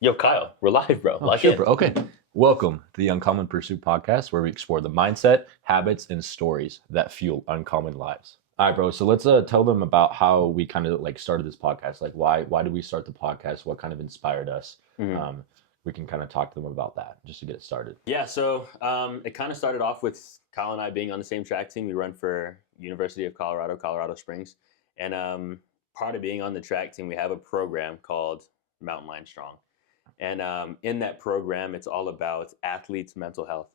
Yo, Kyle, we're live, bro. Oh, Lock in. super. Okay. Welcome to the Uncommon Pursuit podcast, where we explore the mindset, habits, and stories that fuel uncommon lives. All right, bro. So let's tell them about how we kind of like started this podcast. Like, why did we start the podcast? What kind of inspired us? Mhm. Um, we can kind of talk to them about that just to get it started. Yeah, so it kind of started off with Kyle and I being on the same track team. We run for University of Colorado, Colorado Springs, and part of being on the track team, we have a program called Mountain Lion Strong, and in that program, it's all about athletes' mental health.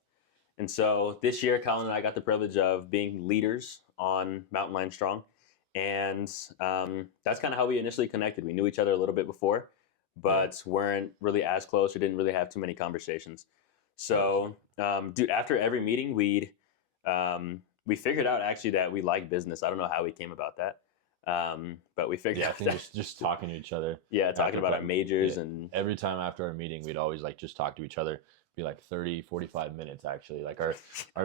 And so this year, Kyle and I got the privilege of being leaders on Mountain Lion Strong, and that's kind of how we initially connected. We knew each other a little bit before, Yeah. but weren't really as close or didn't really have too many conversations. Gotcha. So, dude, after every meeting, we figured out actually that we like business. I don't know how we came about that, but we figured Yeah, I out think that just talking to each other yeah, talking after about our yeah, majors and every time after our meeting, we'd always like just talk to each other. Be like 30, 45 minutes actually. Like our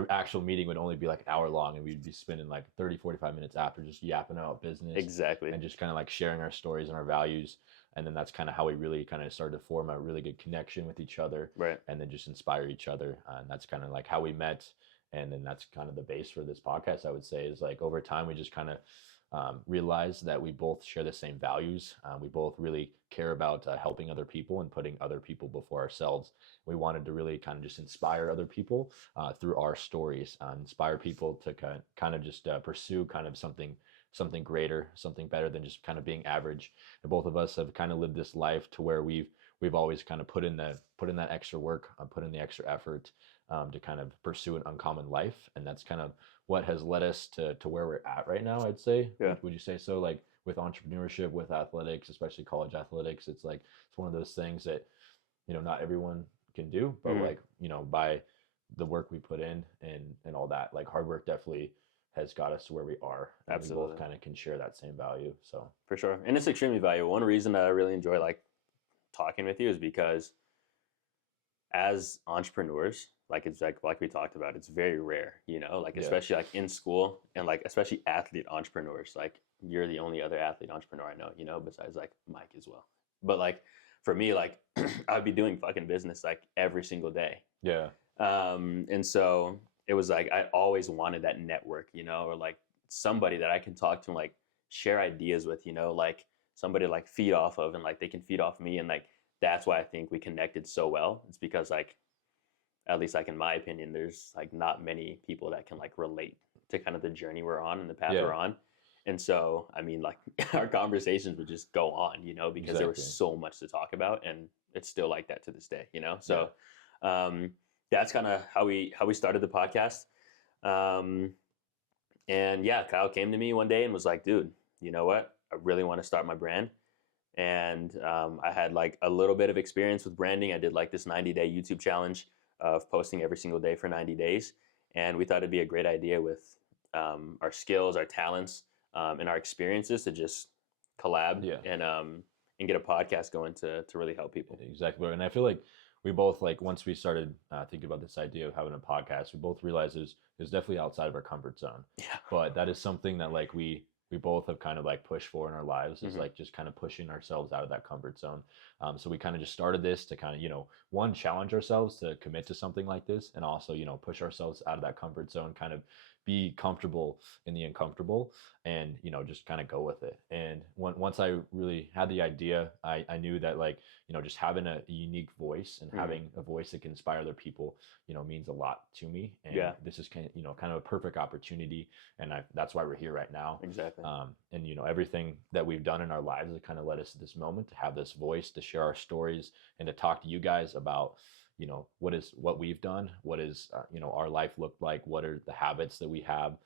actual meeting would only be like an hour long, and we'd be spending like 30, 45 minutes after just yapping about business exactly and just kind of like sharing our stories and our values. And then that's kind of how we really kind of started to form a really good connection with each other right. and then just inspire each other. And that's kind of like how we met. And then that's kind of the base for this podcast, I would say, is like over time, we just kind of realize that we both share the same values. We both really care about helping other people and putting other people before ourselves. We wanted to really kind of just inspire other people through our stories, inspire people to kind of just pursue kind of something greater, something better than just kind of being average. And both of us have kind of lived this life to where we've always kind of put in that extra work, put in the extra effort to kind of pursue an uncommon life, and that's kind of what has led us to where we're at right now. I'd say. Yeah. Would you say so? Like with entrepreneurship, with athletics, especially college athletics, it's like it's one of those things that not everyone can do, but Mhm. like by the work we put in and all that, like hard work definitely has got us to where we are, and we both Absolutely. kind of can share that same value. So For sure. And it's extremely valuable. One reason that I really enjoy like talking with you is because as entrepreneurs, like it's like we talked about, it's very rare, like yeah, especially like in school and like especially athlete entrepreneurs. Like you're the only other athlete entrepreneur I know, besides like Mike as well. But like for me, like I'd be doing fucking business like every single day. yeah, And so it was like I always wanted that network, or like somebody that I can talk to and like share ideas with, like somebody to like feed off of and like they can feed off me. And like that's why I think we connected so well. It's because like at least like in my opinion, there's like not many people that can like relate to kind of the journey we're on and the path yeah, we're on. And so, I mean, like our conversations would just go on, because there was exactly, so much to talk about, and it's still like that to this day, yeah, So, um, that's kind of how we started the podcast. Um, and yeah, Kyle came to me one day and was like, "Dude, you know what? I really want to start my brand." And I had like a little bit of experience with branding. I did like this 90-day YouTube challenge of posting every single day for 90 days, and we thought it'd be a great idea with our skills, our talents, and our experiences to just collab yeah. and get a podcast going to really help people. Exactly. And I feel like we both like once we started thinking about this idea of having a podcast, we both realized it was definitely outside of our comfort zone. Yeah. But that is something that like we both have kind of like pushed for in our lives, is Hmm. like just kind of pushing ourselves out of that comfort zone. So we kind of just started this to kind of one, challenge ourselves to commit to something like this, and also push ourselves out of that comfort zone, kind of be comfortable in the uncomfortable, and just kind of go with it. And once I really had the idea, I knew that like just having a unique voice and Hmm. having a voice that can inspire other people, means a lot to me. And Yeah. this is kind of a perfect opportunity, and that's why we're here right now. Exactly. And everything that we've done in our lives has kind of led us to this moment to have this voice to share our stories and to talk to you guys about what we've done, what is our life looked like, what are the habits that we have,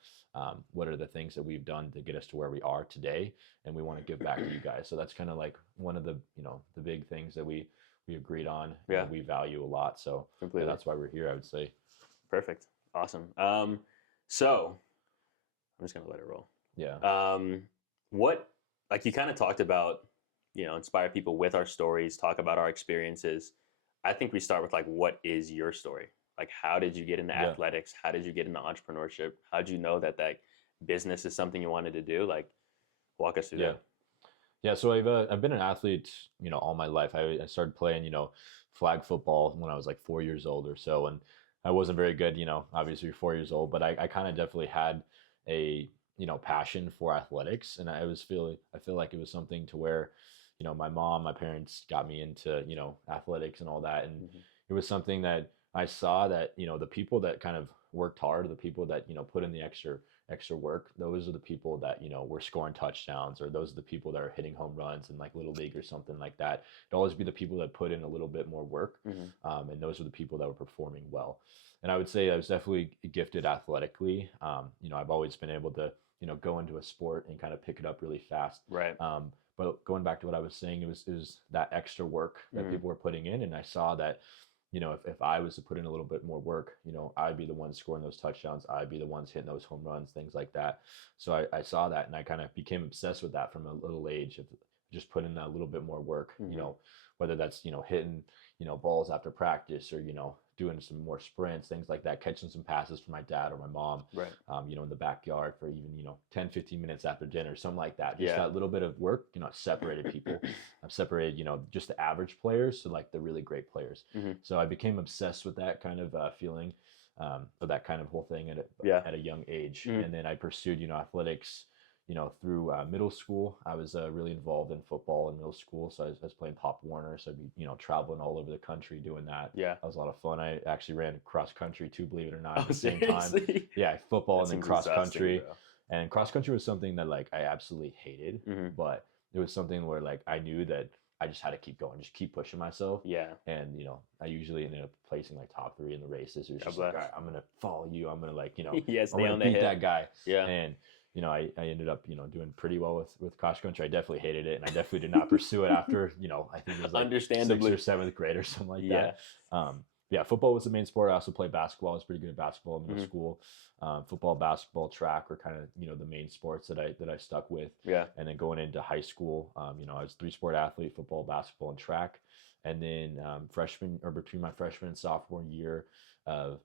what are the things that we've done to get us to where we are today, and we want to give back to you guys. So that's kind of like one of the the big things that we agreed on and Yeah. that we value a lot. So yeah, Completely. that's why we're here, I would say. Perfect. Awesome. So I'm just gonna let it roll. Yeah, What like you kind of talked about, inspire people with our stories, talk about our experiences. I think we start with like, what is your story? Like, how did you get into yeah, athletics? How did you get into entrepreneurship? How did you know that business is something you wanted to do? Like, walk us through yeah. that. Yeah, so I've been an athlete, all my life. I started playing, flag football when I was like 4 years old or so, and I wasn't very good, obviously 4 years old, but I kind of definitely had a passion for athletics, and I feel like it was something to where, my mom, my parents got me into athletics and all that, and Hmm. it was something that I saw that the people that kind of worked hard, the people that put in the extra work, those are the people that were scoring touchdowns, or those are the people that are hitting home runs in like little league or something like that. It'd always be the people that put in a little bit more work, Hmm. and those are the people that were performing well. And I would say I was definitely gifted athletically. I've always been able to go into a sport and kind of pick it up really fast. Right. But going back to what I was saying, it was that extra work that Hmm. people were putting in, and I saw that if I was to put in a little bit more work, I'd be the one scoring those touchdowns. I'd be the ones hitting those home runs, things like that. So I saw that, and I kind of became obsessed with that from a little age of just putting in a little bit more work, Hmm. whether that's, hitting, balls after practice, or, doing some more sprints, things like that, catching some passes from my dad or my mom, Right. in the backyard for even, 10, 15 minutes after dinner, something like that. Just Yeah. that little bit of work, separated people. I've separated, just the average players to like the really great players. Hmm. So I became obsessed with that kind of feeling, or that kind of whole thing Yeah. at a young age. Hmm. And then I pursued, athletics, through middle school. I was really involved in football in middle school. So I was playing Pop Warner. So I'd be, traveling all over the country doing that. Yeah. That was a lot of fun. I actually ran cross country too, believe it or not, Oh, at the same time. seriously? Yeah, football That and then seems cross exhausting, country. bro. And cross country was something that like I absolutely hated, Hmm. but it was something where like I knew that I just had to keep going, just keep pushing myself. Yeah. And I usually ended up placing like top three in the races. It was God just like, all bless. right, I'm gonna follow you. I'm gonna like, Yeah, I'm stay gonna on the beat hip. that guy. Yeah. And I ended up doing pretty well with cross country. I definitely hated it, and I definitely did not pursue it after I think it was like sixth Understandably. or seventh grade or something like Yeah. that. Yeah, football was the main sport. I also played basketball. I was pretty good at basketball in middle Hmm. school. Football, basketball, track were kind of the main sports that I stuck with. Yeah. And then going into high school, I was a 3-sport athlete: football, basketball, and track. And then freshman, or between my freshman and sophomore year of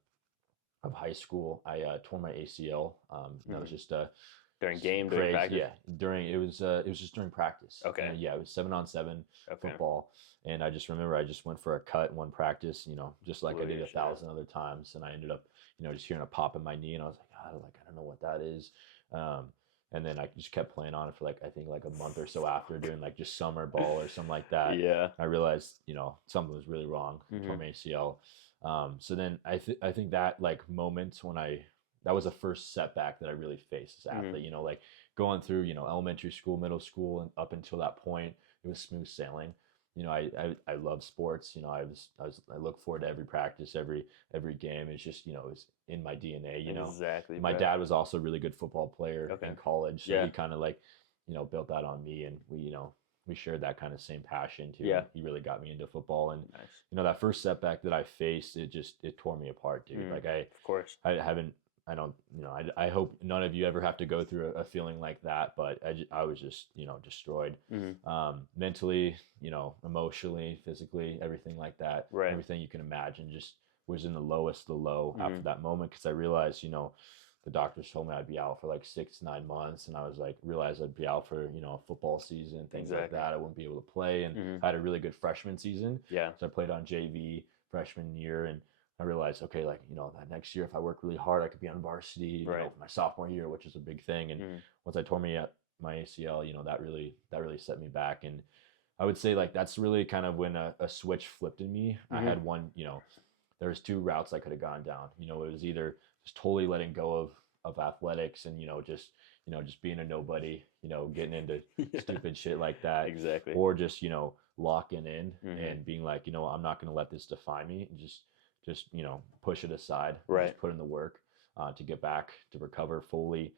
high school, I tore my ACL. That was Hmm. just During game, during crazy. practice. Yeah, it was just during practice. Okay. Yeah, it was 7-on-7 Okay. football, and I just remember I just went for a cut in one practice, just like I Blew did your a shit out. thousand other times, and I ended up, just hearing a pop in my knee, and I was like, I don't know what that is. Um, and then I just kept playing on it for like I think like a month or so after, doing like just summer ball or something like that. Yeah. I realized something was really wrong. Tore Hmm. my ACL. So then I think that like moment when that was the first setback that I really faced as an Hmm. athlete. Like going through elementary school, middle school, and up until that point, it was smooth sailing. I love sports. I look forward to every practice, every game. It's just it was in my DNA. Exactly, My bro. dad was also a really good football player Okay. in college, so Yeah. he kind of like built that on me, and we shared that kind of same passion too. Yeah. He really got me into football, and Nice. that first setback that I faced, it tore me apart, dude. Mm. Like Of course. I haven't, I don't, I hope none of you ever have to go through a feeling like that, but I was just, destroyed, Hmm. mentally, emotionally, physically, everything like that, Right. everything you can imagine, just was in the lowest of the low after Hmm. that moment. Cause I realized, the doctors told me I'd be out for like 6 to 9 months, and I was like, realized I'd be out for a football season, things like Exactly. that. I wouldn't be able to play, and Hmm. I had a really good freshman season, Yeah. so I played on JV freshman year, and I realized, okay, like that next year if I work really hard, I could be on varsity, Right. for my sophomore year, which is a big thing. And Hmm. once I tore my ACL, that really set me back, and I would say like that's really kind of when a switch flipped in me. I Hmm. had one, there was two routes I could have gone down. It was either just totally letting go of athletics, and just being a nobody, getting into Yeah. stupid shit like that, Exactly. or just locking in Hmm. and being like, I'm not going to let this define me, and just push it aside, and Right. just put in the work, to get back to recover fully,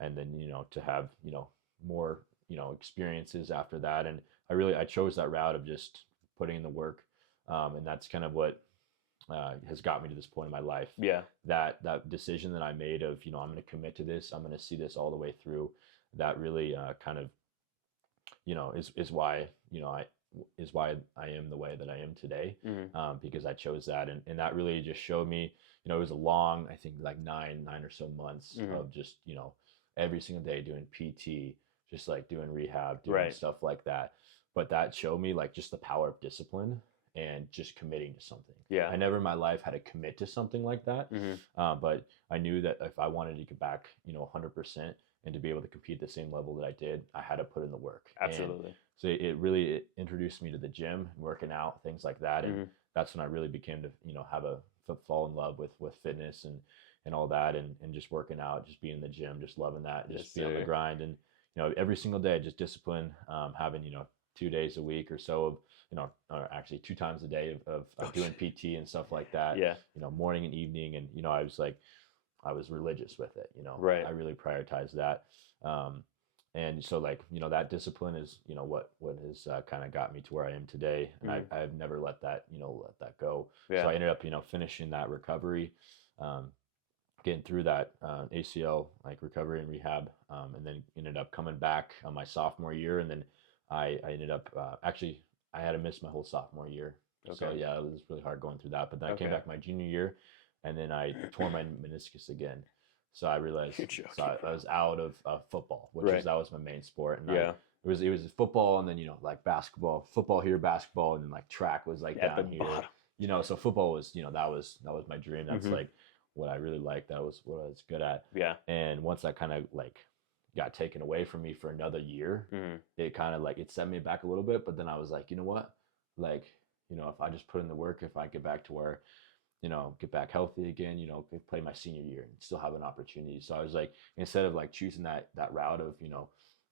and then to have more experiences after that. And I chose that route of just putting in the work, and that's kind of what has got me to this point in my life. Yeah. That decision that I made of I'm going to commit to this, I'm going to see this all the way through, that really kind of is why I am the way that I am today, Hmm. because I chose that, and that really just showed me, it was a long, I think like nine or so months Hmm. of just every single day doing PT, just like doing rehab, doing stuff like that. But that showed me like just the power of discipline and just committing to something. Yeah. I never in my life had to commit to something like that. But I knew that if I wanted to get back, 100% and to be able to compete at the same level that I did, I had to put in the work. Absolutely. And so it introduced me to the gym, working out, things like that. And that's when I really became to, fall in love with fitness and all that, and just working out, just being in the gym, just loving that, just being on the grind. And, every single day, just discipline, having, 2 days a week or so of, or actually 2 times a day of doing PT and stuff like that, Yeah. Morning and evening. And, I was religious with it, Right. I really prioritized that. And so like, that discipline is, what has kind of got me to where I am today. And I've never let that go. Yeah. So I ended up, finishing that recovery, getting through that ACL, like recovery and rehab, and then ended up coming back on my sophomore year. And then I ended up, actually, I had to miss my whole sophomore year. Okay. So yeah, it was really hard going through that. But then I came back my junior year, and then I tore my meniscus again. So I realized, I was out of football, which that was my main sport. And it was football, and then, like basketball, football here, basketball, and then like track was like down here. Bottom. So football was, that was my dream. That's like what I really liked. That was what I was good at. Yeah. And once that kind of like got taken away from me for another year, it kind of like, it set me back a little bit. But then I was like, you know what? Like, if I just put in the work, if I get back to where, get back healthy again, play my senior year and still have an opportunity. So I was like, instead of like choosing that route of,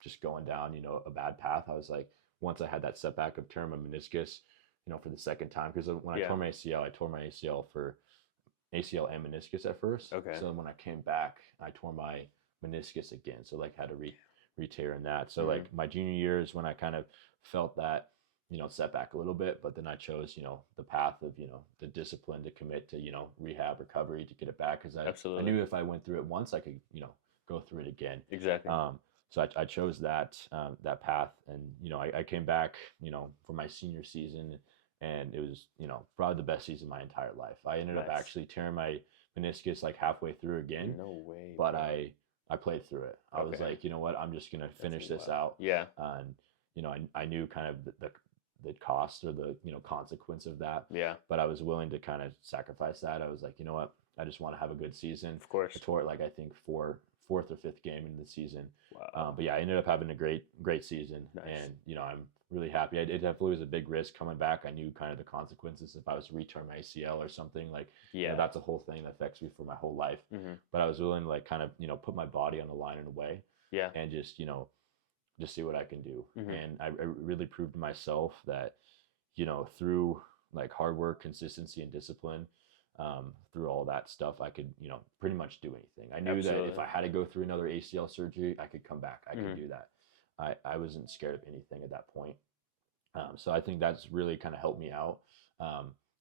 just going down, a bad path, I was like, once I had that setback of tearing my meniscus, for the second time, because when I tore my ACL for ACL and meniscus at first. Okay. So when I came back, I tore my meniscus again. So like had to re-tear in that. So like my junior year is when I kind of felt that, setback a little bit, but then I chose, the path of, the discipline to commit to, rehab, recovery, to get it back. Cause I knew if I went through it once, I could, go through it again. Exactly. So I chose that path, and, I came back, for my senior season, and it was, probably the best season of my entire life. I ended up actually tearing my meniscus like halfway through again. No way. But I played through it. I was like, you know what, I'm just going to finish this out. Yeah. And, I knew kind of the cost or the, consequence of that. Yeah. But I was willing to kind of sacrifice that. I was like, you know what, I just want to have a good season. Of course. I tore it like, I think fourth or fifth game into the season. Wow. But yeah, I ended up having a great season. Nice. And, I'm really happy. It definitely was a big risk coming back. I knew kind of the consequences if I was to return my ACL or something, like, that's a whole thing that affects me for my whole life. But I was willing to like kind of, put my body on the line in a way. Yeah. And just, just see what I can do. And I really proved to myself that, through like hard work, consistency, and discipline, through all that stuff, I could, pretty much do anything. I knew that if I had to go through another ACL surgery, I could come back. I could do that. I wasn't scared of anything at that point. So I think that's really kind of helped me out.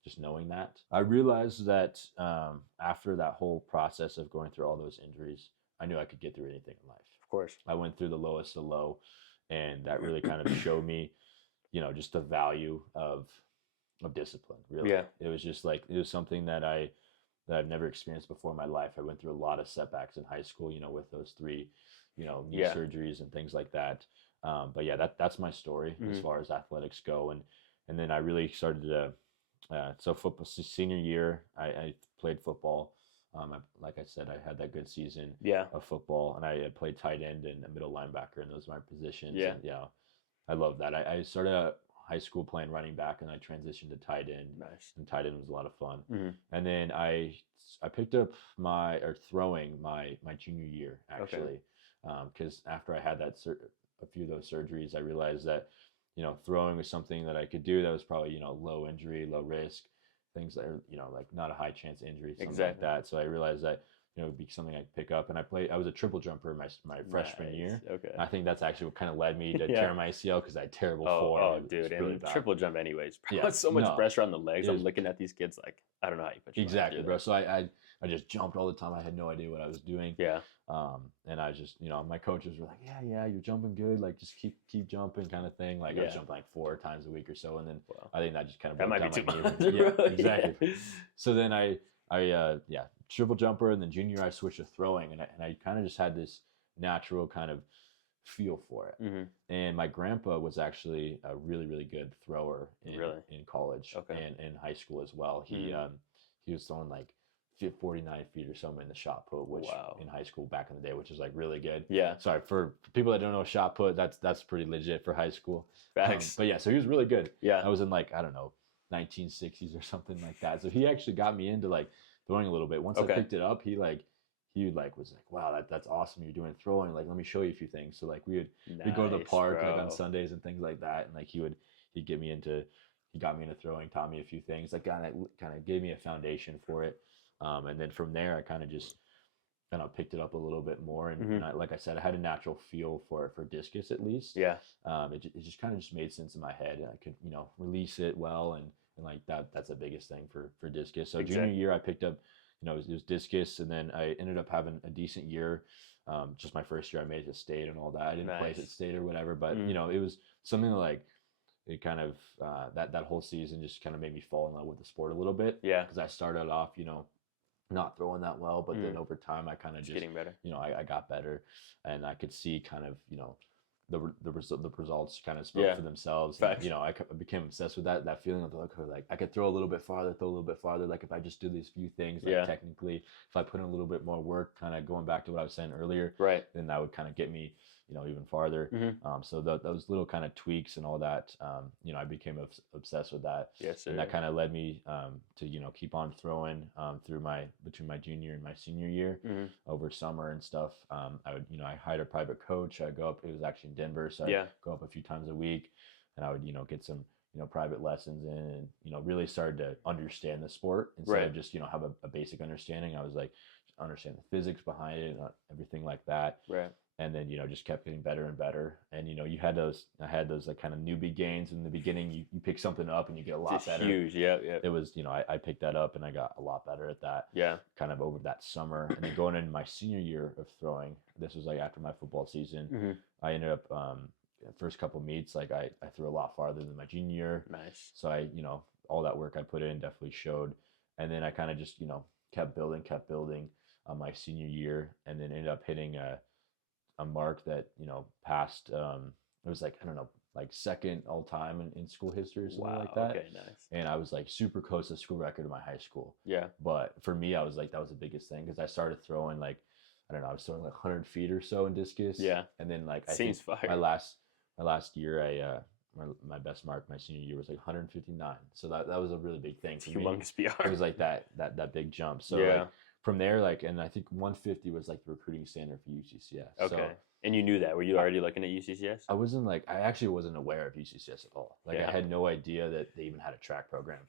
Just knowing that. I realized that after that whole process of going through all those injuries, I knew I could get through anything in life. Of course. I went through the lowest of low, and that really kind of showed me, just the value of discipline, really. Yeah. It was just like, it was something that I've never experienced before in my life. I went through a lot of setbacks in high school, with those 3, knee surgeries and things like that. But yeah, that's my story as far as athletics go. And then I really started to, so football, senior year, I played football. Like I said, I had that good season of football, and I played tight end and a middle linebacker, and those were my positions. Yeah. And, I love that. I started out high school playing running back, and I transitioned to tight end. Nice. And tight end was a lot of fun. And then I picked up throwing my junior year, actually, because after I had a few of those surgeries, I realized that, throwing was something that I could do that was probably, low injury, low risk, things that are, like not a high chance injury, something like that. So I realized that, it would be something I could pick up. And I was a triple jumper my freshman year. Okay. And I think that's actually what kind of led me to tear my ACL, because I had terrible form. Oh, dude. Really and triple jump anyways. It's so much pressure on the legs. I'm looking at these kids like, I don't know how you put your exactly, bro. So I just jumped all the time. I had no idea what I was doing. Yeah. And I just, my coaches were like, yeah, you're jumping good. Like, just keep jumping, kind of thing. Like, I was jumping like 4 times a week or so. And then I think that just kind of that might be too much. Yeah, exactly. So then I triple jumper, and then junior I switched to throwing, and I kind of just had this natural kind of feel for it. Mm-hmm. And my grandpa was actually a really, really good thrower in college and in high school as well. He was throwing like 49 feet or something in the shot put, which in high school back in the day, which is like really good. Yeah. Sorry for people that don't know shot put. That's pretty legit for high school. Facts. But yeah, so he was really good. Yeah. I was in like, I don't know, 1960s or something like that. So he actually got me into like throwing a little bit. Once I picked it up, he was like, wow, that's awesome. You're doing throwing. Like, let me show you a few things. So like we'd go to the park like on Sundays and things like that. And like he got me into throwing, taught me a few things, like kind of gave me a foundation for it. And then from there, I kind of just picked it up a little bit more. And like I said, I had a natural feel for discus at least. Yeah. It just kind of just made sense in my head. I could, release it well. And like that's the biggest thing for discus. So junior year, I picked up, it was discus. And then I ended up having a decent year. Just my first year, I made it to state and all that. I didn't place at state or whatever, but it was something that like, it kind of, that whole season just kind of made me fall in love with the sport a little bit. Yeah. Because I started off, not throwing that well, but then over time I kind of just getting better. I got better, and I could see kind of the results kind of spoke for themselves. And, I became obsessed with that feeling of like I could throw a little bit farther, like if I just do these few things, like technically if I put in a little bit more work, kind of going back to what I was saying earlier, right, then that would kind of get me even farther. So those little kind of tweaks and all that, I became obsessed with that. Yes, sir. And that kind of led me to keep on throwing between my junior and my senior year over summer and stuff. I would I hired a private coach. I go up. It was actually in Denver, so I go up a few times a week, and I would get some private lessons in, and really started to understand the sport instead of just have a basic understanding. I was like understand the physics behind it and everything like that. Right. And then, just kept getting better and better. And, I had those like kind of newbie gains in the beginning. You pick something up and you get a lot better. Huge. Yeah. It was, I picked that up and I got a lot better at that. Yeah. Kind of over that summer. And then going into my senior year of throwing, this was like after my football season, I ended up, first couple meets, like I threw a lot farther than my junior year. Nice. So all that work I put in definitely showed. And then I kind of just, kept building on my senior year, and then ended up hitting a mark that passed it was like, I don't know, like second all time in school history or something like that. Okay, nice. And I was like super close to school record in my high school. Yeah. But for me, I was like, that was the biggest thing, because I started throwing like, I don't know, I was throwing like 100 feet or so in discus. Yeah. And then like I Seems think fire. my last year my best mark my senior year was like 159. So that was a really big thing for me. Humongous PR. It was like that big jump. So like, from there, like, and I think 150 was like the recruiting standard for UCCS. Okay. So, and you knew that? Were you already looking at UCCS? I actually wasn't aware of UCCS at all. Like, I had no idea that they even had a track program.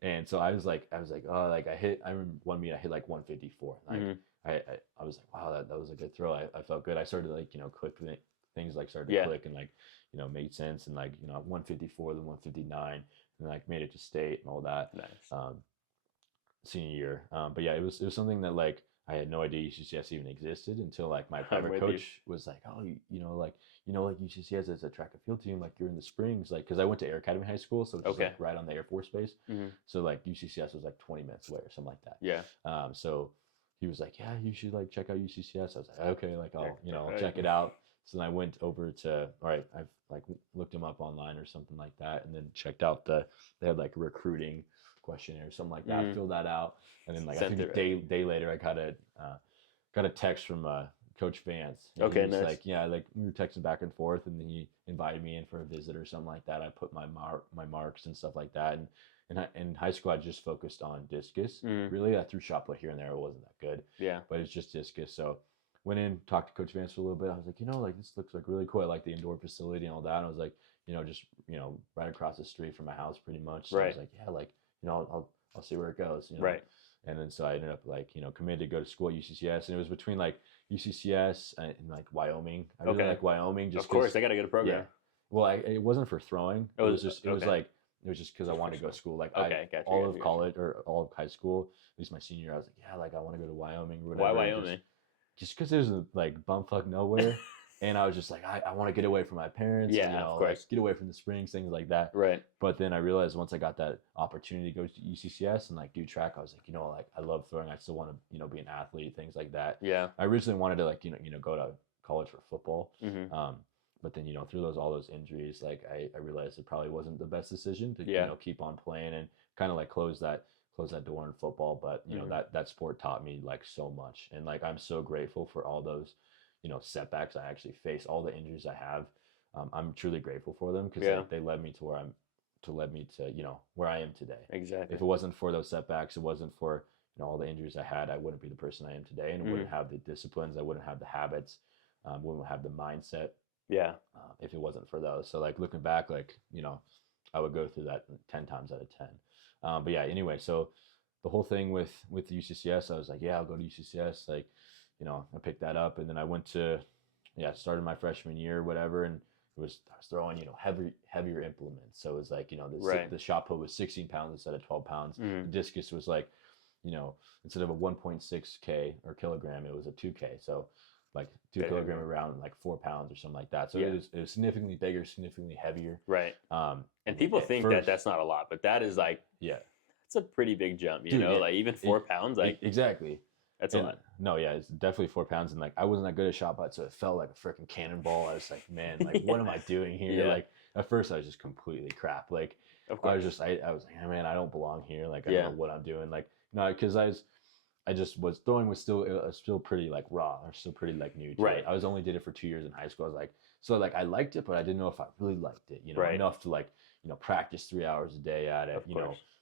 And so I was like, oh, like I remember one meet I hit like 154. Like I was like, wow, that was a good throw. I felt good. I started like, click things like started to click and like, made sense, and like, 154, then 159, and like made it to state and all that. Nice. Senior year. But yeah, it was something that like I had no idea UCCS even existed until like my private coach was like, oh, like UCCS is a track and field team, like you're in the Springs, like, because I went to Air Academy High School, so it's like right on the Air Force Base. So like UCCS was like 20 minutes away or something like that. Yeah. So he was like, yeah, you should like check out UCCS. I was like, okay, like I'll check it out. So then I went over to, all right, I've like looked them up online or something like that, and then checked out they had like a recruiting questionnaire or something like that. Filled that out, and then like I think a day later, I got a text from Coach Vance. Okay, he was nice. like, yeah, like we were texting back and forth, and then he invited me in for a visit or something like that. I put my marks and stuff like that, and in high school I just focused on discus. Really, I threw shot put here and there. It wasn't that good. Yeah, but it's just discus. So went in, talked to Coach Vance for a little bit. I was like, like this looks like really cool. I like the indoor facility and all that. And I was like, just right across the street from my house, pretty much. So I was like, yeah, like I'll see where it goes. Right. And then so I ended up like committed to go to school at UCCS, and it was between like UCCS and like Wyoming. I really like Wyoming. Just of course, they got a good program. Yeah. Well, it wasn't for throwing. It was just because I wanted to go to school. Like all of college or all of high school, at least my senior year, I was like, yeah, like I want to go to Wyoming or whatever. Why Wyoming? Just because it was like bumfuck nowhere. And I was just like, I want to get away from my parents. Yeah, and, of course. Like, get away from the Springs, things like that. Right. But then I realized once I got that opportunity to go to UCCS and like do track, I was like, like I love throwing. I still want to, be an athlete, things like that. Yeah. I originally wanted to like, go to college for football. Mm-hmm. But then, through all those injuries, like I realized it probably wasn't the best decision to, Yeah. keep on playing and kind of like close that door in football. But, that sport taught me like so much. And like, I'm so grateful for all those, setbacks I actually face, all the injuries I have. I'm truly grateful for them because Yeah. they led me to where I am today. Exactly. If it wasn't for those setbacks, it wasn't for, all the injuries I had, I wouldn't be the person I am today, and I wouldn't have the disciplines, I wouldn't have the habits, wouldn't have the mindset. Yeah. If it wasn't for those. So like looking back, like, I would go through that 10 times out of 10. But yeah, anyway, so the whole thing with UCCS, I was like, yeah, I'll go to UCCS. Like, I picked that up, and then I went to, started my freshman year, whatever, and I was throwing, heavier implements. So it was like, the shot put was 16 pounds instead of 12 pounds. The discus was like, instead of a 1.6K or kilogram, it was a 2K. So like 2 kilogram around like 4 pounds or something like that. So it was significantly bigger, significantly heavier. Right. And people think that that's not a lot, but that is like, it's a pretty big jump, you know, like even 4 pounds, like exactly. That's a lot. No, yeah, it's definitely 4 pounds. And like, I wasn't that good at shot put, so it felt like a freaking cannonball. I was like, man, like, what am I doing here? Like, at first I was just completely crap. Like, of course. I was like, oh, man, I don't belong here. Like, I don't know what I'm doing. Like, no, because I just was throwing was still pretty like raw or still pretty like new to it. I was only did it for 2 years in high school. I was like, so like I liked it, but I didn't know if I really liked it, enough to like, practice 3 hours a day at it,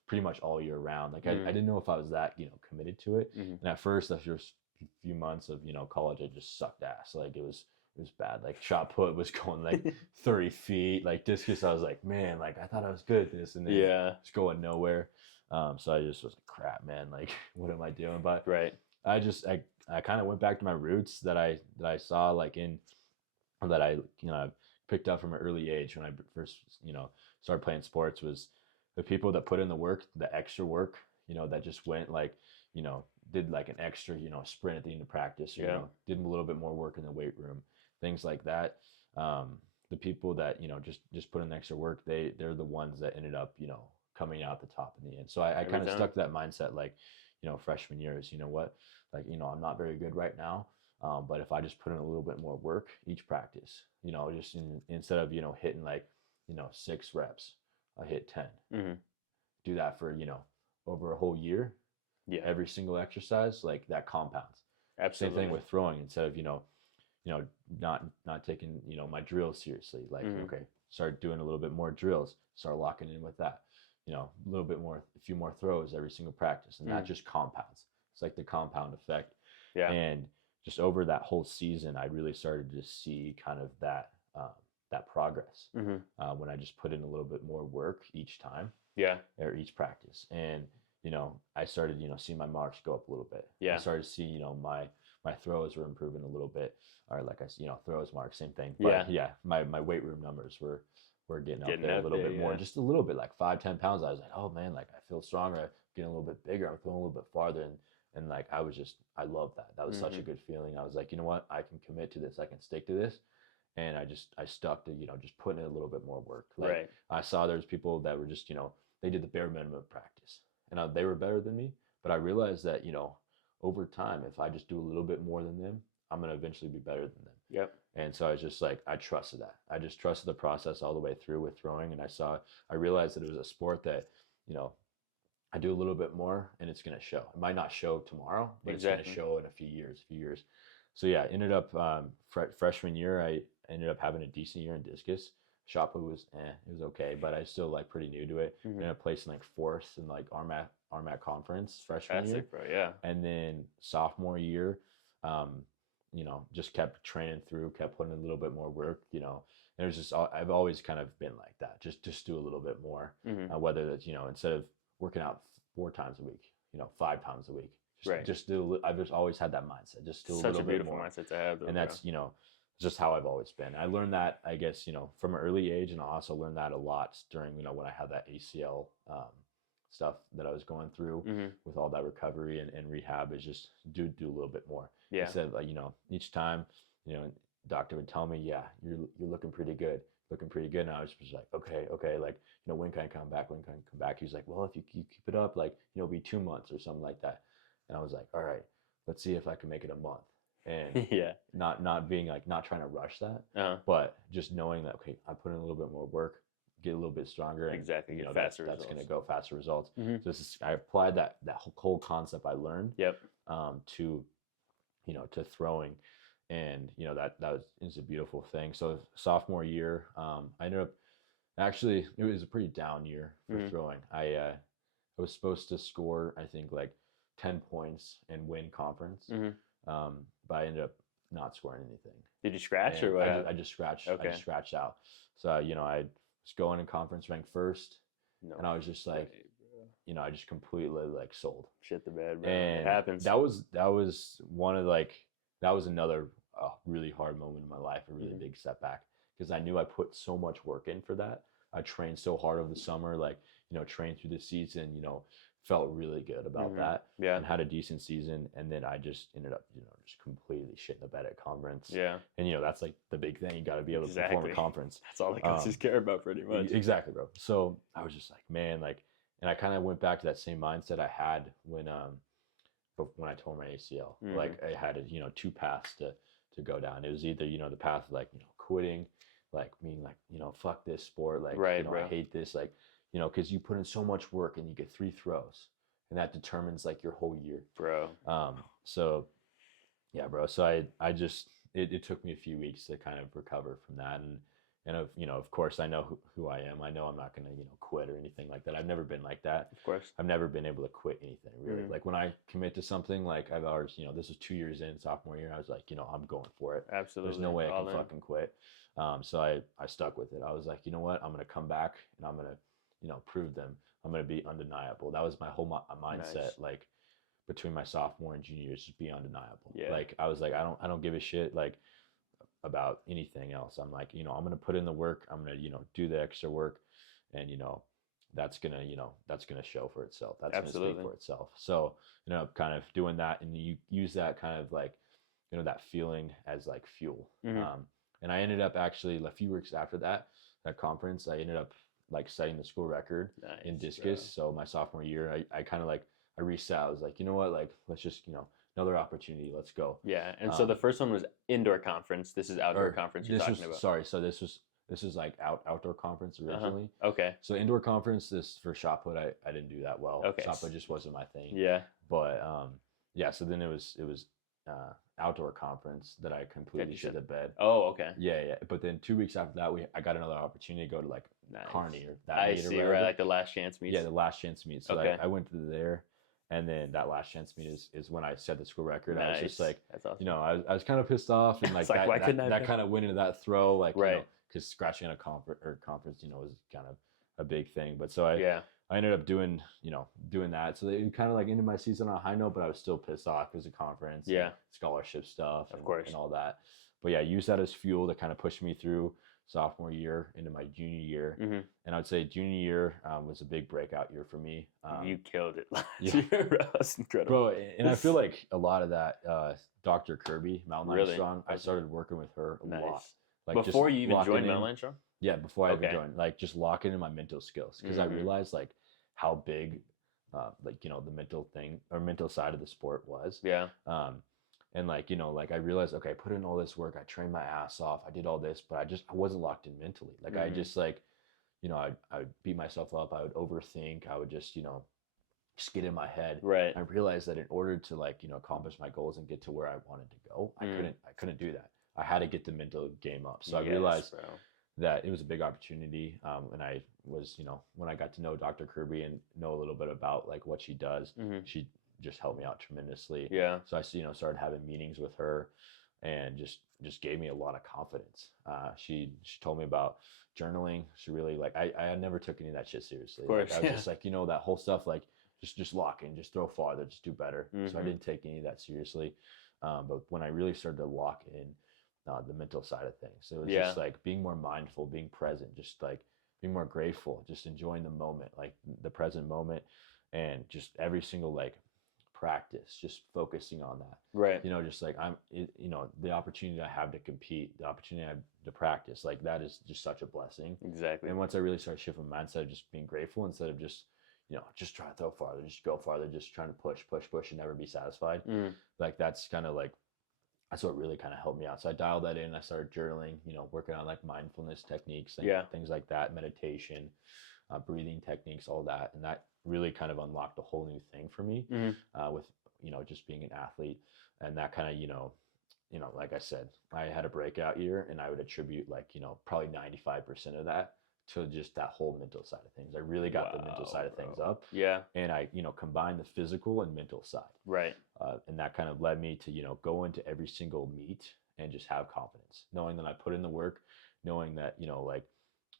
pretty much all year round. Like I didn't know if I was that, committed to it. And at first, after a few months of, college, I just sucked ass. Like it was bad. Like shot put was going like 30 feet, like discus. I was like, man, like I thought I was good at this, and then it's going nowhere. So I just was like, crap, man, like what am I doing? But I kind of went back to my roots that I saw like that I picked up from an early age when I first started playing sports, was the people that put in the work, the extra work, that just went like, did like an extra, sprint at the end of practice, or, did a little bit more work in the weight room, things like that. The people that, just put in the extra work, they're the ones that ended up, coming out the top in the end. So I kind of stuck to that mindset, like, freshman years, what, like, I'm not very good right now. But if I just put in a little bit more work each practice, just instead of, hitting like, 6 reps, I hit 10. Do that for, over a whole year. Every single exercise, like that compounds. Absolutely. Same thing with throwing. Instead of, not taking, my drills seriously. Like, okay, start doing a little bit more drills, start locking in with that. A little bit more, a few more throws every single practice, and that just compounds. It's like the compound effect. And just over that whole season, I really started to see kind of that progress when I just put in a little bit more work each time, or each practice. And I started seeing my marks go up a little bit. I started to see my throws were improving a little bit, or like I throws marks, same thing. But my weight room numbers were getting up there a little bit more, just a little bit, like 5-10 pounds. I was like, oh man, like I feel stronger, I'm getting a little bit bigger, I'm feeling a little bit farther, and like I love that. That was such a good feeling. I was like, you know what, I can commit to this, I can stick to this. And I stuck to just putting in a little bit more work. Like I saw there's people that were just they did the bare minimum of practice, and they were better than me. But I realized that over time, if I just do a little bit more than them, I'm gonna eventually be better than them. And so I was just like, I trusted that. I just trusted the process all the way through with throwing. And I realized that it was a sport that, I do a little bit more and it's going to show. It might not show tomorrow, but it's going to show in a few years. So yeah, ended up freshman year, I ended up having a decent year in discus. Shot put was, it was okay, but I still like pretty new to it. Ended up placing like 4th in like RMAT conference freshman year. Bro, And then sophomore year, just kept training through, kept putting in a little bit more work, and it was just, I've always kind of been like that, just do a little bit more, whether that's, instead of working out 4 times a week, 5 times a week, just do, I've just always had that mindset, just do a little bit more. Such a beautiful mindset to have, though, and that's, just how I've always been. I learned that, I guess, from an early age, and I also learned that a lot during, when I had that ACL, stuff that I was going through with all that recovery and rehab, is just do a little bit more. Instead of like, each time, doctor would tell me, you're looking pretty good. And I was just like, okay. Like, when can I come back? He's like, well, if you keep it up, like, it'll be 2 months or something like that. And I was like, all right, let's see if I can make it a month. and Yeah. not being like, not trying to rush that, Uh-huh. but just knowing that, okay, I put in a little bit more work, get a little bit stronger, and Exactly. you Get know faster that's going to results. go faster results. Mhm. So I applied that whole concept I learned Yep. to, you know, to throwing, and you know that is a beautiful thing. So sophomore year, I ended up, actually it was a pretty down year for Mhm. throwing. I was supposed to score, I think, like 10 points and win conference, Mhm. but I ended up not scoring anything, Did you scratch and or what I happened? just scratched. I Okay. just scratched out. So you know, I was going in conference ranked first, No and I was just like, way, bro. you know, I just completely like sold. Shit the bed, bro. It And happens. that was one of like, that was another really hard moment in my life, a really Mhm. big setback, because I knew I put so much work in for that. I trained so hard over the summer, like, you know, trained through the season, you know, felt really good about Mhm. that, Yeah. and had a decent season. And then I just ended up, you know, just completely shitting the bed at conference. Yeah. And you know, that's like the big thing. You got to be able to perform Exactly. at conference. That's all the coaches care about, pretty much. Exactly, bro. So I was just like, man, like, and I kind of went back to that same mindset I had when I tore my ACL. Mhm. Like I had, you know, two paths to go down. It was either, you know, the path of like, you know, quitting, like being like, you know, fuck this sport, like, Right, you know, I bro. hate this, like, you know, because you put in so much work and you get 3 throws, and that determines like your whole year. Bro. So yeah, bro. So I just, it took me a few weeks to kind of recover from that, and of, you know, of course I know who I am. I know I'm not gonna, you know, quit or anything like that. I've never been like that. Of course. I've never been able to quit anything really. Mhm. Like when I commit to something, like I've always, you know, this was 2 years in, sophomore year. I was like, you know, I'm going for it. Absolutely. There's no way I All can in. fucking quit. So I stuck with it. I was like, you know what? I'm gonna come back and I'm gonna, you know, prove them. I'm gonna be undeniable. That was my whole mindset. Nice. Like between my sophomore and junior years, just be undeniable. Yeah. Like I was like, I don't give a shit like about anything else. I'm like, you know, I'm gonna put in the work. I'm gonna, you know, do the extra work, and you know, that's gonna, you know, that's gonna show for itself. That's gonna speak Absolutely. for itself. So, you know, kind of doing that, and you use that kind of like, you know, that feeling as like fuel. Mhm. And I ended up actually a few weeks after that conference, I ended up like setting the school record in Nice, discus. So my sophomore year, I kind of like, I reset. I was like, you know what, like let's just, you know, another opportunity. Let's go. Yeah. And so the first one was indoor conference. This is outdoor conference you're This talking was, about. sorry. So this was like outdoor conference originally. Okay. So indoor conference, this for shot put, I didn't do that well. Okay. Shot put just wasn't my thing. Yeah. But yeah. So then it was outdoor conference that I completely shit the bed. Oh, okay. Yeah. But then 2 weeks after that, I got another opportunity to go to like Nice. Carney or that. I see, right? Like the last chance meets. Yeah, the last chance meet. So Okay. I went to there, and then that last chance meet is when I set the school record. I was just like, That's awesome. you know, I was kind of pissed off, and like, like, why couldn't I that kind of went into that throw, like, Right. you know, because scratching at a conference, you know, was kind of a big thing. But so Yeah. I ended up doing that. So it kind of like ended my season on a high note, but I was still pissed off because of conference, Yeah. scholarship stuff, Of course. and all that. But yeah, use that as fuel to kind of push me through sophomore year into my junior year. Mhm. And I would say junior year was a big breakout year for me. You killed it last yeah. year, bro. That's incredible. Bro, and I feel like a lot of that, Dr. Kirby, Mountain Lion Really? Strong, I Okay. started working with her a lot. Nice. Like Before just you even locking joined in- Mountain Lion Strong? Yeah, before I even Okay. joined, like just locking in my mental skills, because I Mhm. realized like how big, like, you know, the mental thing or mental side of the sport was. Yeah. And like, you know, like I realized, okay, I put in all this work, I trained my ass off, I did all this, but I wasn't locked in mentally. Like I Mhm. just like, you know, I would beat myself up, I would overthink, I would just, you know, just get in my head. Right. I realized that in order to like, you know, accomplish my goals and get to where I wanted to go, I couldn't do that. I had to get the mental game up. So I realized bro. that it was a big opportunity. And I was, you know, when I got to know Dr. Kirby and know a little bit about like what she does, Mhm. she just helped me out tremendously. Yeah. So I, you know, started having meetings with her, and just gave me a lot of confidence. She told me about journaling. She really like, I never took any of that shit seriously. Of course, like, I was yeah. just like, you know, that whole stuff, like just lock in, just throw farther, just do better. So I Mhm. didn't take any of that seriously. But when I really started to lock in the mental side of things, it was Yeah. just like being more mindful, being present, just like being more grateful, just enjoying the moment, like the present moment, and just every single like practice, just focusing on that. Right. You know, just like you know, the opportunity I have to compete, the opportunity I have to practice, like that is just such a blessing. Exactly. And once I really started shifting my mindset of just being grateful instead of just, you know, just trying to throw farther, just go farther, just trying to push and never be satisfied. Mhm. Like that's kind of like, that's what really kind of helped me out. So I dialed that in. I started journaling, working on like mindfulness techniques and Yeah. things like that, meditation, breathing techniques, all that. And that really kind of unlocked a whole new thing for me with, just being an athlete. And that kind of, like I said, I had a breakout year, and I would attribute like, probably 95% of that to just that whole mental side of things. I really got the mental side of things up. Yeah. And I, combined the physical and mental side. Right. And that kind of led me to, go into every single meet and just have confidence, knowing that I put in the work, knowing that, like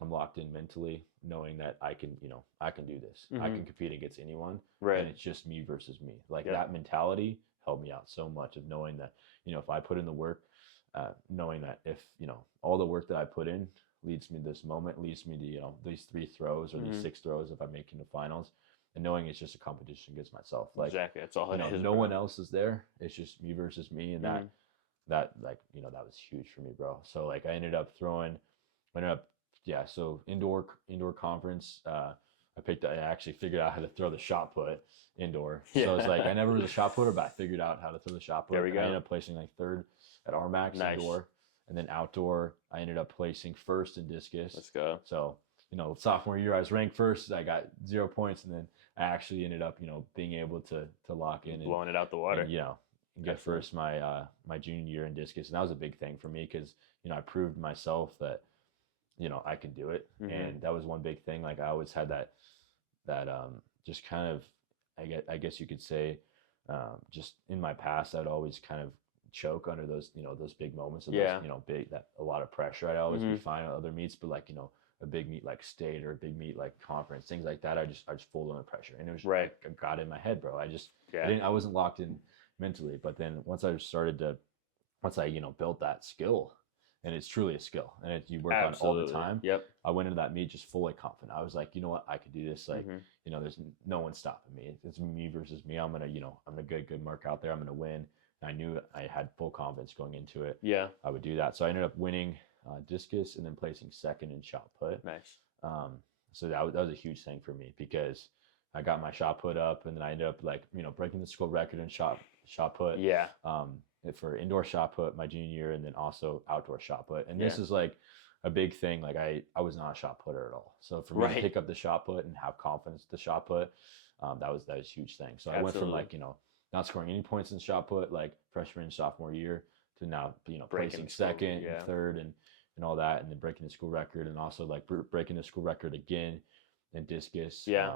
I'm locked in mentally, knowing that I can do this. I can compete against anyone. Right. And it's just me versus me. Like that mentality helped me out so much, of knowing that, if I put in the work, knowing that if, all the work that I put in leads me to this moment, leads me to, these 3 throws or these 6 throws if I make it to finals, and knowing it's just a competition against myself. Like, exactly. That's all it is. No one else is there. It's just me versus me. And that like, that was huge for me, bro. So like I ended up, so indoor conference, I actually figured out how to throw the shot put indoor. Yeah. So it's like, I never was a shot putter, but I figured out how to throw the shot put. There we go. I ended up placing like 3rd at RMAX indoor. And then outdoor, I ended up placing 1st in discus. Let's go. So, sophomore year, I was ranked 1st. I got 0 points. And then I actually ended up, being able to lock in. Blowing it out the water. And, get first my junior year in discus. And that was a big thing for me because, I proved myself that, I could do it. And that was one big thing. Like I always had that just kind of, I guess you could say, just in my past, I'd always kind of choke under those, those big moments of those, a lot of pressure. I'd always be fine at other meets, but like, a big meet like state or a big meet like conference, things like that, I just fold under pressure. And it was right. I got in my head, bro. I wasn't locked in mentally. But then once I built that skill, and it's truly a skill, and you work on it all the time. Yep. I went into that meet just fully confident. I was like, you know what, I could do this. Like, there's no one stopping me. It's me versus me. I'm gonna get good mark out there. I'm gonna win. And I knew I had full confidence going into it. Yeah. I would do that. So I ended up winning discus and then placing 2nd in shot put. Nice. So that was a huge thing for me because I got my shot put up, and then I ended up like, breaking the school record in shot put. Yeah. For indoor shot put my junior year, and then also outdoor shot put. And this is like a big thing. Like I was not a shot putter at all. So for me to pick up the shot put and have confidence to shot put, that was a huge thing. So I went from like, not scoring any points in shot put like freshman and sophomore year to now, placing 2nd and 3rd and all that, and then breaking the school record, and also like breaking the school record again in discus. Yeah.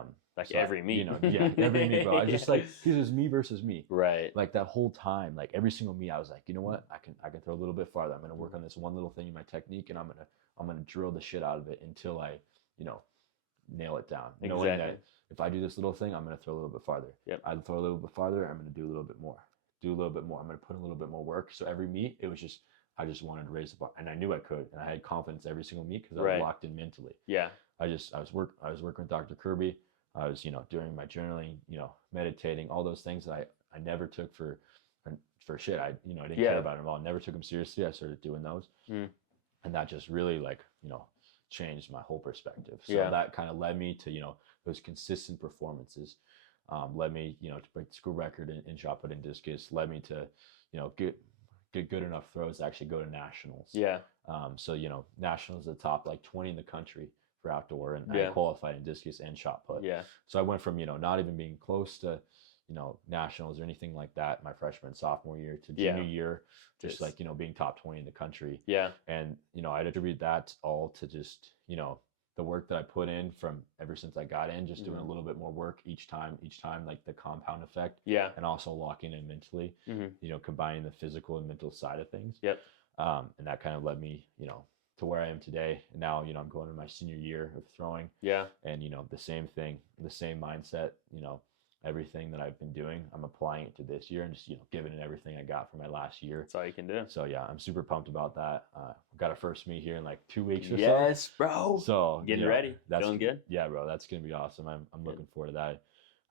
Every meet. Every meet, bro. I just like, because it was me versus me. Right. Like that whole time, like every single meet, I was like, you know what? I can throw a little bit farther. I'm gonna work on this one little thing in my technique, and I'm gonna drill the shit out of it until I, nail it down. Exactly. Knowing that if I do this little thing, I'm gonna throw a little bit farther. Yep. I throw a little bit farther, I'm gonna do a little bit more. I'm gonna put a little bit more work. So every meet, it was just, I just wanted to raise the bar, and I knew I could, and I had confidence every single meet because I was locked in mentally. Yeah. I was working with Dr. Kirby. I was, doing my journaling, meditating, all those things that I never took for shit. I didn't care about them at all. Never took them seriously. I started doing those, and that just really like, changed my whole perspective. So that kind of led me to, those consistent performances, led me, to break the school record in shot put and discus, led me to, get good enough throws to actually go to nationals. Yeah. So, nationals the top like 20 in the country for outdoor, and I qualified in discus and shot put. Yeah. So I went from, not even being close to, nationals or anything like that my freshman and sophomore year to junior year, just like, being top 20 in the country. Yeah. And, I'd attribute that all to just, the work that I put in from ever since I got in, just doing a little bit more work each time, like the compound effect. Yeah. And also locking in mentally, combining the physical and mental side of things. Yep. And that kind of led me, to where I am today. And now, I'm going into my senior year of throwing. Yeah. And, the same thing, the same mindset, everything that I've been doing, I'm applying it to this year and just, giving it everything I got for my last year. That's all you can do. So yeah, I'm super pumped about that. Got a first meet here in like 2 weeks or so. Yes, bro. So getting ready. Feeling good? Yeah, bro. That's going to be awesome. I'm looking forward to that.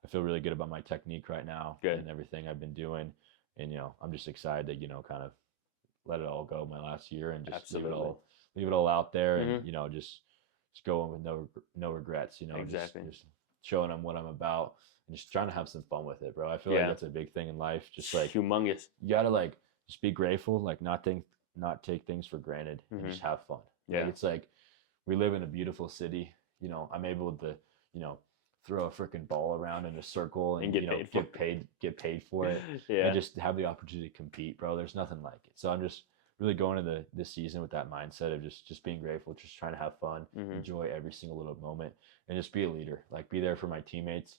I feel really good about my technique right now. Good. And everything I've been doing. And, I'm just excited to, kind of let it all go my last year and just leave it all out there and, just go in with no regrets, Exactly. Just showing them what I'm about. And just trying to have some fun with it, bro. I feel like that's a big thing in life. Just like humongous. You gotta just be grateful, like not take things for granted, and just have fun. Yeah. Like it's like we live in a beautiful city. You know, I'm able to, you know, throw a freaking ball around in a circle and get you know get paid for it, Yeah. and just have the opportunity to compete, bro. There's nothing like it. So I'm just really going into this season with that mindset of just being grateful, just trying to have fun, enjoy every single little moment, and just be a leader. Like be there for my teammates,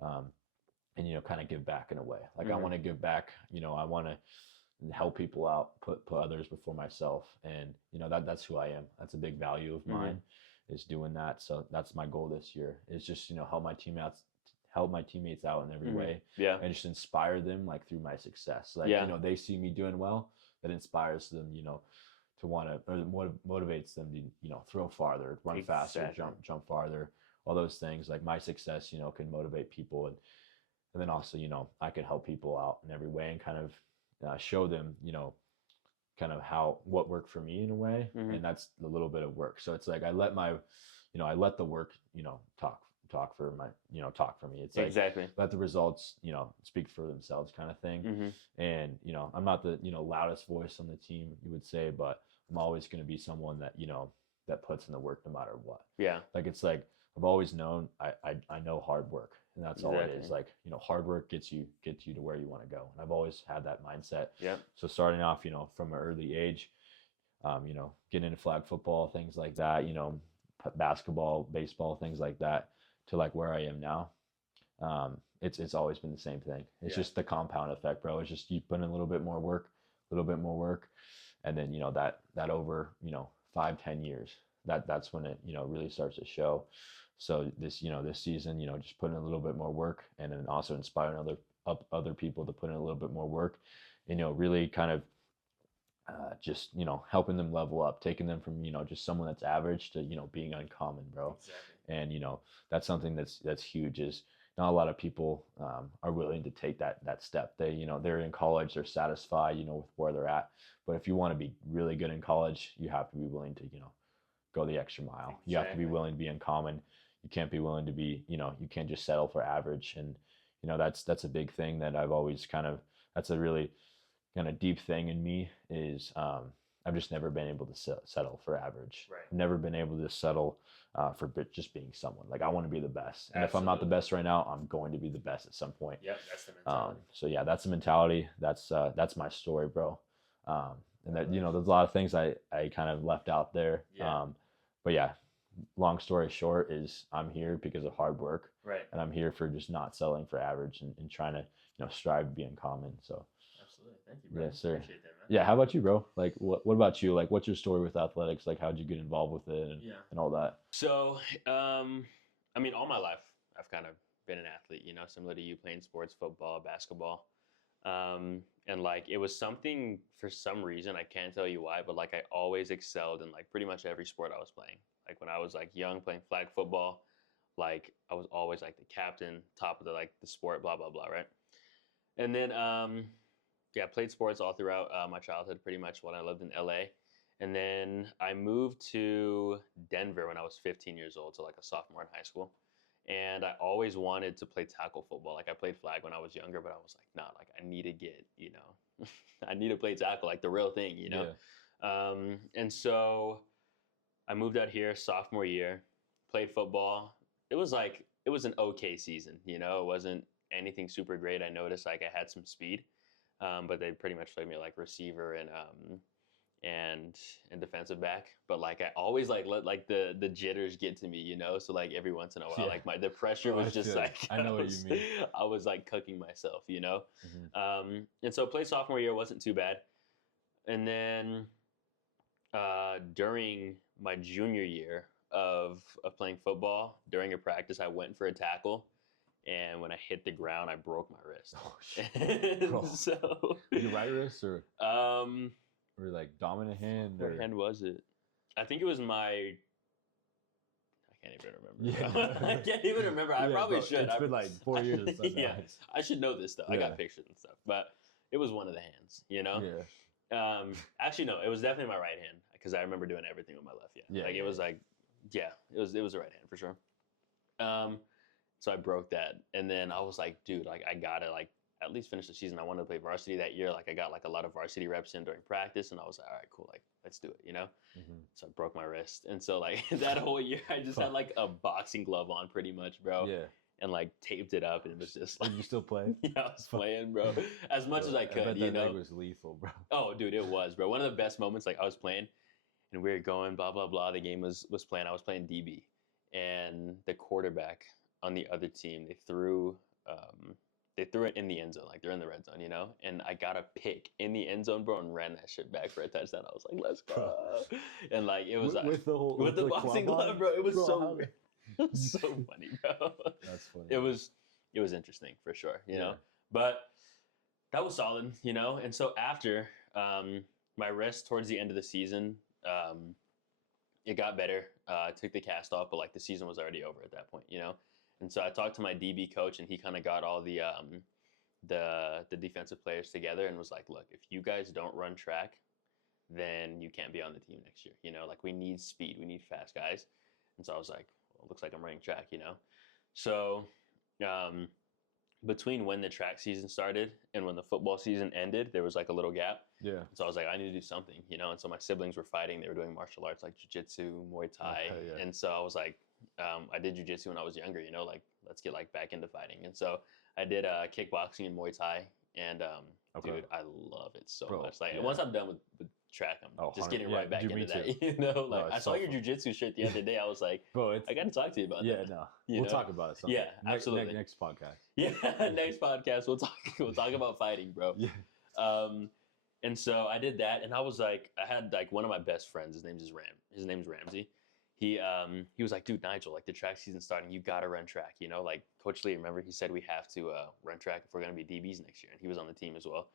and you know, kind of give back in a way. Like I want to give back. You know, I want to help people out, put others before myself, and you know that's who I am. That's a big value of mine, is doing that. So that's my goal this year. Is just, you know, help my teammates out in every way, and just inspire them like through my success. Like you know, they see me doing well, that inspires them, you know, to want to, or motivates them to, you know, throw farther, run faster, jump farther, all those things. Like my success, you know, can motivate people, and then also, you know, I can help people out in every way and kind of show them, you know, kind of what worked for me in a way, and that's a little bit of work. So it's like I let the work, you know, talk for me. It's like let the results, you know, speak for themselves, kind of thing. And you know, I'm not the, you know, loudest voice on the team, you would say, but I'm always going to be someone that, you know, that puts in the work no matter what. Like it's like I've always known I know hard work, and that's all it is. Like, you know, hard work gets you to where you want to go, and I've always had that mindset. So starting off, you know, from an early age, you know, getting into flag football, things like that, you know, basketball, baseball, things like that, to like where I am now. It's always been the same thing. It's just the compound effect, bro. It's just you put in a little bit more work, and then, you know, that over, you know, 5-10 years, that's when it, you know, really starts to show. So this, you know, this season, you know, just putting in a little bit more work, and then also inspiring other people to put in a little bit more work, you know, really kind of just, you know, helping them level up, taking them from, you know, just someone that's average to, you know, being uncommon, bro. And you know, that's something that's huge. Is not a lot of people are willing to take that step. They, you know, they're in college, they're satisfied, you know, with where they're at. But if you want to be really good in college, you have to be willing to, you know, go the extra mile. You have to be willing to be uncommon. You can't be willing to be, you know, you can't just settle for average. And you know, that's a big thing that I've always that's a really kind of deep thing in me, is I've just never been able to settle for average. I've never been able to settle for just being someone. Like I want to be the best, and if I'm not the best right now, I'm going to be the best at some point. That's the mentality. So yeah, that's the mentality. That's my story, bro. And that, you know, there's a lot of things I kind of left out there. But yeah, long story short is I'm here because of hard work, and I'm here for just not settling for average, and trying to, you know, strive to be uncommon. So absolutely, thank you, bro. Yes, sir. Appreciate that, man. Yeah, how about you, bro? Like what about you? Like what's your story with athletics? Like how'd you get involved with it, and all that? So I mean, all my life I've kind of been an athlete, you know, similar to you, playing sports, football, basketball. And like it was something, for some reason, I can't tell you why, but like I always excelled in like pretty much every sport I was playing. Like when I was like young, playing flag football, like I was always like the captain, top of the sport, blah blah blah, right? And then yeah, played sports all throughout my childhood, pretty much when I lived in LA. And then I moved to Denver when I was 15 years old, so like a sophomore in high school. And I always wanted to play tackle football. Like I played flag when I was younger, but I was like, nah, like I need to get, you know, I need to play tackle, like the real thing, you know? And so I moved out here sophomore year, played football. It was an okay season, you know, it wasn't anything super great. I noticed like I had some speed, but they pretty much played me like receiver and defensive back. But like I always like let like the jitters get to me, you know. So like every once in a while, like the pressure was just like I know what you mean. I was like cooking myself, you know. And so play sophomore year wasn't too bad, and then during my junior year of playing football, during a practice, I went for a tackle. And when I hit the ground, I broke my wrist. Oh shit! So your right wrist or like dominant hand? What hand was it? I think it was my. I can't even remember. I can't even remember. I probably should. It's been like 4 years. Yeah, I should know this stuff. I got pictures and stuff, but it was one of the hands. You know. Yeah. Actually, no. It was definitely my right hand, because I remember doing everything with my left. Yeah. Like it was like, yeah, it was the right hand for sure. So I broke that, and then I was like, dude, like I gotta like at least finish the season. I wanted to play varsity that year. Like I got like a lot of varsity reps in during practice, and I was like, all right, cool, like let's do it, you know. Mm-hmm. So I broke my wrist, and so like that whole year, I just had like a boxing glove on, pretty much, bro. Yeah. And like taped it up, and it was just like, Are you still playing? yeah, I was playing, bro, as much as I could. I bet you that leg know, was lethal, bro. oh, dude, it was, bro. One of the best moments, like I was playing, and we were going, blah blah blah. The game was playing. I was playing DB, and the quarterback on the other team, they threw it in the end zone, like they're in the red zone, you know. And I got a pick in the end zone, bro, and ran that shit back for a touchdown. I was like, let's go. And like it was with the boxing glove, bro. It was so weird. It was so funny, bro. That's funny. It was interesting for sure, you know. But that was solid, you know. And so after my wrist towards the end of the season, it got better. I took the cast off, but like the season was already over at that point, you know. And so I talked to my DB coach, and he kind of got all the defensive players together and was like, look, if you guys don't run track, then you can't be on the team next year. You know, like we need speed, we need fast guys. And so I was like, well, it looks like I'm running track, you know. So between when the track season started and when the football season ended, there was like a little gap. Yeah. So I was like, I need to do something, you know. And so my siblings were fighting. They were doing martial arts like jiu-jitsu, Muay Thai. Yeah. And so I was like, I did jiu-jitsu when I was younger, you know, like let's get like back into fighting. And so I did kickboxing and Muay Thai, and dude, I love it so much. Like once I'm done with track, I'm just getting right back into that. You know, like I saw your jiu-jitsu shirt the other day. I was like, bro, I got to talk to you about that. Yeah, no, we'll talk about it. Sometime. Yeah, absolutely. Next podcast. Yeah, next podcast we'll talk about fighting, bro. Yeah. And so I did that, and I was like, I had like one of my best friends. His name's Ramsey. He was like, dude, Nigel, like the track season's starting. You gotta run track. You know, like Coach Lee, remember he said we have to run track if we're gonna be DBs next year, and he was on the team as well.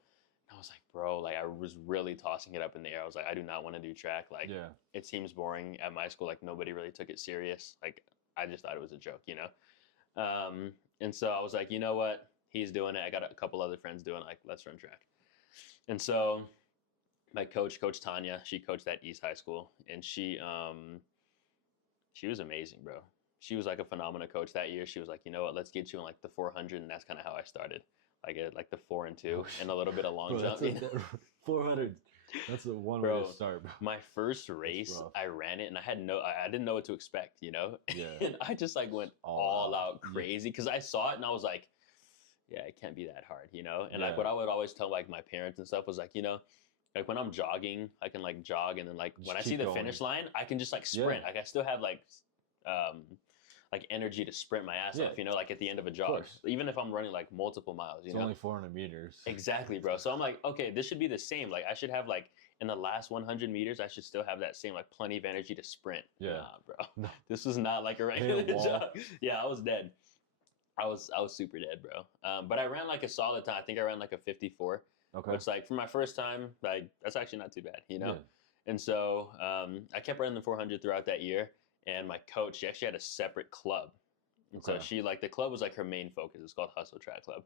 And I was like, bro, like I was really tossing it up in the air. I was like, I do not want to do track. Like, it seems boring at my school. Like nobody really took it serious. Like I just thought it was a joke, you know. And so I was like, you know what? He's doing it. I got a couple other friends doing it. Like, let's run track. And so my coach, Coach Tanya, she coached at East High School, and she was amazing, bro. She was like a phenomenal coach that year. She was like, you know what, let's get you in like the 400, and that's kind of how I started. Like at like the 4 and 2 and a little bit of long jump. 400. That's a one way to start, bro. My first race, I ran it, and I didn't know what to expect, you know. Yeah. And I just like went all out crazy because I saw it and I was like, yeah, it can't be that hard, you know. And like what I would always tell like my parents and stuff was like, you know, like when I'm jogging, I can like jog, and then like when I see the finish line, I can just like sprint. Like I still have like energy to sprint my ass off, you know, like at the end of a jog. Even if I'm running like multiple miles, you know. It's only 400 meters. Exactly, bro. So I'm like, okay, this should be the same. Like I should have like in the last 100 meters, I should still have that same like plenty of energy to sprint. Yeah, nah, bro. This was not like a regular jog. Yeah, I was dead. I was super dead, bro. But I ran like a solid time. I think I ran like a 54. Okay. Which like for my first time, like that's actually not too bad, you know. Yeah. And so I kept running the 400 throughout that year. And my coach, she actually had a separate club. And so she like the club was like her main focus. It's called Hustle Track Club.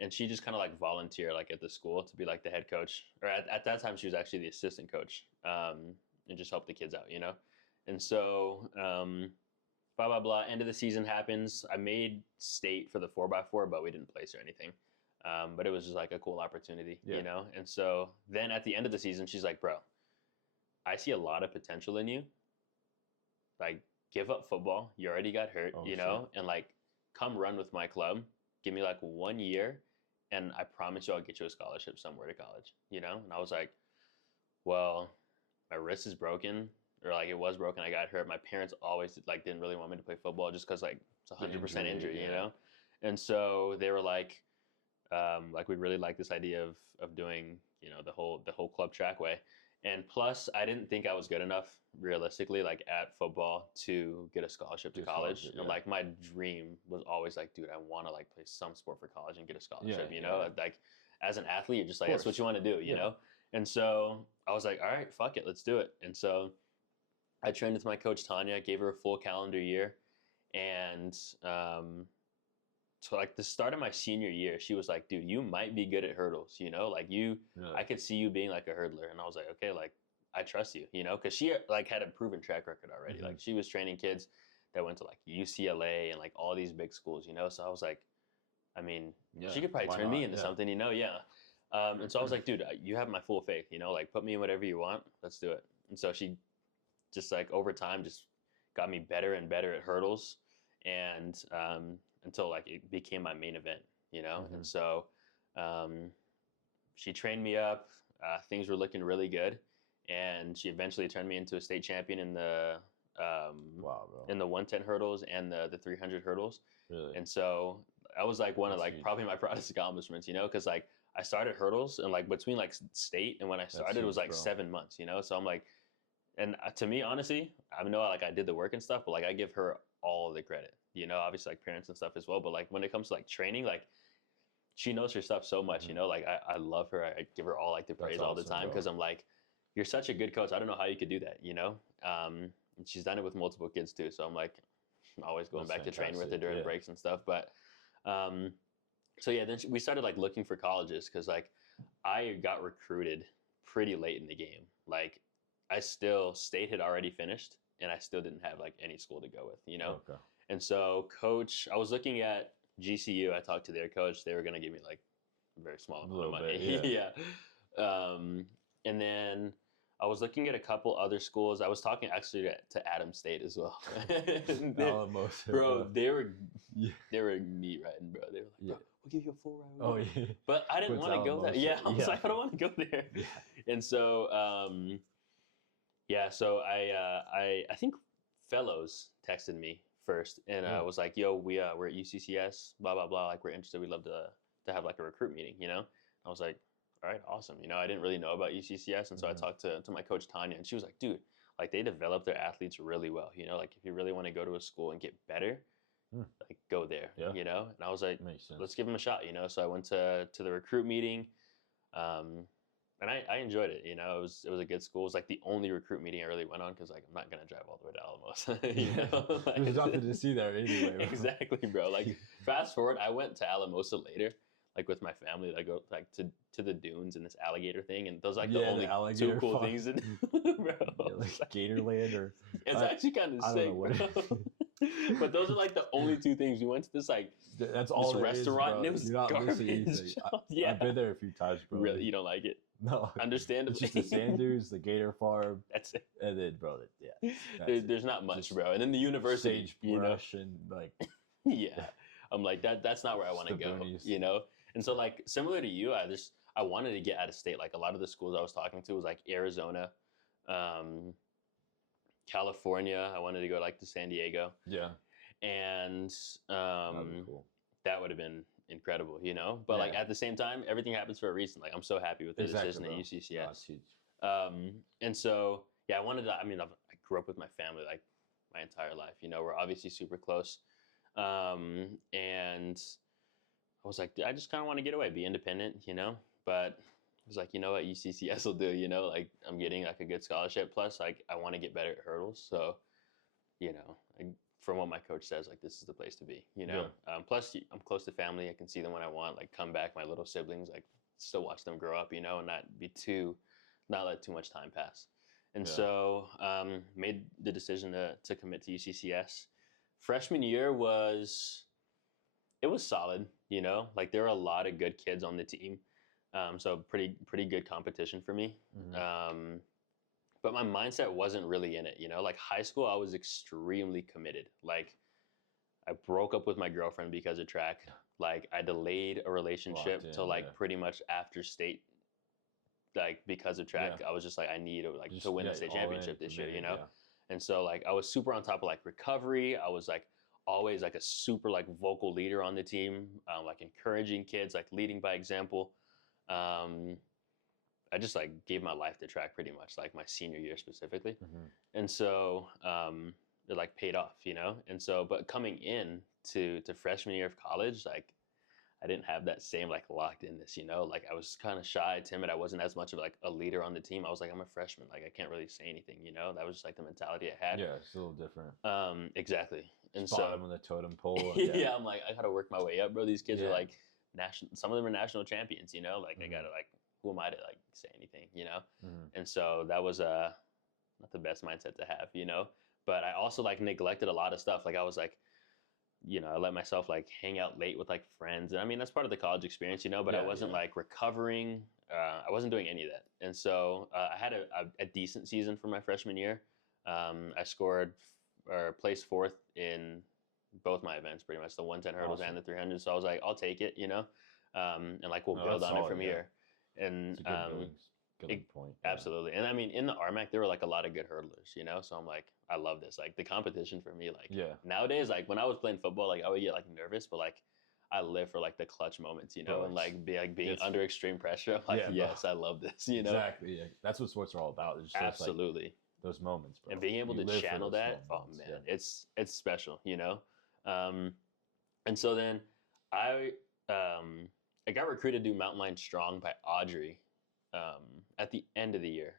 And she just kind of like volunteered like at the school to be like the head coach. Or at that time she was actually the assistant coach. And just help the kids out, you know. And so blah blah blah. End of the season happens. I made state for the 4x4, but we didn't place or anything. But it was just like a cool opportunity, you know. And so then at the end of the season, she's like, bro, I see a lot of potential in you. Like, give up football. You already got hurt, you know, and like, come run with my club. Give me like 1 year, and I promise you I'll get you a scholarship somewhere to college, you know? And I was like, well, my wrist is broken, or like it was broken. I got hurt. My parents always like didn't really want me to play football just because like it's 100% injury, you know? And so they were like we really like this idea of doing, you know, the whole club track way. And plus, I didn't think I was good enough, realistically, like at football to get a scholarship to college. And like my dream was always like, dude, I want to like play some sport for college and get a scholarship. You know, like as an athlete, you're just like that's what you want to do, you know. And so I was like, all right, fuck it, let's do it. And so I trained with my coach Tanya, gave her a full calendar year, and so like the start of my senior year, she was like, dude, you might be good at hurdles, you know, like I could see you being like a hurdler. And I was like, okay, like I trust you, you know, cause she like had a proven track record already. Like she was training kids that went to like UCLA and like all these big schools, you know? So I was like, I mean, Yeah, she could probably why turn me not? into Yeah. something, yeah. And so I was like, dude, you have my full faith, like put me in whatever you want, let's do it. And so she just like over time just got me better and better at hurdles, and until like it became my main event, And so she trained me up. Things were looking really good, and she eventually turned me into a state champion in the Wow, bro. in the 110 hurdles and the 300 hurdles. Really? And so that was like one of That's like huge. probably my proudest accomplishments, because like I started hurdles and like between like state and when I started it was huge, like bro. 7 months, So I'm like, and to me, honestly, I know like I did the work and stuff, but like I give her all of the credit, obviously like parents and stuff as well. But like when it comes to like training, like she knows her stuff so much, like I love her. I give her all like the praise all the time because I'm like, you're such a good coach. I don't know how you could do that, And she's done it with multiple kids too. So I'm like, always going back to train with her during breaks and stuff. But so yeah, then we started like looking for colleges because like I got recruited pretty late in the game. Like state had already finished and I still didn't have like any school to go with, Okay. And so coach, I was looking at GCU. I talked to their coach. They were going to give me like a very small amount of money. Bit, yeah. And then I was looking at a couple other schools. I was talking actually to Adam State as well. Bro, they were meat riding, bro. They were like, bro, we'll give you a full ride. Oh yeah. But I didn't want to go there. Yeah, I was like, I don't want to go there. Yeah. And so, so I think Fellows texted me first and was like, yo, we're at UCCS, blah blah blah. Like we're interested. We'd love to have like a recruit meeting. I was like, all right, awesome. I didn't really know about UCCS, and so I talked to my coach Tanya, and she was like, dude, like they develop their athletes really well. Like if you really want to go to a school and get better, like go there. And I was like, let's give them a shot. So I went to the recruit meeting, and I enjoyed it. It was a good school. It was like the only recruit meeting I really went on because like I'm not gonna drive all the way to Alamos. Like, there's nothing to see there anyway. Bro. Exactly, bro. Like fast forward, I went to Alamosa later, like with my family. I go like to the dunes and this alligator thing, and those are like the only two cool things to do, bro. Like Gatorland or it's actually kind of sick, bro. But those are like the only two things. We went to this like that's all this restaurant, and it was garbage. I've been there a few times, bro. Really, you don't like it? No, understandably. It's just the sand dunes, the gator farm. That's it. And then, bro, there's not much, bro. And then the university, sagebrush and like, yeah, I'm like that's not where I want to go, And so like similar to you, I wanted to get out of state. Like a lot of the schools I was talking to was like Arizona, California. I wanted to go like to San Diego. Yeah, and cool. That would have been incredible, but like at the same time, everything happens for a reason. Like I'm so happy with the decision at UCCS. And so I wanted to. I mean, I grew up with my family like my entire life. We're obviously super close, and I was like, I just kind of want to get away, be independent, But I was like, what UCCS will do, Like I'm getting like a good scholarship. Plus, like I want to get better at hurdles, so from what my coach says, like this is the place to be, plus I'm close to family. I can see them when I want, like come back, my little siblings, like still watch them grow up, and not let too much time pass. And so made the decision to commit to UCCS. Freshman year was solid, like there were a lot of good kids on the team. So pretty good competition for me. But my mindset wasn't really in it, Like high school, I was extremely committed. Like I broke up with my girlfriend because of track. Like I delayed a relationship till like pretty much after state, like because of track. I was just like, I need to win the state championship this year, And so like I was super on top of like recovery. I was like always like a super like vocal leader on the team, like encouraging kids, like leading by example. I just like gave my life to track pretty much, like my senior year specifically. And so it like paid off, And so, but coming in to freshman year of college, like I didn't have that same like locked in this, Like I was kind of shy, timid. I wasn't as much of like a leader on the team. I was like, I'm a freshman, like I can't really say anything, That was just like the mentality I had. Yeah, it's a little different. Exactly. And bottom on the totem pole. Yeah, I'm like, I gotta work my way up, bro. These kids are like some of them are national champions, Like I gotta like, who am I to like say anything, And so that was not the best mindset to have, But I also like neglected a lot of stuff. Like I was like I let myself like hang out late with like friends. And I mean, that's part of the college experience, but I wasn't like recovering. I wasn't doing any of that. And so I had a decent season for my freshman year. I scored or placed fourth in both my events, pretty much the 110 hurdles and the 300. So I was like, I'll take it, and like we'll build on it from here. And it's a good building point. Yeah. Absolutely. And I mean, in the RMAC, there were like a lot of good hurdlers, so I'm like, I love this. Like the competition for me, like nowadays, like when I was playing football, like I would get like nervous, but like I live for like the clutch moments, and like being under extreme pressure. I'm like, yes, I love this, Exactly. Yeah. That's what sports are all about. It's just absolutely like those moments, bro. And being able to channel that, moments, oh man, it's special, and so then I I got recruited to do Mountain Lion Strong by Audrey at the end of the year.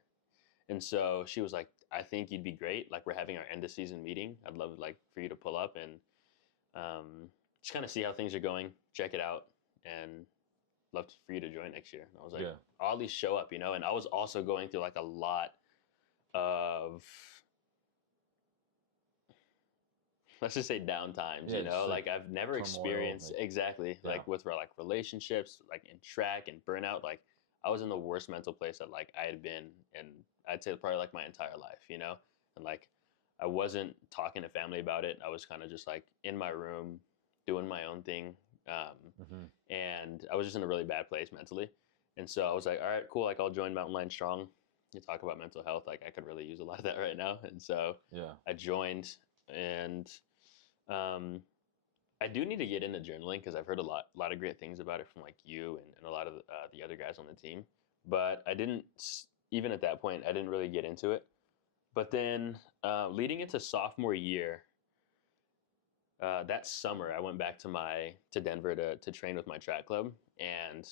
And so she was like, I think you'd be great. Like we're having our end of season meeting. I'd love like for you to pull up and just kind of see how things are going, check it out, and love for you to join next year. And I was like, I'll at least show up, And I was also going through like a lot of, let's just say down times, like I've never experienced like with like relationships, like in track and burnout. Like I was in the worst mental place that like I had been in, I'd say probably like my entire life, and like I wasn't talking to family about it. I was kind of just like in my room doing my own thing. And I was just in a really bad place mentally. And so I was like, all right, cool. Like I'll join Mountain Lion Strong. You talk about mental health. Like I could really use a lot of that right now. And so I joined, and I do need to get into journaling because I've heard a lot of great things about it from like you and a lot of the other guys on the team. But I didn't, even at that point, I didn't really get into it. But then leading into sophomore year, that summer, I went back to Denver to train with my track club. And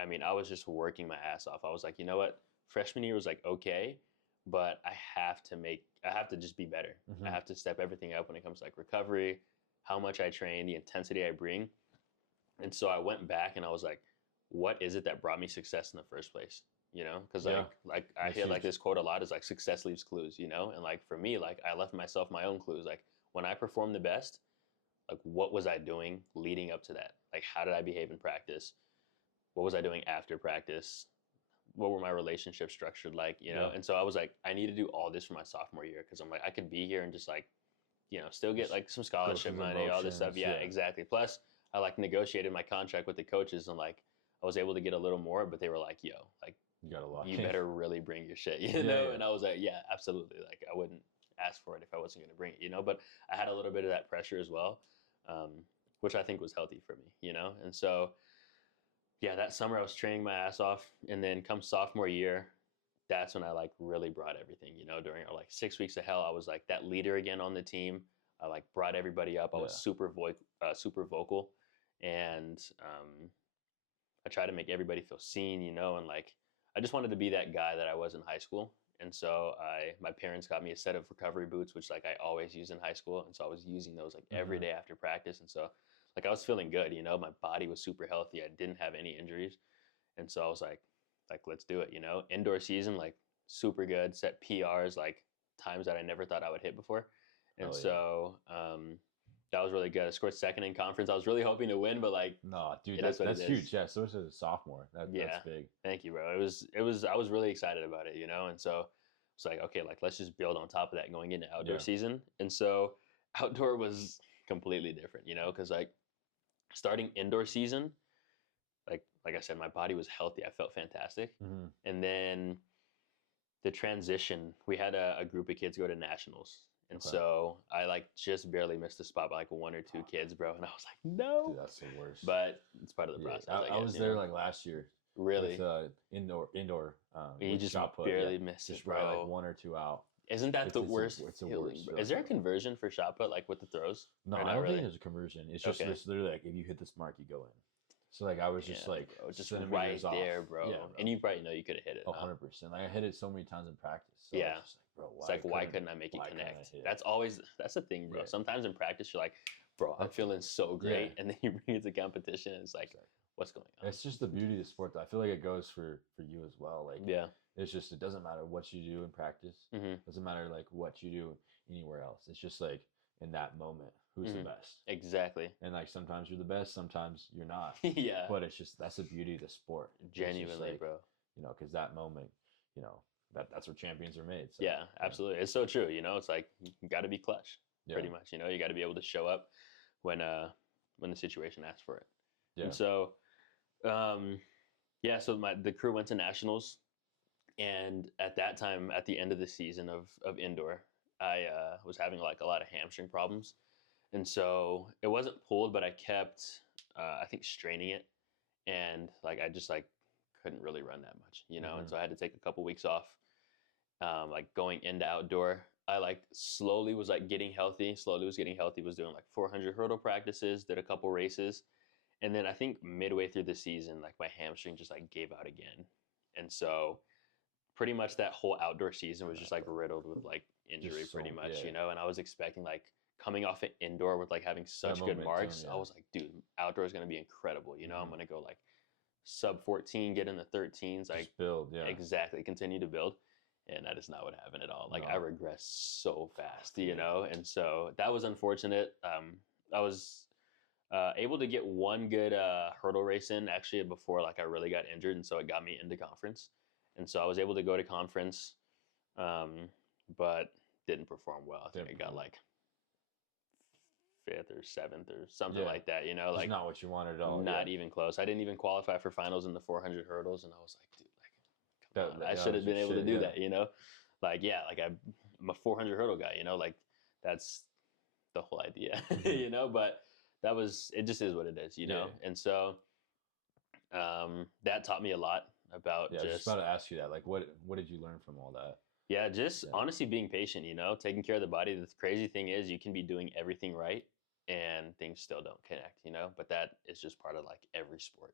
I mean, I was just working my ass off. I was like, you know what? Freshman year was like, okay, but I have to just be better. I have to step everything up when it comes to like recovery, how much I train, the intensity I bring. And so I went back and I was like, what is it that brought me success in the first place? Because like I hear like this quote a lot is like success leaves clues, and like for me, like I left myself my own clues. Like when I performed the best, like what was I doing leading up to that? Like how did I behave in practice? What was I doing after practice? What were my relationships structured like, And so I was like, I need to do all this for my sophomore year because I'm like, I could be here and just like, still get like some scholarship money, all this stuff. Yeah, exactly. Plus, I like negotiated my contract with the coaches and like I was able to get a little more, but they were like, yo, like you better really bring your shit, And I was like, yeah, absolutely. Like I wouldn't ask for it if I wasn't going to bring it, But I had a little bit of that pressure as well, which I think was healthy for me, And so, yeah, that summer I was training my ass off, and then come sophomore year, that's when I like really brought everything, during our like 6 weeks of hell, I was like that leader again on the team. I like brought everybody up. I was super vocal, and I tried to make everybody feel seen, and like I just wanted to be that guy that I was in high school. And so my parents got me a set of recovery boots, which like I always used in high school, and so I was using those like every day after practice. And so like I was feeling good, my body was super healthy. I didn't have any injuries, and so I was like let's do it, Indoor season, like super good, set PRs, like times that I never thought I would hit before. And so that was really good. I scored second in conference. I was really hoping to win, but like, no, dude, that's huge. Yeah, so as a sophomore, that's big. Thank you, bro. It was. I was really excited about it, and so it's like, okay, like let's just build on top of that going into outdoor season. And so outdoor was completely different, because like starting indoor season, like I said, my body was healthy. I felt fantastic. And then the transition, we had a group of kids go to nationals. And so I like just barely missed the spot by like 1 or 2 kids, bro. And I was like, no. Dude, that's the worst. But it's part of the process. I was there like last year. Really? With, indoor. You just shot put, barely missed it, bro. Right, like 1 or 2 out. Isn't that the worst? It's the worst. Is there a conversion for shot put like with the throws? No, I don't think there's a conversion. It's just literally like if you hit this mark, you go in. So like I was just like bro, just right there, bro. Yeah, bro. And you probably know you could have hit it. 100%. Like I hit it so many times in practice. So yeah. Why couldn't I make it connect? That's the thing, bro. Yeah. Sometimes in practice you're like, bro, I'm feeling so great, and then you bring it to competition and it's like, what's going on? It's just the beauty of the sport though. I feel like it goes for you as well. Like it's just it doesn't matter what you do in practice. It doesn't matter like what you do anywhere else. It's just like in that moment who's the best. Exactly. And like sometimes you're the best, sometimes you're not. Yeah. But it's just that's the beauty of the sport. Genuinely, like, bro. because that moment, that's where champions are made. So Yeah, absolutely. It's so true. It's like you got to be clutch, yeah, pretty much. You got to be able to show up when the situation asks for it. yeah, And so, yeah. So the crew went to nationals, and at that time, at the end of the season of indoor, I was having like a lot of hamstring problems, and so it wasn't pulled, but I kept, I think, straining it, and like I just like couldn't really run that much, and so I had to take a couple weeks off. Like going into outdoor, I like slowly was like getting healthy. Slowly was getting healthy. Was doing like 400 hurdle practices. Did a couple races, and then I think midway through the season, like my hamstring just like gave out again, and so pretty much that whole outdoor season was just like riddled with like injury, pretty much, yeah. And I was expecting like coming off an indoor with like having such good marks. Yeah. I was like, dude, outdoor is gonna be incredible. I'm gonna go like sub 14, get in the 13s, like Just build, yeah. exactly, continue to build. And that is not what happened at all. Like No. I regress so fast, and so that was unfortunate. I was able to get one good hurdle race in actually before like I really got injured, and so it got me into conference, and so I was able to go to conference, but didn't perform well. I think I got like 5th or 7th or something like that. Just like not what you wanted at all. Not even close. I didn't even qualify for finals in the 400 hurdles, and I was like, dude, like, come on, I should have been able to do that. Like like I'm a 400 hurdle guy. Like that's the whole idea. But it just is what it is. And so that taught me a lot about I was just about to ask you that. Like, what did you learn from all that? Yeah, just honestly being patient, taking care of the body. The crazy thing is you can be doing everything right and things still don't connect, but that is just part of like every sport,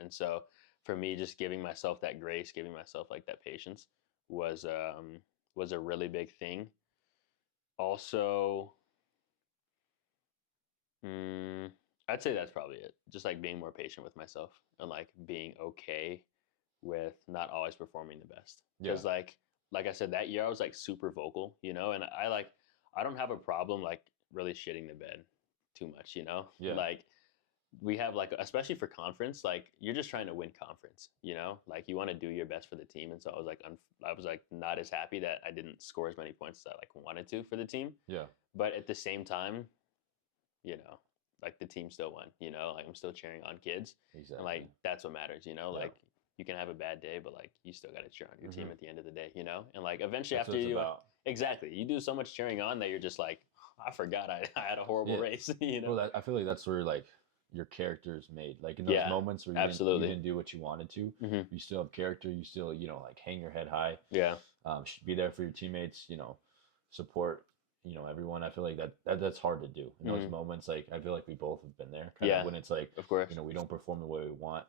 And so for me, just giving myself that grace, giving myself like that patience was a really big thing. Also, I'd say that's probably it. Just like being more patient with myself and like being okay with not always performing the best. Because like I said, that year I was like super vocal, and I don't have a problem like really shitting the bed too much, Yeah. Like we have like, especially for conference, like you're just trying to win conference, like you want to do your best for the team. And so I was like not as happy that I didn't score as many points as I like wanted to for the team. Yeah. But at the same time, like the team still won, like I'm still cheering on kids. Exactly. And like that's what matters, like you can have a bad day, but like you still got to cheer on your team at the end of the day, And like eventually that's after exactly, you do so much cheering on that you're just like, I forgot I had a horrible race, Well, I feel like that's where like your character is made. Like in those moments where you didn't do what you wanted to, you still have character. You still, like hang your head high. Yeah. Be there for your teammates. Support. Everyone. I feel like that's hard to do in those moments. Like I feel like we both have been there. Kind of when it's like, of course, we don't perform the way we want.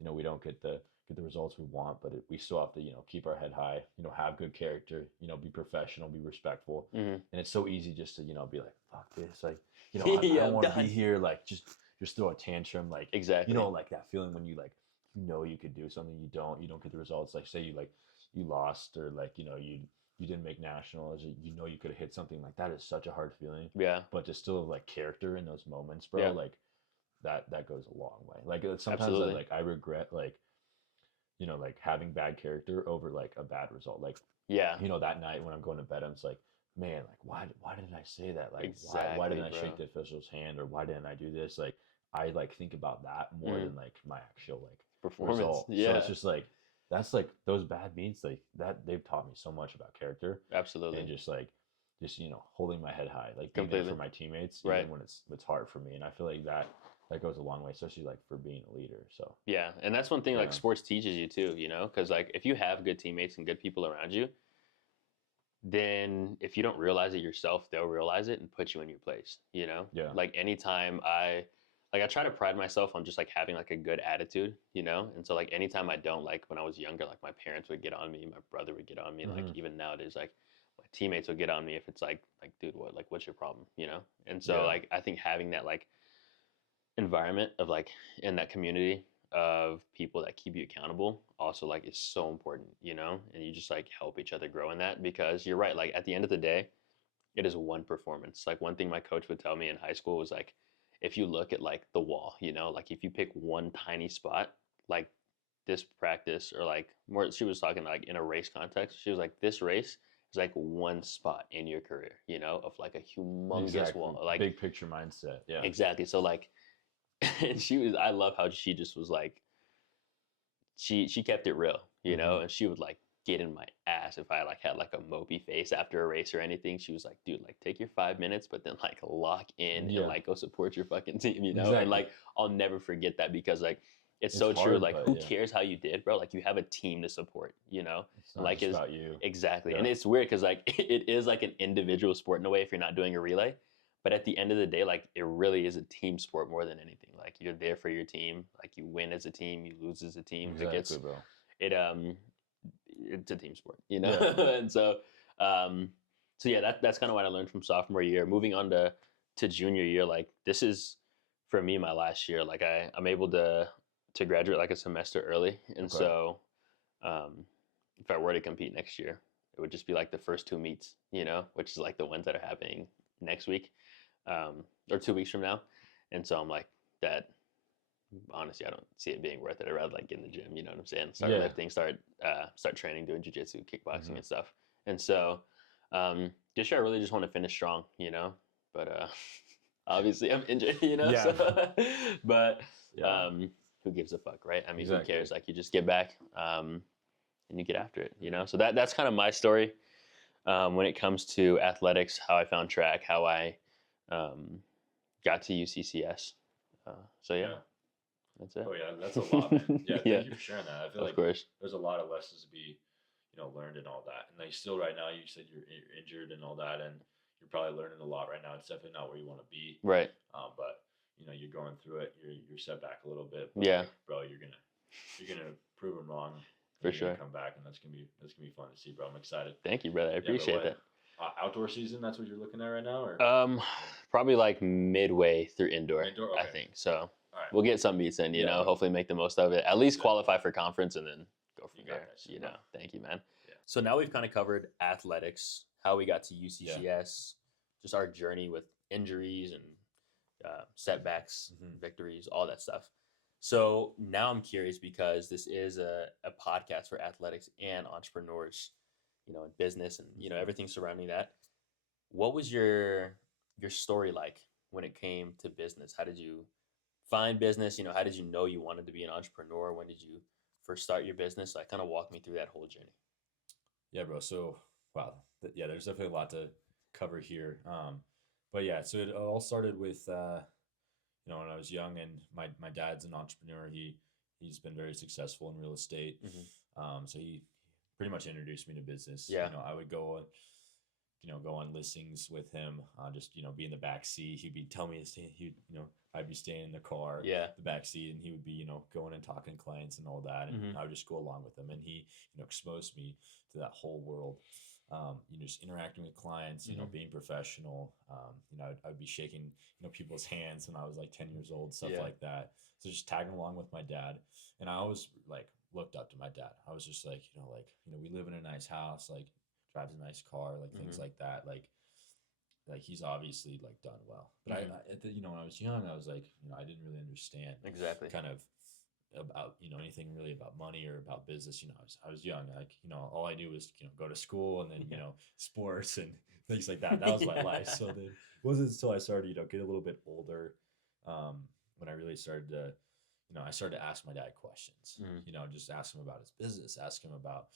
We don't get the results we want, but we still have to, keep our head high, have good character, be professional, be respectful. And it's so easy just to, be like, fuck this. Like, I don't want to be here. Like, just throw a tantrum. Like, exactly. Like that feeling when you like, you could do something, you don't get the results. Like say you lost or like, you didn't make nationals, you could have hit something. Like that is such a hard feeling. Yeah. But to still have like character in those moments, bro, like that goes a long way. Like sometimes I regret like, like having bad character over like a bad result. Like, that night when I'm going to bed, I'm just like, man, like why didn't I say that? Like, exactly, why didn't I shake the official's hand, or why didn't I do this? Like, I like think about that more than like my actual like performance. Result. So it's just like that's like those bad meets like that. They've taught me so much about character. Absolutely. And just holding my head high, like being there for my teammates, even when it's hard for me. And I feel like that goes a long way, especially like for being a leader. So yeah, and that's one thing like sports teaches you too, because like if you have good teammates and good people around you, then if you don't realize it yourself, they'll realize it and put you in your place. Like anytime I try to pride myself on just like having like a good attitude, and so like anytime I don't, like when I was younger, like my parents would get on me, my brother would get on me, like even nowadays, like my teammates will get on me if it's like dude, what's your problem, And so like I think having that like environment of like in that community of people that keep you accountable also like is so important, and you just like help each other grow in that, because you're right, like at the end of the day, it is one performance. Like one thing my coach would tell me in high school was like, if you look at like the wall, you know, like if you pick one tiny spot, like this practice or like more, she was talking like in a race context. She was like, this race is like one spot in your career, you know, of like a humongous wall, like big picture mindset. Yeah, exactly. So like, and I love how she just was like, she kept it real, you know, and she would like get in my ass if I like had like a mopey face after a race or anything. She was like, dude, like take your 5 minutes, but then like lock in and like go support your fucking team, you know? Exactly. And like I'll never forget that because like it's so It's true. hard, Like but who yeah. cares how you did, bro? Like you have a team to support, you know? It's not Like just about you. exactly. Yeah. And it's weird because like it is like an individual sport in a way if you're not doing a relay. But at the end of the day, like it really is a team sport more than anything. Like you're there for your team. Like you win as a team, you lose as a team. Exactly, bro. It's a team sport, you know. Yeah. And so yeah, that's kind of what I learned from sophomore year. Moving on to junior year, like this is for me my last year. Like I'm able to graduate like a semester early, and Okay. so if I were to compete next year, it would just be like the first two meets, you know, which is like the ones that are happening next week, or 2 weeks from now. And so I'm like that. Honestly, I don't see it being worth it. I'd rather like get in the gym, you know what I'm saying? Start lifting, start training, doing jujitsu, kickboxing, and stuff. And so this year I really just want to finish strong, you know. But obviously I'm injured, you know. Yeah. So, but who gives a fuck, right? I mean, who cares? Like you just get back and you get after it, you know. So that's kind of my story when it comes to athletics, how I found track, how I got to UCCS. So yeah. That's it. Oh yeah, that's a lot, man. Yeah, thank you for sharing that. I feel like there's a lot of lessons to be, learned and all that. And like still right now, you said you're injured and all that, and you're probably learning a lot right now. It's definitely not where you want to be. Right. But you're going through it. You're set back a little bit. But yeah. Like, bro, you're gonna prove them wrong. For sure. Come back, and that's gonna be fun to see, bro. I'm excited. Thank you, brother. I appreciate that. Outdoor season, that's what you're looking at right now, or probably like midway through indoor. Okay. I think so. All right. We'll get some meets in, you know, hopefully make the most of it. At least qualify for conference and then go from there. You know, thank you, man. Yeah. So now we've kind of covered athletics, how we got to UCCS, just our journey with injuries and setbacks, victories, all that stuff. So now I'm curious because this is a podcast for athletics and entrepreneurs, you know, in business and, you know, everything surrounding that. What was your story like when it came to business? How did you find business? You know, how did you know you wanted to be an entrepreneur? When did you first start your business? Like, kind of walk me through that whole journey. Yeah, bro. So, wow. Yeah, there's definitely a lot to cover here. But yeah, so it all started with, when I was young, and my dad's an entrepreneur. He's been very successful in real estate. So he pretty much introduced me to business. Yeah. I would go on listings with him, just, be in the back seat. He'd be telling me to stay, I'd be staying in the car, the back seat, and he would be, going and talking to clients and all that. And I would just go along with him. And he, exposed me to that whole world, just interacting with clients, being professional. I'd be shaking, people's hands when I was like 10 years old, stuff like that. So just tagging along with my dad. And I always like looked up to my dad. I was just like, we live in a nice house, like drives a nice car, like things like that. Like he's obviously like done well. But I when I was young, I was like, I didn't really understand exactly kind of about, anything really about money or about business. I was young, like, all I knew was, go to school and then, sports and things like that. That was my life. So then it wasn't until I started, get a little bit older, when I really started to, I started to ask my dad questions, just ask him about his business, ask him about,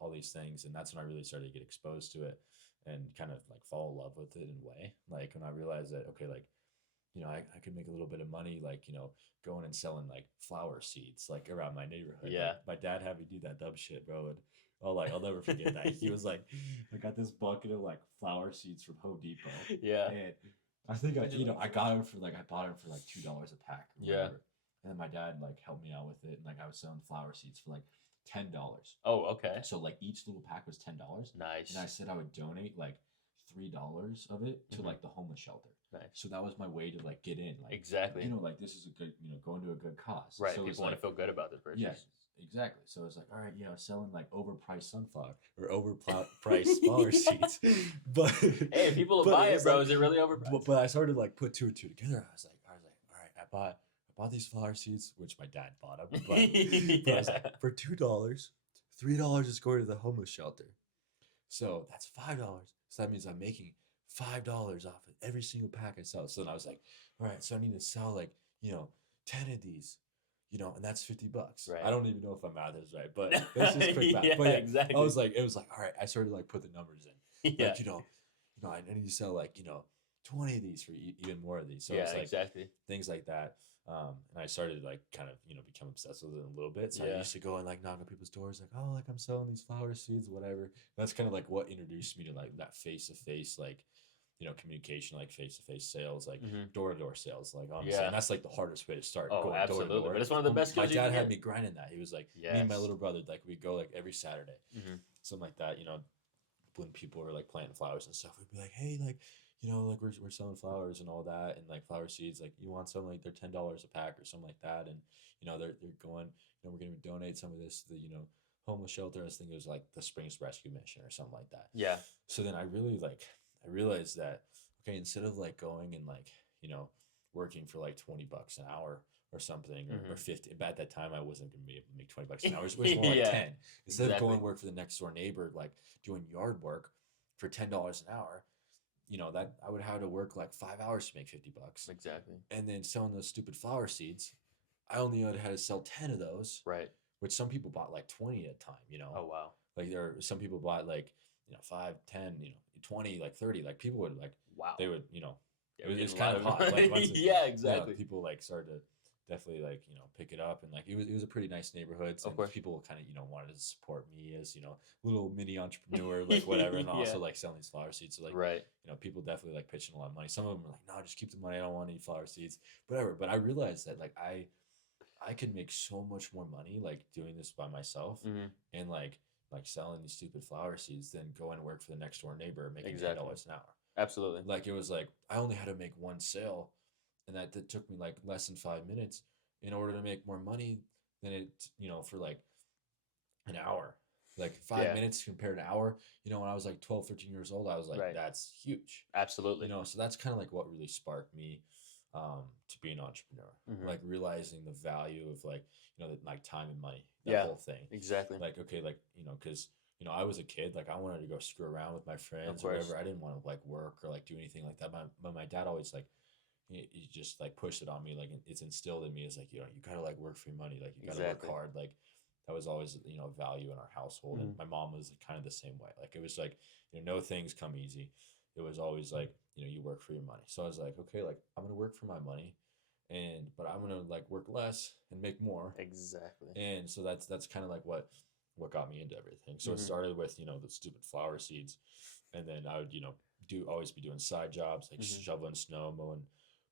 all these things. And that's when I really started to get exposed to it and kind of like fall in love with it in a way. Like when I realized that, okay, like, I could make a little bit of money, like, going and selling like flower seeds, like around my neighborhood. Yeah. Like, my dad had me do that dumb shit, bro. And I'll never forget that. He was like, I got this bucket of like flower seeds from Home Depot. Yeah. And I think I got them for like, I bought them for like $2 a pack. Yeah. And then my dad like helped me out with it. And like I was selling flower seeds for like $10. Oh, okay. So like each little pack was $10. Nice. And I said I would donate like $3 of it to like the homeless shelter. Nice. So that was my way to like get in. Like, exactly. Like this is a good, going to a good cause. Right. So people want to feel good about this purchase. Yeah. Exactly. So it's like, all right, selling like overpriced sunflower or overpriced flower seeds. But Hey, people will but buy it, it's bro. like, Is it really overpriced? but I started like put two and two together. I was like, all right, I bought these flower seeds, which my dad bought them. But I was like, for $2, $3 is going to the homeless shelter. So that's $5. So that means I'm making $5 off of every single pack I sell. So then I was like, all right, so I need to sell like, 10 of these, and that's $50. Right. I don't even know if I'm at this right, but that's just quick math. Yeah, But yeah, exactly. it was like, all right, I started like put the numbers in. Yeah. Like, I need to sell like, 20 of these for even more of these. So yeah, it's like exactly. things like that. And I started like kind of, become obsessed with it a little bit. So I Yeah. used to go and like knock on people's doors, like, oh, like I'm selling these flower seeds, whatever. That's kind of like what introduced me to like that face to face, like, communication, like face to face sales, like door to door sales, like honestly. Yeah. And that's like the hardest way to start. Oh, going absolutely. door to door. But it's one of the best My skills you dad can had get. me grinding that. He was like, me Yes. and my little brother, like we go like every Saturday, something like that. When people were like planting flowers and stuff, we'd be like, hey, like, like we're selling flowers and all that, and like flower seeds, like you want some, like they're $10 a pack or something like that, and they're going, we're gonna donate some of this to the homeless shelter. I think it was like the Springs Rescue Mission or something like that. Yeah. So then I realized that okay, instead of like going and like working for like $20 an hour or something, or 50. But at that time, I wasn't going to be able to make $20 an hour. It was more like 10. Instead of going and work for the next door neighbor, like doing yard work for $10 an hour, that I would have to work like 5 hours to make $50. Exactly. And then selling those stupid flower seeds, I only had to sell 10 of those. Right. Which some people bought like 20 at a time. Oh wow. Like there are some people bought like 5, 10, 20, like 30. Like people would like wow. They would it was kind of hot. Like yeah, exactly. People like started to definitely like pick it up, and like it was a pretty nice neighborhood. So people kind of wanted to support me as little mini entrepreneur, like whatever, and also like selling these flower seeds. So like right. People definitely like pitching a lot of money. Some of them were like, no, just keep the money. I don't want any flower seeds, whatever. But I realized that like I could make so much more money like doing this by myself and like selling these stupid flower seeds than going to work for the next door neighbor making $10 an hour. Absolutely. Like it was like I only had to make one sale, and that took me like less than 5 minutes in order to make more money than it for like an hour. Like 5 minutes compared to an hour. When I was like 12, 13 years old, I was like, that's huge. Absolutely. So that's kind of like what really sparked me to be an entrepreneur. Like realizing the value of like like time and money, that whole thing. Exactly. Like okay, like because I was a kid, like I wanted to go screw around with my friends or whatever. I didn't want to like work or like do anything like that. But my dad always like he just like pushed it on me, like it's instilled in me as like you gotta like work for your money, like you gotta work hard. Like that was always a value in our household. And my mom was kind of the same way. Like it was like no things come easy. It was always like you work for your money. So I was like, okay, like I'm gonna work for my money, but I'm gonna like work less and make more. Exactly. And so that's kind of like what got me into everything. So it started with the stupid flower seeds, and then I would always be doing side jobs like shoveling snow,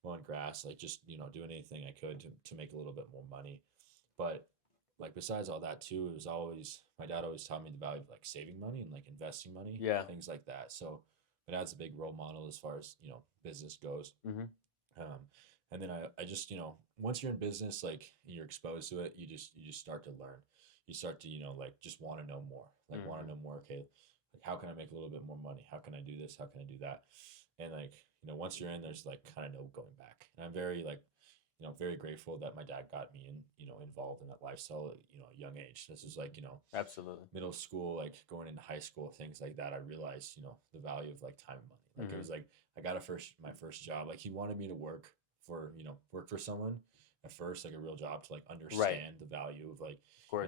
mowing grass, like just doing anything I could to make a little bit more money. But like besides all that too, it was always my dad always taught me the value of like saving money and like investing money, things like that. So my dad's a big role model as far as business goes. And then I just once you're in business, like and you're exposed to it, you just start to learn. You start to like just want to know more, like want to know more. Okay, like how can I make a little bit more money? How can I do this? How can I do that? And like once you're in, there's like kind of no going back. And I'm very like very grateful that my dad got me involved in that lifestyle at a young age. This is like absolutely middle school, like going into high school, things like that. I realized the value of like time and money. Like it was like I got my first job. Like he wanted me to work for someone at first, like a real job, to like understand the value of like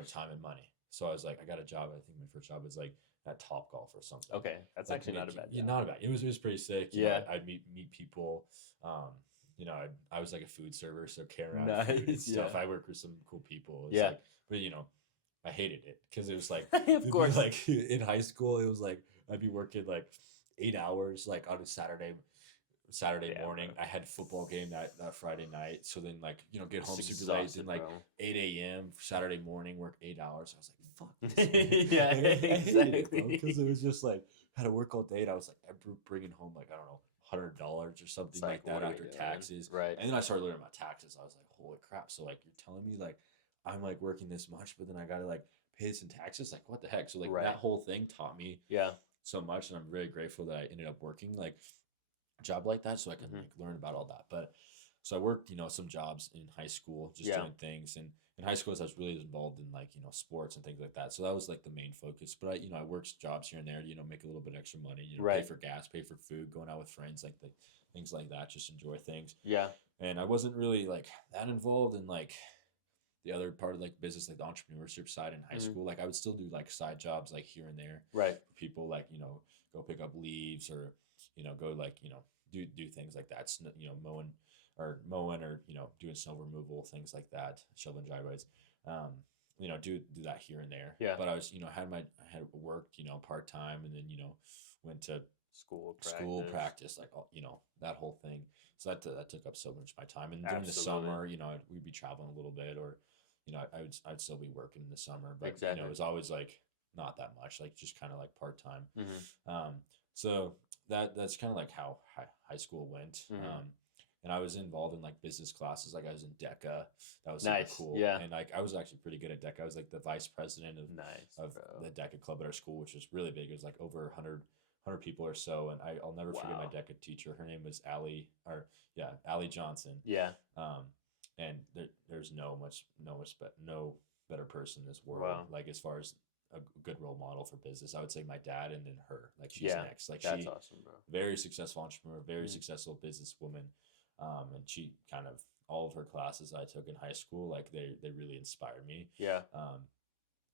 time and money. So I was like, I got a job. I think my first job was like at Top Golf or something. Okay, that's like, actually not a bad job. Yeah, not a bad. It was pretty sick. I'd meet people. I was like a food server, so carrying around food and stuff. I worked with some cool people. Like, but I hated it because it was like, of course, like in high school, it was like I'd be working like 8 hours, like on a Saturday morning. I had football game that Friday night, so then like get home super late, and like 8 a.m. Saturday morning, work 8 hours. I was like, fuck this. Exactly. Because it was just like I had to work all day, and I was like bringing home like I don't know $100 or something like that after taxes. Right. And then I started learning about taxes. I was like, holy crap. So like you're telling me like I'm like working this much, but then I got to like pay some taxes. Like, what the heck? So like Right. that whole thing taught me Yeah. so much, and I'm very grateful that I ended up working like a job like that so I can Mhm. like learn about all that. But so I worked, some jobs in high school, just Yeah. doing things. And in high school, I was really involved in like, sports and things like that. So that was like the main focus. But I worked jobs here and there, make a little bit extra money, pay Right. for gas, pay for food, going out with friends, like the things like that, just enjoy things. Yeah. And I wasn't really like that involved in like the other part of like business, like the entrepreneurship side in high Mhm. school. Like I would still do like side jobs like here and there Right. for people, like, go pick up leaves or, go like, do things like that, mowing or, doing snow removal, things like that, shoveling driveways. Do that here and there. Yeah. But I was, I had worked, part time, and then, went to School practice, like all, that whole thing. So that took up so much of my time. And during the Absolutely. summer, we'd be traveling a little bit, or I'd still be working in the summer, but Exactly. it was always like not that much, like just kind of like part time. Mhm. So that's kind of like how high school went. Mhm. And I was involved in like business classes. Like I was in DECA. That was super Nice. cool. Yeah. And like I was actually pretty good at DECA. I was like the vice president Nice, of bro. the DECA club at our school, which was really big. It was like over 100 people or so. And I'll never forget my Wow. DECA teacher. Her name was Allie Johnson. Yeah. And there's no better person in this world. Wow. Like as far as a good role model for business, I would say my dad, and then her. Like she's Yeah. next. Like That's she awesome, bro. very successful entrepreneur, very Mhm. successful businesswoman. And she kind of all of her classes I took in high school, like they really inspired me. Yeah.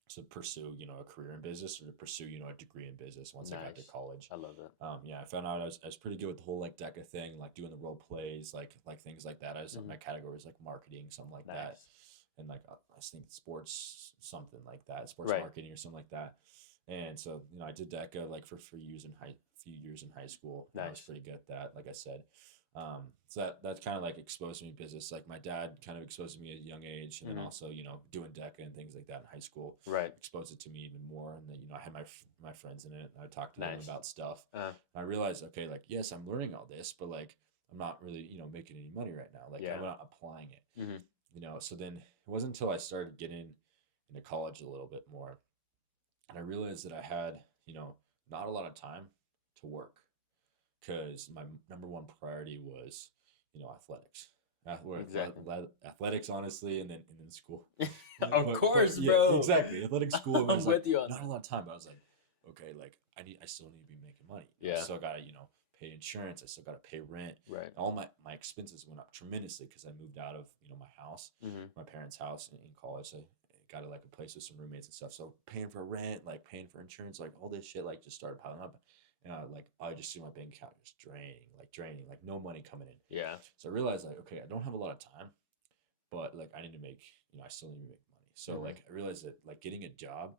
To pursue, a career in business, or to pursue, a degree in business once I got to Nice. college. I love that. I found out I was pretty good with the whole like DECA thing, like doing the role plays, like things like that. Mhm. My category was like marketing, something like that, Nice. and like I think sports, something like that, sports Right. marketing or something like that. And so I did DECA like for few years in high school. I was Nice. pretty good at that, like I said. So that kind of like exposed me to business. Like my dad kind of exposed me at a young age, and then Mhm. also doing DECA and things like that in high school Right. exposed it to me even more. And then I had my friends in it, and I talked to them Nice. about stuff. Uh, And I realized, okay, like yes, I'm learning all this, but like I'm not really making any money right now. Like Yeah. I'm not applying it. Mhm. So then it wasn't until I started getting into college a little bit more, and I realized that I had not a lot of time to work, because my number one priority was athletics. Exactly. Athletics, honestly, and then school. Of course, yeah, bro. exactly. Athletic school. I'm Was with you on not that. a lot of time, but I was like, okay, like I still need to be making money. Yeah. I still gotta pay insurance. I still gotta pay rent. Right. All my expenses went up tremendously because I moved out of my house, Mhm. my parents' house in college. I got like a place with some roommates and stuff. So paying for rent, like paying for insurance, like all this shit, like just started piling up. And like I just see my bank account just draining, like no money coming in. Yeah. So I realized like, okay, I don't have a lot of time, but like I need to make, I still need to make money. So Mhm. like I realized that like getting a job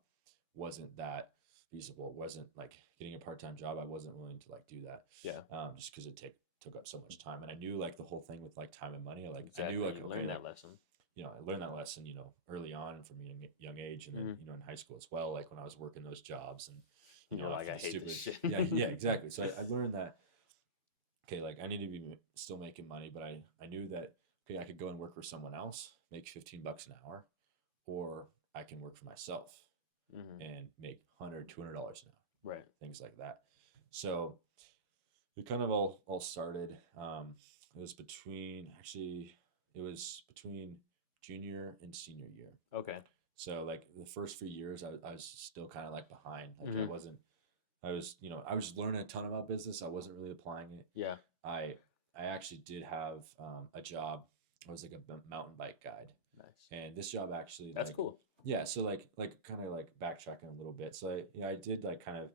wasn't that feasible. It wasn't like getting a part-time job. I wasn't willing to like do that. Yeah. Just because it took up so much time. And I knew like the whole thing with like time and money. Like Exactly. I knew like, You okay, learned like, that lesson. I learned that lesson, early on from a young age, and then, Mhm. in high school as well, like when I was working those jobs, and, You're like, after I the hate this shit. yeah, exactly. So I learned that, okay, like I need to be still making money, but I knew that, okay, I could go and work for someone else, make $15 an hour, or I can work for myself Mhm. and make $100, $200 an hour, Right. things like that. So it kind of all started. It was between junior and senior year. Okay. So like the first few years, I was still kind of like behind. Like Mhm. I was learning a ton about business. I wasn't really applying it. Yeah. I actually did have a job. I was like a mountain bike guide, Nice. and this job actually, That's like, cool. yeah. So like kind of like backtracking a little bit. So I did like kind of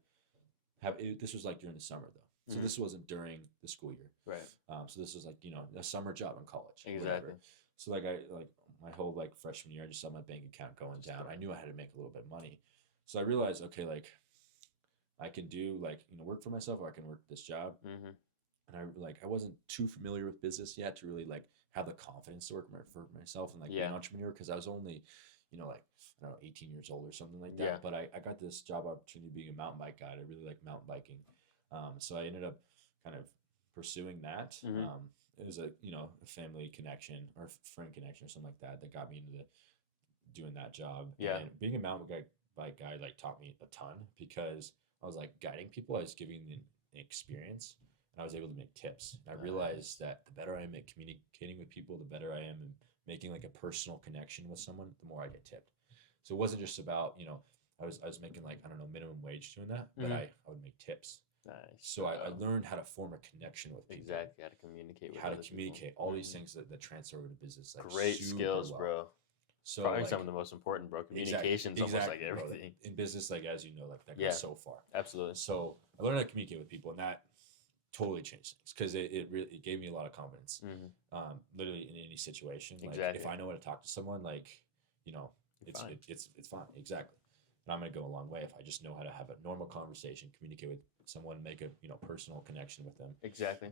have it, this was like during the summer though. So Mhm. this wasn't during the school year. Right. So this was like a summer job in college. Exactly. Whatever. So like my whole like freshman year, I just saw my bank account going down. I knew I had to make a little bit of money. So I realized, okay, like I can do like work for myself, or I can work this job. Mhm. And I wasn't too familiar with business yet to really like have the confidence to work for myself and like be an Yeah. entrepreneur, because I was only like I don't know 18 years old or something like that. Yeah. But I got this job opportunity being a mountain bike guide. I really like mountain biking, so I ended up kind of pursuing that. Mhm. It was a family connection or friend connection or something like that got me into doing that job. Yeah. And being a mountain bike guy like taught me a ton, because I was like guiding people, I was giving them an experience, and I was able to make tips. And I realized that the better I am at communicating with people, the better I am in making like a personal connection with someone, the more I get tipped. So it wasn't just about, I was making like, I don't know, minimum wage doing that, but I would make tips. Nice. So I learned how to form a connection with people. Exactly, how to communicate with how to other communicate, people. all these things that transfer over to business. Like Great super skills, well. bro. So Probably like, some of the most important, bro. Communication's almost like bro. everything. In business, like, as you know, like that Yeah. goes so far. Absolutely. So I learned how to communicate with people, and that totally changed things, because it really gave me a lot of confidence. Literally in any situation. Like Exactly. if I know how to talk to someone, like, it's fine. It's fine. Exactly. And I'm gonna go a long way if I just know how to have a normal conversation, communicate with someone, make a personal connection with them. Exactly.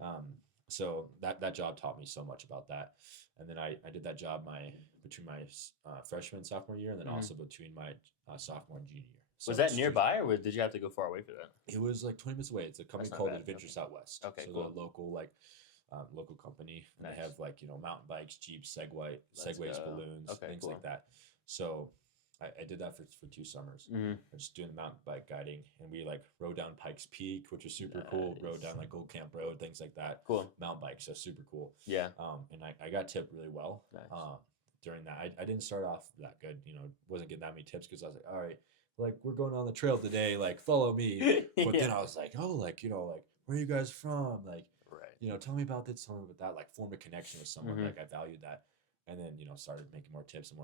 So that job taught me so much about that. And then I did that job between my freshman and sophomore year, and then also between my sophomore and junior year. So was that nearby, or did you have to go far away for that? It was like 20 minutes away. It's a company called Adventures Out West. Okay, so cool. the local company. And Nice. they have like mountain bikes, jeeps, segways, balloons, things like that. So I did that for 2 summers. I was just doing the mountain bike guiding, and we like rode down Pikes Peak, which was super cool. Rode down like Old Camp Road, things like that. Cool. Mountain bikes, so super cool. Yeah. And I got tipped really well. Nice. During that. I didn't start off that good, wasn't getting that many tips, because I was like, all right, like, we're going on the trail today, like, follow me. But then I was like, oh, like, like, where are you guys from? Like, right. Tell me about this, tell me about that, like, form a connection with someone. Like, I valued that. And then, started making more tips, and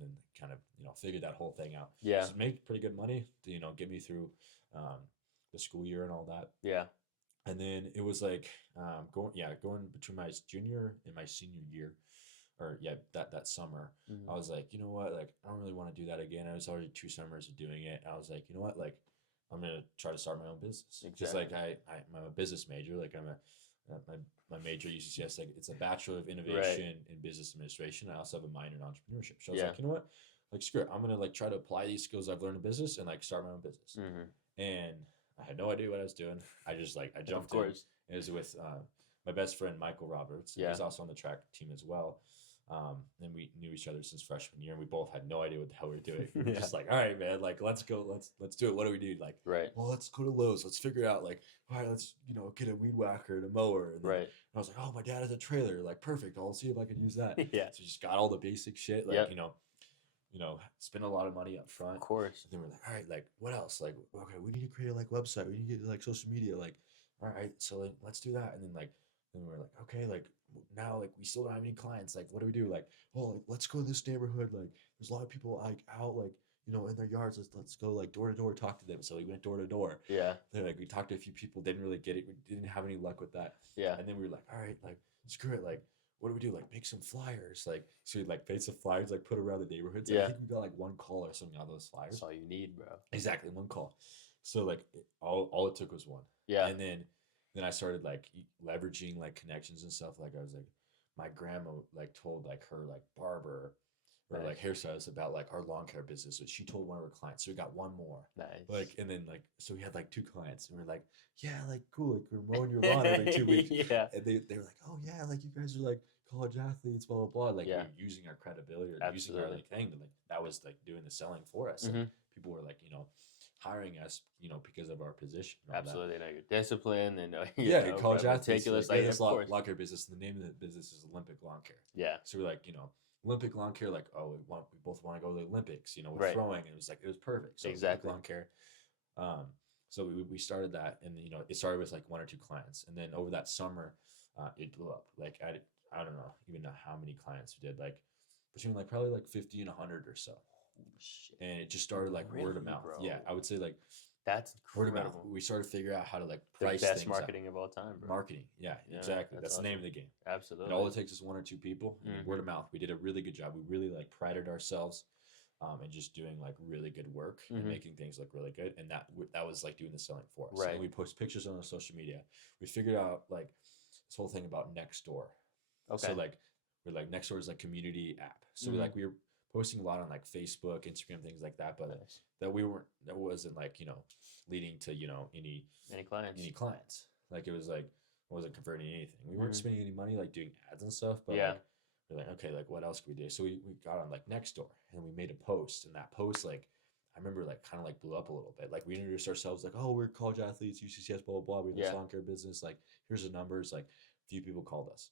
then kind of, figured that whole thing out. Yeah. Just make pretty good money to, get me through the school year and all that. Yeah. And then it was like going between my junior and my senior year, or that summer, I was like, you know what, like, I don't really want to do that again. I was already 2 summers of doing it. I was like, you know what, like, I'm gonna try to start my own business. Exactly. Just like I'm a business major. Like, my major at UCCS, like, it's a Bachelor of Innovation in Business Administration. I also have a minor in entrepreneurship. So I was like, you know what, like, screw it. I'm gonna like try to apply these skills I've learned in business and like start my own business. And I had no idea what I was doing. I just like I jumped in. It was with my best friend Michael Roberts. He's also on the track team as well. And we knew each other since freshman year, and we both had no idea what the hell we were doing. We were just like, all right, man, like, let's go, let's do it. What do we do? Like, well, let's go to Lowe's. Let's figure it out. Like, all right, let's, get a weed whacker and a mower. And then, I was like, oh, my dad has a trailer. Like, perfect. I'll see if I can use that. So just got all the basic shit. Like, spend a lot of money up front. Of course. And then we're like, all right, like, what else? Like, okay, we need to create a like website. We need to get like social media. Like, all right, so like, let's do that. And then we're like, okay, like, now, like, we still don't have any clients. Like, what do we do? Like, well, like, let's go to this neighborhood. Like, there's a lot of people like out, like, in their yards. Let's go like door to door, talk to them. So we went door to door. Yeah. Then like we talked to a few people, didn't really get it. We didn't have any luck with that. Yeah. And then we were like, all right, like, screw it. Like, what do we do? Like, make some flyers. Like, so we like made some flyers, like, put around the neighborhoods. I think we got like 1 call or something out of those flyers. That's all you need, bro. Exactly, 1 call. So like all it took was 1. Yeah. And then I started like leveraging like connections and stuff. Like, I was like, my grandma like told like her like barber or like hairstylist about like our lawn care business, which she told one of her clients. So we got 1 more. Nice. Like, and then like, so we had like 2 clients, and we're like, yeah, like, cool. Like, we're mowing your lawn every 2 weeks. Yeah. And they were like, oh yeah, like, you guys are like college athletes, blah, blah, blah. Like, we're using our credibility or using our like thing to like, that was like doing the selling for us. And people were like, hiring us, because of our position. Absolutely. They know your discipline. They know, college athletes. Meticulous. Like, this lawn care business. The name of the business is Olympic Lawn Care. Yeah. So we're like, Olympic Lawn Care, like, oh, we both want to go to the Olympics, with throwing. And it was perfect. So exactly. Olympic Lawn Care. So we started that, and it started with like 1 or 2 clients, and then over that summer, it blew up. Like, I don't know even know how many clients we did, like between like probably like 50 and 100 or so. Shit. And it just started like word of mouth. Bro. Yeah, I would say like that's word incredible. of mouth. We started to figure out how to like The price best things marketing out. of all time, bro. Marketing, yeah, exactly. That's the name of the game. Absolutely. And all it takes is 1 or 2 people. And word of mouth. We did a really good job. We really like prided ourselves and just doing like really good work and making things look really good. And that was like doing the selling for us. Right. And we post pictures on our social media. We figured out like this whole thing about Nextdoor. Okay. So like we're like Nextdoor is like community app. So we were posting a lot on like Facebook, Instagram, things like that. But that wasn't like, leading to, any clients. Like, it was like, I wasn't converting anything. We weren't spending any money like doing ads and stuff, but like, we're like, okay, like what else could we do? So we got on like Nextdoor and we made a post, and that post like I remember like kind of like blew up a little bit. Like we introduced ourselves like, oh, we're college athletes, UCCS, blah blah blah. We're in this Yeah. lawn care business. Like here's the numbers. Like a few people called us,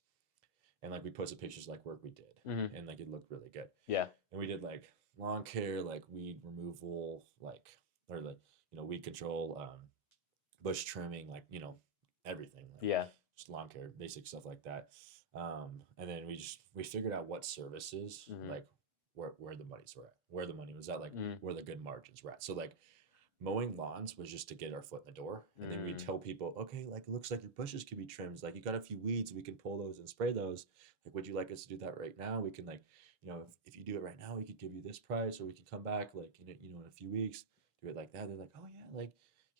and like we posted pictures like work we did, Mm-hmm. and like it looked really good. Yeah. And we did like lawn care, like weed removal, like or like weed control, bush trimming, like everything, like Yeah. just lawn care, basic stuff like that. And then we figured out what services Mm-hmm. like where the monies were at, where the money was at, like Mm-hmm. where the good margins were at. So like mowing lawns was just to get our foot in the door, and then we tell people, okay, like it looks like your bushes could be trimmed. Like you got a few weeds, we can pull those and spray those. Like, would you like us to do that right now? We can like, if you do it right now, we could give you this price, or we can come back like in a few weeks, do it like that. They're like, oh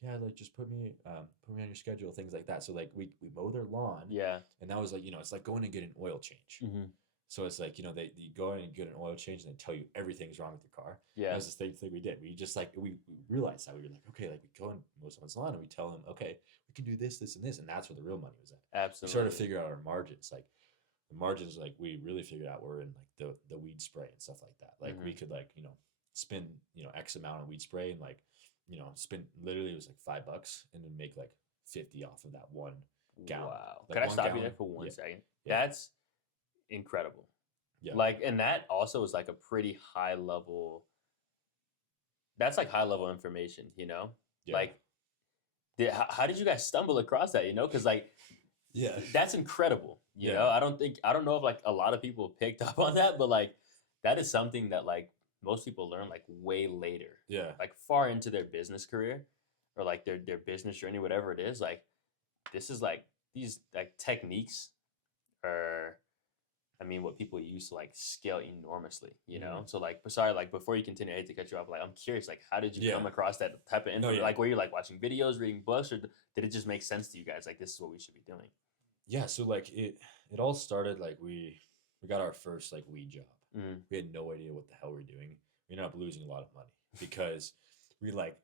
yeah, like just put me on your schedule, things like that. So like we mow their lawn, Yeah. and that was like it's like going and get an oil change. Mm-hmm. So it's like they go in and get an oil change, and they tell you everything's wrong with your car. Yeah. That was the same thing we did. We just like we realized that we were like, okay, like we go and mow someone's lawn, and we tell them, okay, we can do this, this, and this, and that's where the real money was at. Absolutely. We started to figure out our margins. Like the margins, like we really figured out were in like the weed spray and stuff like that. Like we could like spend X amount of weed spray and like spend literally it was like $5 and then make like 50 off of that 1 gallon. Wow. Like Can I 1 stop you gallon. there for one Yeah. second? Yeah. That's incredible. Yeah. Like, and that also is like a pretty high level. That's like high level information, Yeah. Like, how did you guys stumble across that? Because like, yeah, that's incredible. You Yeah. know, I don't know if like a lot of people picked up on that, but like, that is something that like most people learn like way later, yeah, like far into their business career or like their business journey, whatever it is. Like, this is like these like techniques are, I mean, what people use to like scale enormously, So like, sorry, like before you continue, I hate to cut you off. Like, I'm curious, like, how did you Yeah. come across that type of info? yeah. Like, were you like watching videos, reading books, or did it just make sense to you guys? Like, this is what we should be doing. Yeah. So like it all started like we got our first like weed job. Mm. We had no idea what the hell we were doing. We ended up losing a lot of money because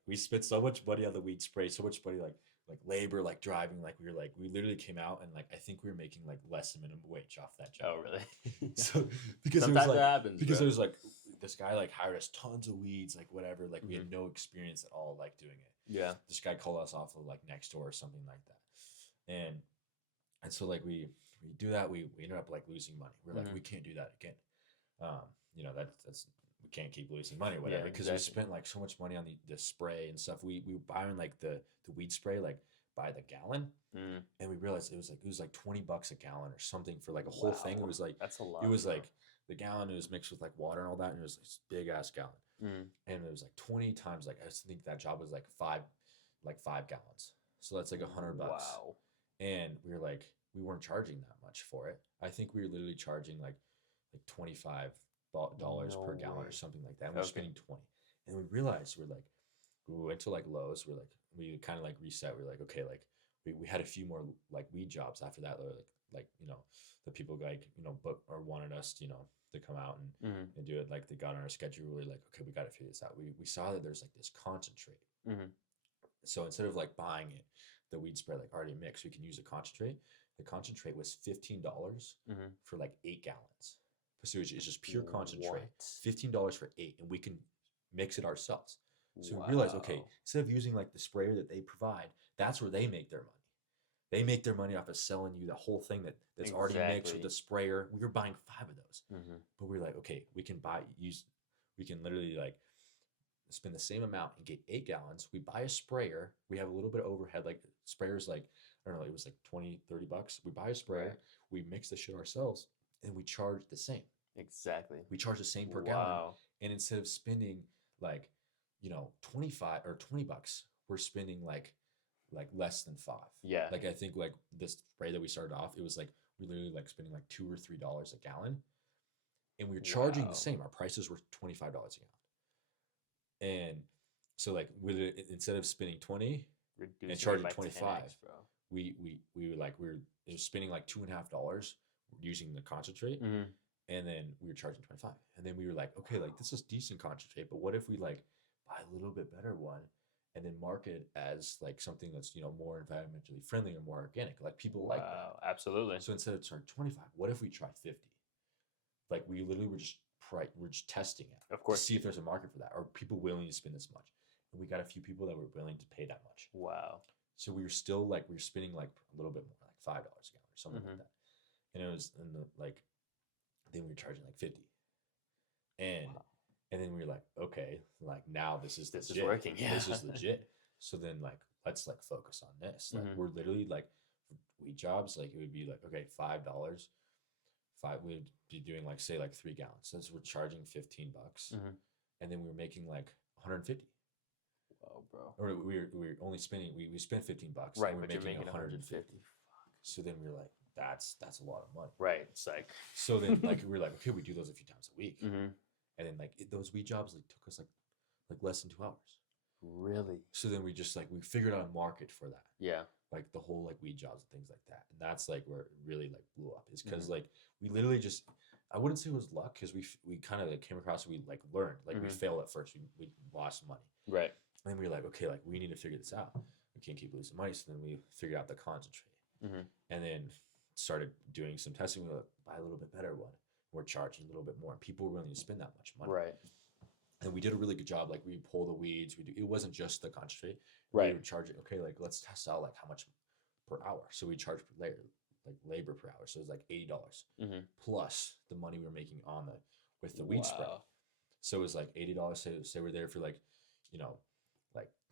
we spent so much money on the weed spray, so much money like labor, like driving, like we literally came out and like I think we were making like less than minimum wage off that job. Oh, really? So because Sometimes it was like, that happens. because bro. it was like this guy like hired us tons of weeds, like whatever, like we had no experience at all like doing it. Yeah. This guy called us off of like Nextdoor or something like that, and so like we do that, we ended up like losing money. We're like, we can't do that again. That's we can't keep losing money or whatever, Yeah, because we spent like so much money on the spray and stuff. We were buying like the weed spray like by the gallon, and we realized it was like $20 a gallon or something for like a whole thing. It was like that's a lot. it was bro. like the gallon, it was mixed with like water and all that, and it was this big ass gallon, and it was like 20 times, like I think that job was like 5 gallons, so that's like $100. Wow. And we were like, we weren't charging that much for it. I think we were literally charging like $25 per gallon or something like that. And we're spending 20. And we realized we went to like Lowe's. We kind of like reset. We're like, okay, like we had a few more like weed jobs after that. Like the people like book or wanted us to come out and do it. Like they got on our schedule. We were like, okay, we got to figure this out. We saw that there's like this concentrate. So instead of like buying it, the weed spray like already mixed, we can use a concentrate. The concentrate was $15 for like 8 gallons. So it's just pure concentrate. What? $15 for 8, and we can mix it ourselves. So we realized, okay, instead of using like the sprayer that they provide, that's where they make their money. They make their money off of selling you the whole thing that's already mixed with the sprayer. We were buying 5 of those, but we were like, okay, we can literally like spend the same amount and get 8 gallons. We buy a sprayer. We have a little bit of overhead. Like sprayers, like, I don't know, it was like $20-$30. We buy a sprayer. We mix the shit ourselves, and we charge the same. Exactly. We charge the same per gallon. And instead of spending like, 25 or $20, we're spending like less than 5. Yeah. Like I think like this spray that we started off, it was like we literally like spending like $2 or $3 a gallon, and we were charging the same. Our prices were $25 a gallon. And so like instead of spending 20 Reducing and charging by 25, 10x, bro. we were spending like $2.50 using the concentrate, and then we were charging 25. And then we were like, okay, like this is decent concentrate, but what if we like buy a little bit better one and then market as like something that's more environmentally friendly or more organic? Like people like that. Absolutely. So instead of charging 25, what if we try 50? like we literally were just we're just testing it Of to course. see if there's a market for that. Are people willing to spend this much? And we got a few people that were willing to pay that much. Wow. So we were still like we were spending like a little bit more, like $5 a gallon or something Mhm. like that. And it was in the like then we were charging like 50. And Wow. and then we were like, okay, like now this is This is legit. working, This yeah. is legit. So then like let's like focus on this. Like Mhm. we're literally like weed jobs, like it would be like, okay, $5. We'd be doing like say like 3 gallons. Since we're charging $15. Mhm. And then we were making like 150. Whoa, bro. Or we were only spending we spent $15. Right, and but we're you're making making 150. So then we were like, that's a lot of money. Right. It's like. So then like we were like, okay, we do those a few times a week. Mhm. And then like those weed jobs like took us like less than 2 hours. Really? So then we just like we figured out a market for that. Yeah. Like the whole like weed jobs and things like that. And that's like where it really like blew up is because Mhm. like we literally just I wouldn't say it was luck because we kind of like came across we like learned like we Mhm. failed at first we lost money Right. and then we were like okay like we need to figure this out we can't keep losing money so then we figured out the concentrate Mhm. and then started doing some testing we were like buy a little bit better one we're charging a little bit more and people were willing to spend that much money Right. and we did a really good job like we pull the weeds it wasn't just the concentrate Right. we would charge it okay like let's test out like how much per hour so we charge per layer like labor per hour so it's like $80 Mhm. plus the money we're making on with the weed spray Wow. so it was like $80 say we're there for like you know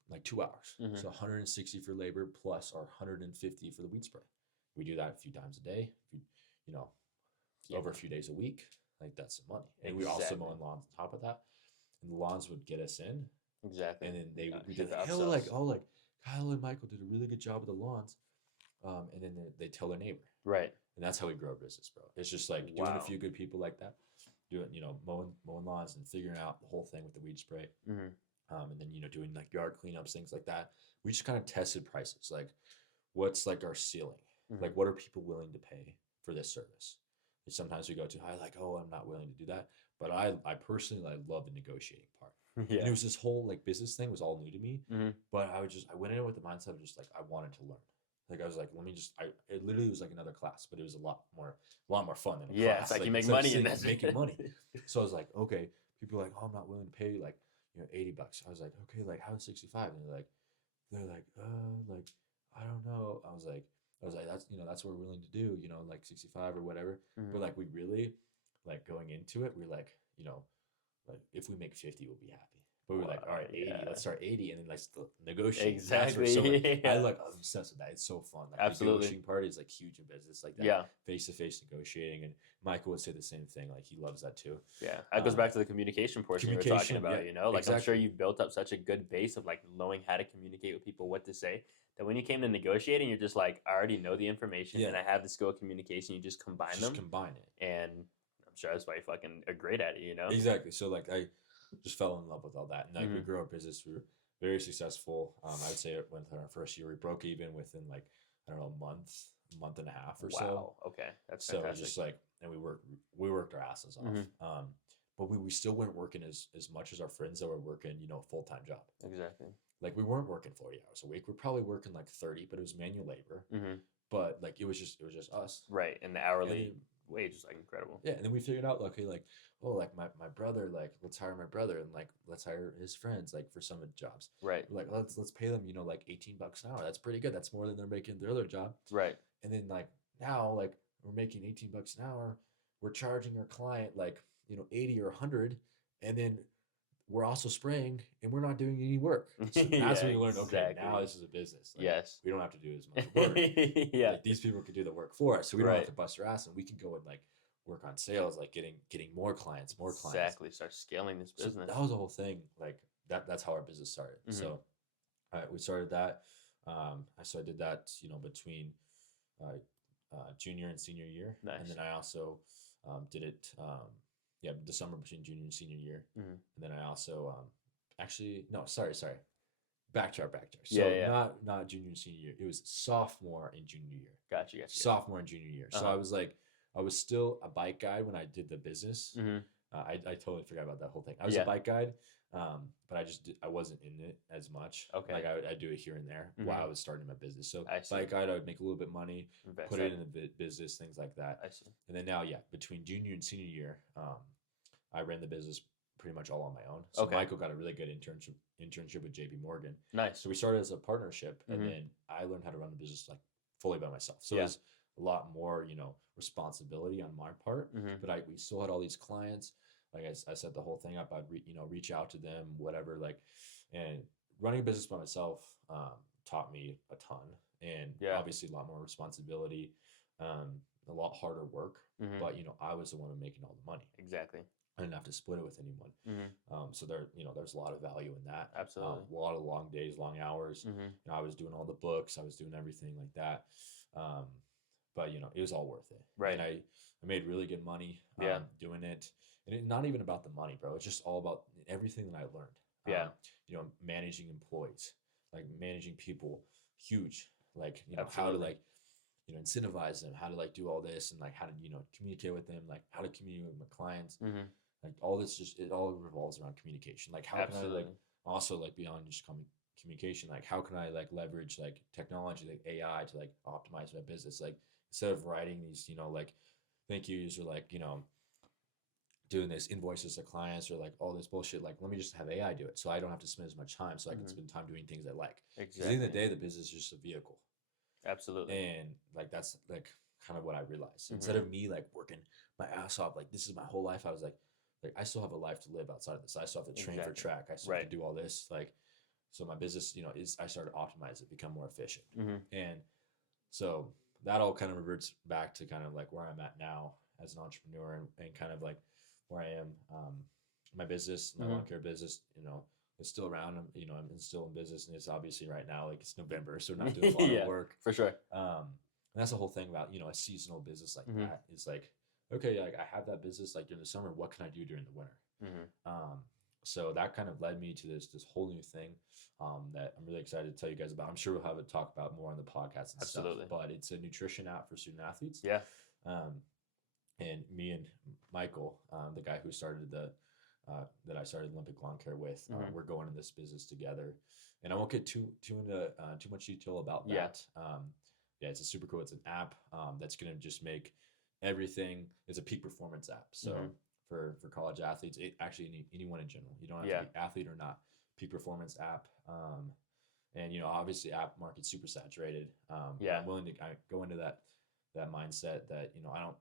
like 2 hours Mhm. so 160 for labor plus or 150 for the weed spray we do that a few times a day you know Yeah. over a few days a week like that's some money and we also Exactly. mowing lawns on top of that and the lawns would get us in Exactly. and then we hit did the like upsells. Kyle and Michael did a really good job with the lawns and then they tell their neighbor Right. and that's how we grow our business, bro. It's just like doing a Wow. few good people like that, doing mowing lawns and figuring out the whole thing with the weed spray, Mhm. and then doing like yard cleanups, things like that. We just kind of tested prices, like what's like our ceiling, Mhm. like what are people willing to pay for this service. And sometimes we go too high, like oh I'm not willing to do that, but I personally I love the negotiating part. And Yeah. it was this whole like business thing was all new to me, Mhm. but I went in it with the mindset of just like I wanted to learn. Like I was like, it literally was like another class, but it was a lot more fun than a Yeah. class. It's like you make instead of money sitting and and that's making it. money. So I was like, okay, people are like, oh, I'm not willing to pay like, $80. I was like, okay, like how's 65? And they're like, like, I don't know. I was like, that's what we're willing to do, like 65 or whatever. Mhm. But like we really like going into it, we're like, like if we make 50, we'll be happy. But we were like, all right, 80, Yeah. let's start 80 and then let's negotiate. That's where Exactly. I Yeah. like I'm obsessed with that. It's so fun. Like Absolutely. the negotiating part is like huge in business, like that Yeah. face-to-face negotiating. And Michael would say the same thing. Like he loves that too. Yeah. That goes back to the communication portion you were talking communication, about, yeah, like I'm sure exactly. you've built up such a good base of like knowing how to communicate with people, what to say, that when you came to negotiating, you're just like, I already know the information and Yeah. I have the skill of communication. You just combine Just them. combine it. And I'm sure that's why you fucking are great at it, Exactly. So like I just fell in love with all that. And like we Mhm. grew our business. We were very successful. I would say it went in our first year, we broke even within like, I don't know, a month and a half or so. Wow. Okay. That's So fantastic. just like, and we worked our asses off. Mhm. But we still weren't working as much as our friends that were working, a full-time job. Exactly. Like we weren't working 40 hours a week. We're probably working like 30, but it was manual labor. Mhm. But like it was just us. Right. And the hourly wage is like incredible. Yeah, and then we figured out, okay, like, oh, like my brother, like let's hire my brother, and like let's hire his friends, like for some of the jobs. Right. We're like let's pay them, like $18 an hour. That's pretty good. That's more than they're making their other job. Right. And then like now, like we're making $18 an hour. We're charging our client like 80 or 100, and then we're also spraying, and we're not doing any work. So that's Yeah, when you learn, okay, now exactly. this is a business. Like, Yes. we don't have to do as much work. Yeah. Like these people can do the work for us, so we don't Right. have to bust our ass, and we can go and like work on sales, like getting more clients. Exactly. Start scaling this So business. that was the whole thing. Like that's how our business started. Mhm. So we started that. So I did that, between junior and senior year, Nice. and then I also did it. The summer between junior and senior year, Mhm. and then I also actually no, sorry. Backtrack. So Yeah. not junior and senior year. It was sophomore and junior year. Gotcha. Sophomore and junior year. So Uh-huh. I was still a bike guide when I did the business, Mhm. I totally forgot about that whole thing. I was a Yeah. bike guide, but I wasn't in it as much. Okay. Like I do it here and there while I was starting my business. So I see. bike guide, I would make a little bit of money, Invest put that. it in the business, things like that. I see. And then now, yeah, between junior and senior year, I ran the business pretty much all on my own. So Okay. Michael got a really good internship with JP Morgan. Nice. So we started as a partnership, and Mhm. then I learned how to run the business like fully by myself. So Yeah. there's a lot more, responsibility on my part. Mhm. But we still had all these clients. Like I set the whole thing up. I'd reach out to them, whatever. Like, and running a business by myself taught me a ton, and Yeah. obviously a lot more responsibility, a lot harder work. Mhm. But I was the one making all the money. Exactly. I didn't have to split it with anyone. Mhm. So there's a lot of value in that. Absolutely. A lot of long days, long hours. Mhm. I was doing all the books. I was doing everything like that. But it was all worth it. Right. And I made really good money Yeah. doing it. And it's not even about the money, bro. It's just all about everything that I learned. Yeah. Managing employees, like managing people, huge. Like, how to Absolutely. like, incentivize them, how to like do all this, and like how to, communicate with them, like how to communicate with my clients. Mhm. Like all this, it all revolves around communication. Like how can I Absolutely. like also like beyond just communication, like how can I like leverage like technology, like AI to like optimize my business? Like instead of writing these, like thank yous or like, doing this invoices to clients or like all this bullshit, like let me just have AI do it so I don't have to spend as much time, so I can Mhm. spend time doing things I like. Because at the Exactly. end of the day, the business is just a vehicle. Absolutely. And like that's like kind of what I realized. Mhm. Instead of me like working my ass off, like this is my whole life, I was like I still have a life to live outside of this. I still have to train for Exactly. track. I still have Right. to do all this. Like, so my business, I started to optimize it, become more efficient. Mhm. And so that all kind of reverts back to kind of like where I'm at now as an entrepreneur and kind of like where I am. My business, my lawn care business, is still around. I'm still in business, and it's obviously right now, like it's November, so we're not doing a lot Yeah, of work. for sure. And that's the whole thing about, a seasonal business like Mhm. that is like, okay, like I have that business like during the summer, what can I do during the winter? Mhm. So that kind of led me to this whole new thing that I'm really excited to tell you guys about. I'm sure we'll have a talk about more on the podcast and Absolutely. stuff, but it's a nutrition app for student athletes. Yeah. And me and Michael, the guy who started that I started Olympic Lawn Care with, Mhm. we're going in this business together. And I won't get too into too much detail about Yeah. that. Yeah, it's a super cool. It's an app that's going to just make everything. It's a peak performance app. So Mhm. for college athletes, actually anyone in general, you don't have Yeah. to be athlete or not. Peak performance app. And obviously app market's super saturated. But Yeah. I'm willing to go into that mindset that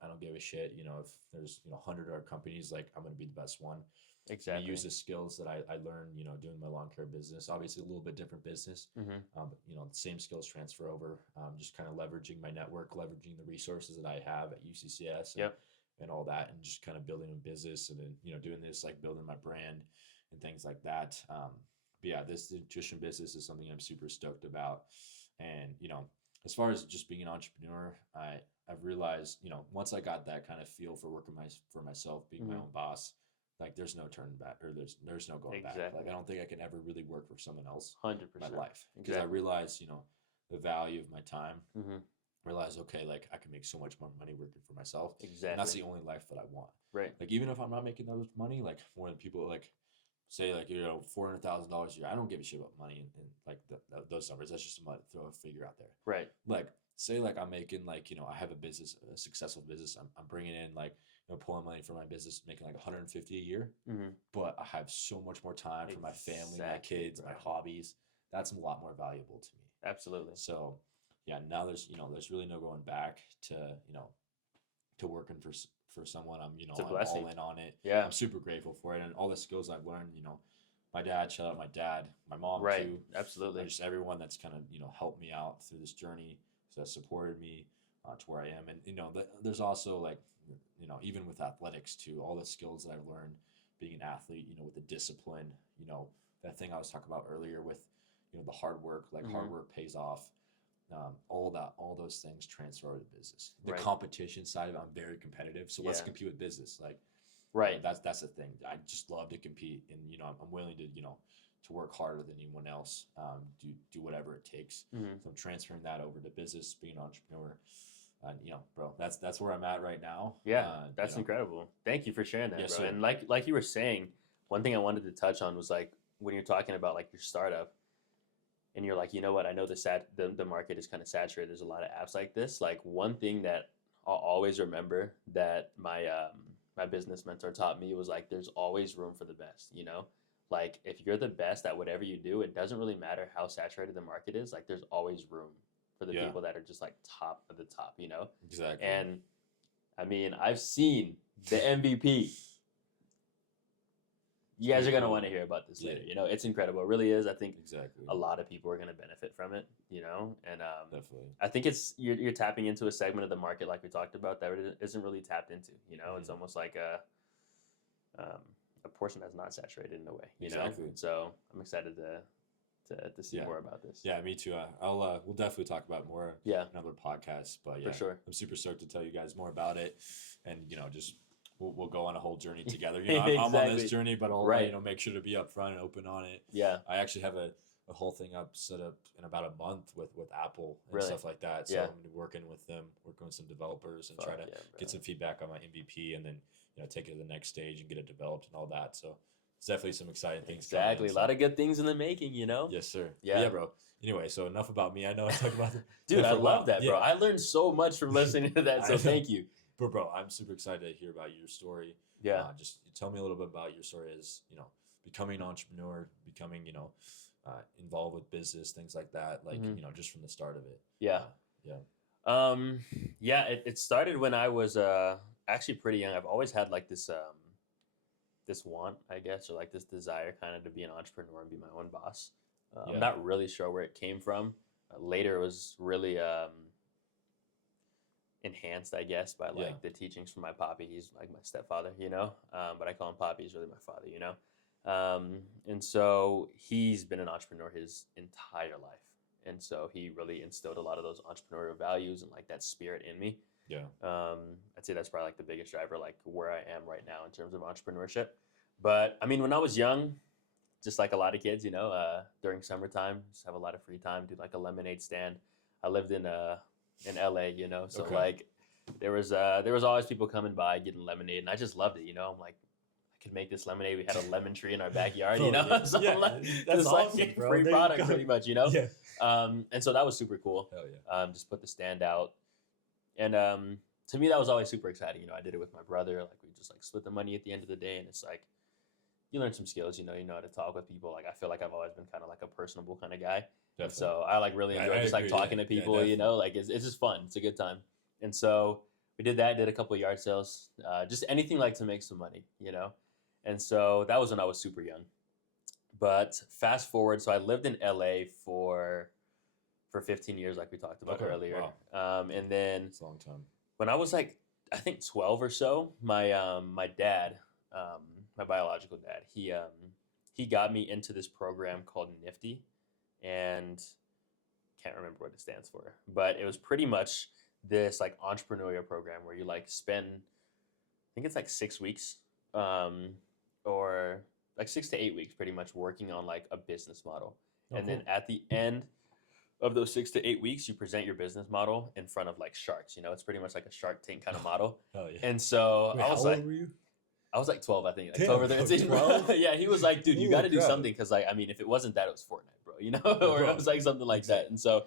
I don't give a shit. If there's 100 other companies, like I'm gonna be the best one. And I Exactly. use the skills that I learned, doing my lawn care business. Obviously, a little bit different business, Mhm. but the same skills transfer over. Just kind of leveraging my network, leveraging the resources that I have at UCCS, Yep. and all that, and just kind of building a business, and then doing this like building my brand and things like that. But yeah, this nutrition business is something I'm super stoked about, and as far as just being an entrepreneur, I've realized once I got that kind of feel for working for myself, being my Mhm. own boss, like there's no turning back, or there's no going back. Exactly. Like I don't think I can ever really work for someone else 100%. in my life, because I Exactly. realized the value of my time. Mhm. Realize, okay, like I can make so much more money working for myself, and that's Exactly. the only life that I want. Right. Like even if I'm not making that much money, like more than people like say like $400,000 a year, I don't give a shit about money and like those numbers. That's just to throw a figure out there. Right. Like say like I'm making like I have a successful business. I'm bringing in like pulling money from my business, making like 150 a year. Mhm. But I have so much more time for my family, my Exactly, kids, my bro. hobbies. That's a lot more valuable to me. Absolutely. So yeah, now there's really no going back to to working for someone. I'm It's a I'm blessing. all in on it. Yeah. I'm super grateful for it, and all the skills I've learned. My dad, shout out my dad, my mom Right. too, Absolutely. just everyone that's kind of helped me out through this journey, so that supported me to where I am. And there's also like even with athletics too, all the skills that I've learned being an athlete, with the discipline, that thing I was talking about earlier with the hard work, like hard Mhm. work pays off. All those things transfer over to business. The Right. competition side of it, I'm very competitive, so let's Yeah. compete with business. Like Right. that's the thing. I just love to compete, and I'm willing to to work harder than anyone else. Do whatever it takes. Mhm. So I'm transferring that over to business, being an entrepreneur. bro, that's where I'm at right now. Yeah, that's incredible. Thank you for sharing that, Yes, bro. sir. And like you were saying, one thing I wanted to touch on was like when you're talking about like your startup, and you're like, you know what, I know the market is kind of saturated. There's a lot of apps like this. Like one thing that I'll always remember that my business mentor taught me was like, there's always room for the best. You know, like if you're the best at whatever you do, it doesn't really matter how saturated the market is. Like there's always room for the Yeah. people that are just like top of the top. You know, Exactly. and I mean, I've seen the MVP. You guys are gonna want to hear about this later. Yeah. You know, it's incredible. It really is. I think exactly. a lot of people are gonna benefit from it. You know, and Definitely. I think it's you're tapping into a segment of the market like we talked about that isn't really tapped into. You know, it's almost like a portion that's not saturated in a way. You know, so I'm excited to see more about this. Yeah, me too. We'll definitely talk about more in other podcasts. But yeah, for sure. I'm super stoked to tell you guys more about it, and just we'll go on a whole journey together. You know, I'm on this journey, but I'll make sure to be upfront and open on it. Yeah, I actually have a whole thing set up in about a month with Apple and stuff like that. So I'm gonna be working with some developers and try to get some feedback on my MVP, and then take it to the next stage and get it developed and all that. So it's definitely some exciting things. Exactly, a lot of good things in the making. You know. Yes, sir. Yeah, bro. Anyway, so enough about me. I know I talked about dude. I love that, bro. I learned so much from listening to that. So thank you. But bro, I'm super excited to hear about your story. Yeah. Just tell me a little bit about your story as becoming an entrepreneur, becoming involved with business, things like that. Like just from the start of it. Yeah. It started when I was actually pretty young. I've always had like this want, I guess, or like this desire kind of to be an entrepreneur and be my own boss. I'm not really sure where it came from. Later, it was really enhanced, I guess, by like the teachings from my poppy. He's like my stepfather, but I call him Poppy. He's really my father, and so he's been an entrepreneur his entire life. And so he really instilled a lot of those entrepreneurial values and like that spirit in me. Yeah. I'd say that's probably like the biggest driver, like where I am right now in terms of entrepreneurship. But I mean, when I was young, just like a lot of kids, during summertime, just have a lot of free time, do like a lemonade stand. I lived in LA, so like there was always people coming by getting lemonade, and I just loved it. I'm like, I could make this lemonade. We had a lemon tree in our backyard, so that's awesome, like bro. Free product pretty much, Yeah. And so that was super cool. Hell yeah. Just put the stand out, and to me that was always super exciting. I did it with my brother. Like we just like split the money at the end of the day, and it's like you learn some skills. You know how to talk with people. Like I feel like I've always been kind of like a personable kind of guy. And so I like really enjoy just like talking to people. Like it's just fun. It's a good time. And so we did that. Did a couple of yard sales. Just anything like to make some money. And so that was when I was super young. But fast forward, so I lived in LA for 15 years, like we talked about earlier. Wow. And then it's a long time. When I was like, I think 12 or so, my dad, my biological dad, he got me into this program called Nifty, and can't remember what it stands for, but it was pretty much this like entrepreneurial program where you like spend, I think it's like 6 weeks, or like 6 to 8 weeks, pretty much working on like a business model. And then at the end of those 6 to 8 weeks, you present your business model in front of like sharks. It's pretty much like a Shark Tank kind of model. Oh yeah. And so I was how like, old were you? I was like 12, I think. Like 12 or 13. 12? Yeah, he was like, dude, you got to do something, because like, I mean, if it wasn't that, it was Fortnite, bro, or it was like something like that. And so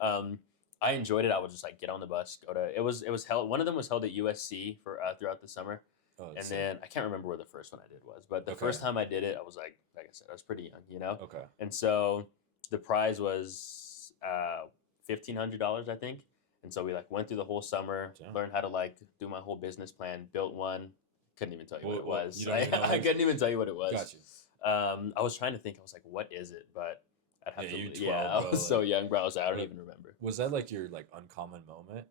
I enjoyed it. I would just like get on the bus, go to, it was held, one of them was held at USC for throughout the summer. And then I can't remember where the first one I did was, but the first time I did it, I was like I said, I was pretty young, Okay. And so the prize was $1,500, I think. And so we like went through the whole summer, learned how to like do my whole business plan, built one. Couldn't even tell you what it was. I couldn't even tell you what it was. Gotcha. I was trying to think. I was like, what is it? But I'd have to. You're 12, I was so young, bro. I don't even remember. Was that like your like uncommon moment?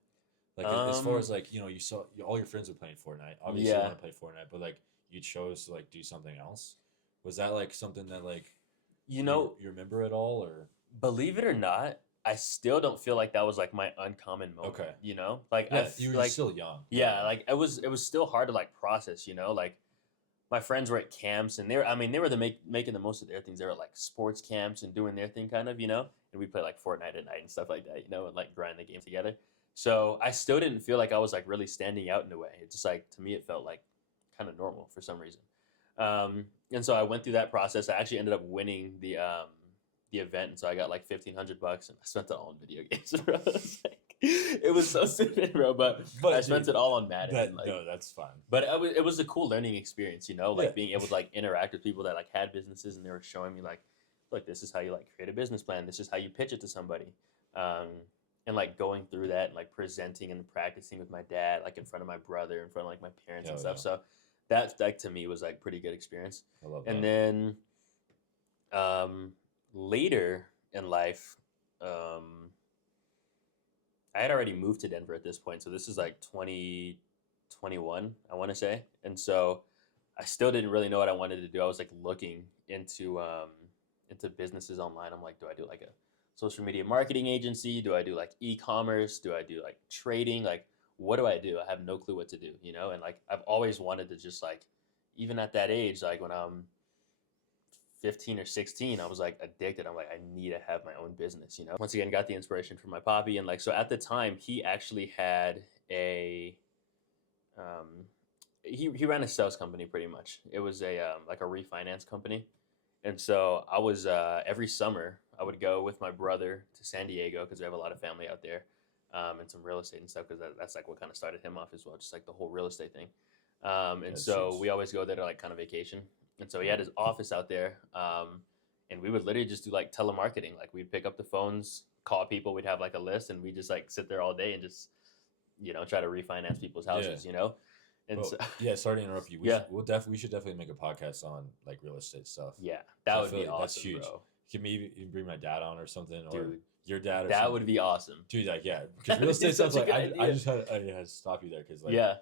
Like as far as like you saw all your friends were playing Fortnite. Obviously, you want to play Fortnite, but like you chose to like do something else. Was that like something that like you remember at all, or? Believe it or not, I still don't feel like that was like my uncommon moment. Okay. Like you were like, still young. Yeah, like it was still hard to like process. Like my friends were at camps, and they were making the most of their things. They were at like sports camps and doing their thing, kind of, and we play like Fortnite at night and stuff like that, and like grind the game together. So I still didn't feel like I was like really standing out in a way. It just like to me it felt like kind of normal for some reason. And so I went through that process. I actually ended up winning the event, and so I got like $1,500, and I spent it all on video games, bro. It was so stupid, bro. But I spent it all on Madden. That, and, like, no, that's fine. but it was a cool learning experience, you know, like Yeah. being able to like interact with people that like had businesses, and they were showing me like, look, this is how you like create a business plan. This is how you pitch it to somebody. And like going through that and like presenting and practicing with my dad, like in front of my brother, in front of like my parents and Hell stuff. yeah. So that like to me was like pretty good experience. I love that. And then later in life, I had already moved to Denver at this point. So this is like 2021, I want to say. And so I still didn't really know what I wanted to do. I was like looking into businesses online. I'm like, do I do like a social media marketing agency? Do I do like e-commerce? Do I do like trading? Like, what do I do? I have no clue what to do, you know? And like, I've always wanted to just like, even at that age, like when I'm 15 or 16, I was like addicted. I'm like, I need to have my own business, you know? Once again, got the inspiration from my poppy. And like, so at the time he actually had he ran a sales company pretty much. It was like a refinance company. And so I was, every summer I would go with my brother to San Diego because we have a lot of family out there, and some real estate and stuff, because that's like what kind of started him off as well, just like the whole real estate thing. And That's so huge. we always go there to like kind of vacation. And so he had his office out there, and we would literally just do like telemarketing. Like we'd pick up the phones, call people, we'd have like a list, and we just like sit there all day and just, you know, try to refinance people's houses, you know? And But, so, yeah, sorry to interrupt you. Yeah. We should definitely make a podcast on like real estate stuff. yeah, So that I would feel be like awesome, that's huge. bro. Can maybe even bring my dad on or something, or Dude, your dad, or that something. would be awesome. Dude, like, yeah, because That'd real be estate such stuff. a Like, good I idea. just had to stop you there because, like, Yeah,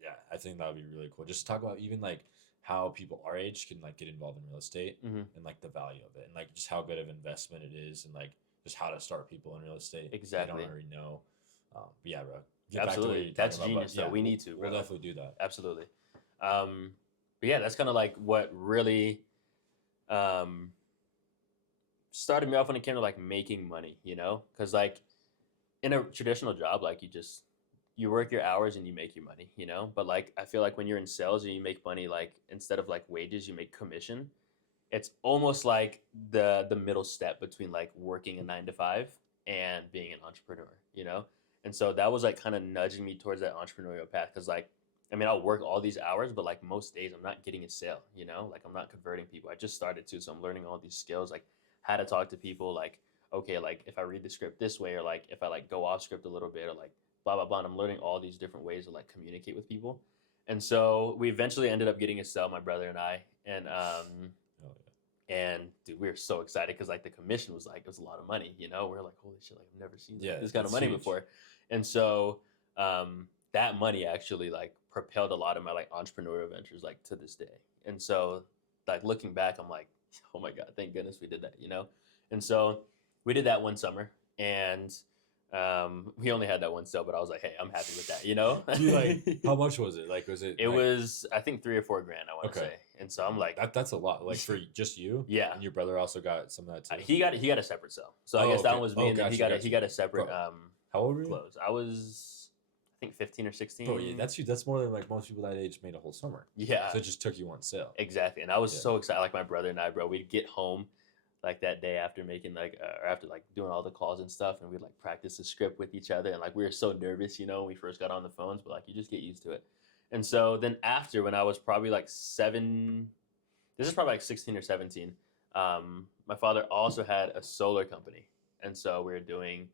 yeah, I think that would be really cool. Just talk about even like how people our age can like get involved in real estate, Mhm. and like the value of it, and like just how good of investment it is, and like just how to start people in real estate. Exactly. They don't already know. But yeah, bro. Get back to what absolutely. you're That's talking about, genius, though. We need to, bro. We'll definitely do that. Absolutely. But yeah, that's kind of like what really started me off when it came to like making money, you know? Because like in a traditional job, like you work your hours and you make your money, you know? But like I feel like when you're in sales and you make money, like instead of like wages, you make commission. It's almost like the middle step between like working a 9 to 5 and being an entrepreneur, you know? And so that was like kind of nudging me towards that entrepreneurial path. Because like, I mean, I'll work all these hours, but like most days I'm not getting a sale, you know? Like I'm not converting people. I just started too, so I'm learning all these skills, like how to talk to people, like, okay, like if I read the script this way, or like if I like go off script a little bit, or like blah blah blah. And I'm learning all these different ways to like communicate with people. And so we eventually ended up getting a sale, my brother and I. And Oh, yeah. and dude, we were so excited because like the commission was like, it was a lot of money, you know? We're like, holy shit, like I've never seen Yeah, this kind of it's money huge. before. And so that money actually like propelled a lot of my like entrepreneurial ventures like to this day. And so like looking back, I'm like, oh my God, thank goodness we did that, you know? And so we did that one summer, and we only had that one sale, but I was like, hey, I'm happy with that, you know? Dude, like, how much was it? Like, was it? It like, was, I think, $3 or $4 grand, I want to Okay. say. And so I'm like, that's a lot. Like for just you. yeah. And your brother also got some of that too. He got a separate sale. So I Oh, guess that okay. one was me, Oh, and then he gotcha, got gotcha. he got a separate Bro, How old were you? close. I was, I think, 15 or 16. Bro, yeah, that's more than like most people that age made a whole summer. Yeah, So it just took you one sale. exactly. And I was Yeah. so excited. Like my brother and I, bro, we'd get home like that day after making like or after like doing all the calls and stuff, and we'd like practice the script with each other, and like we were so nervous, you know, when we first got on the phones, but like you just get used to it. And so then after, when I was probably like this is probably like 16 or 17, my father also had a solar company, and so we were doing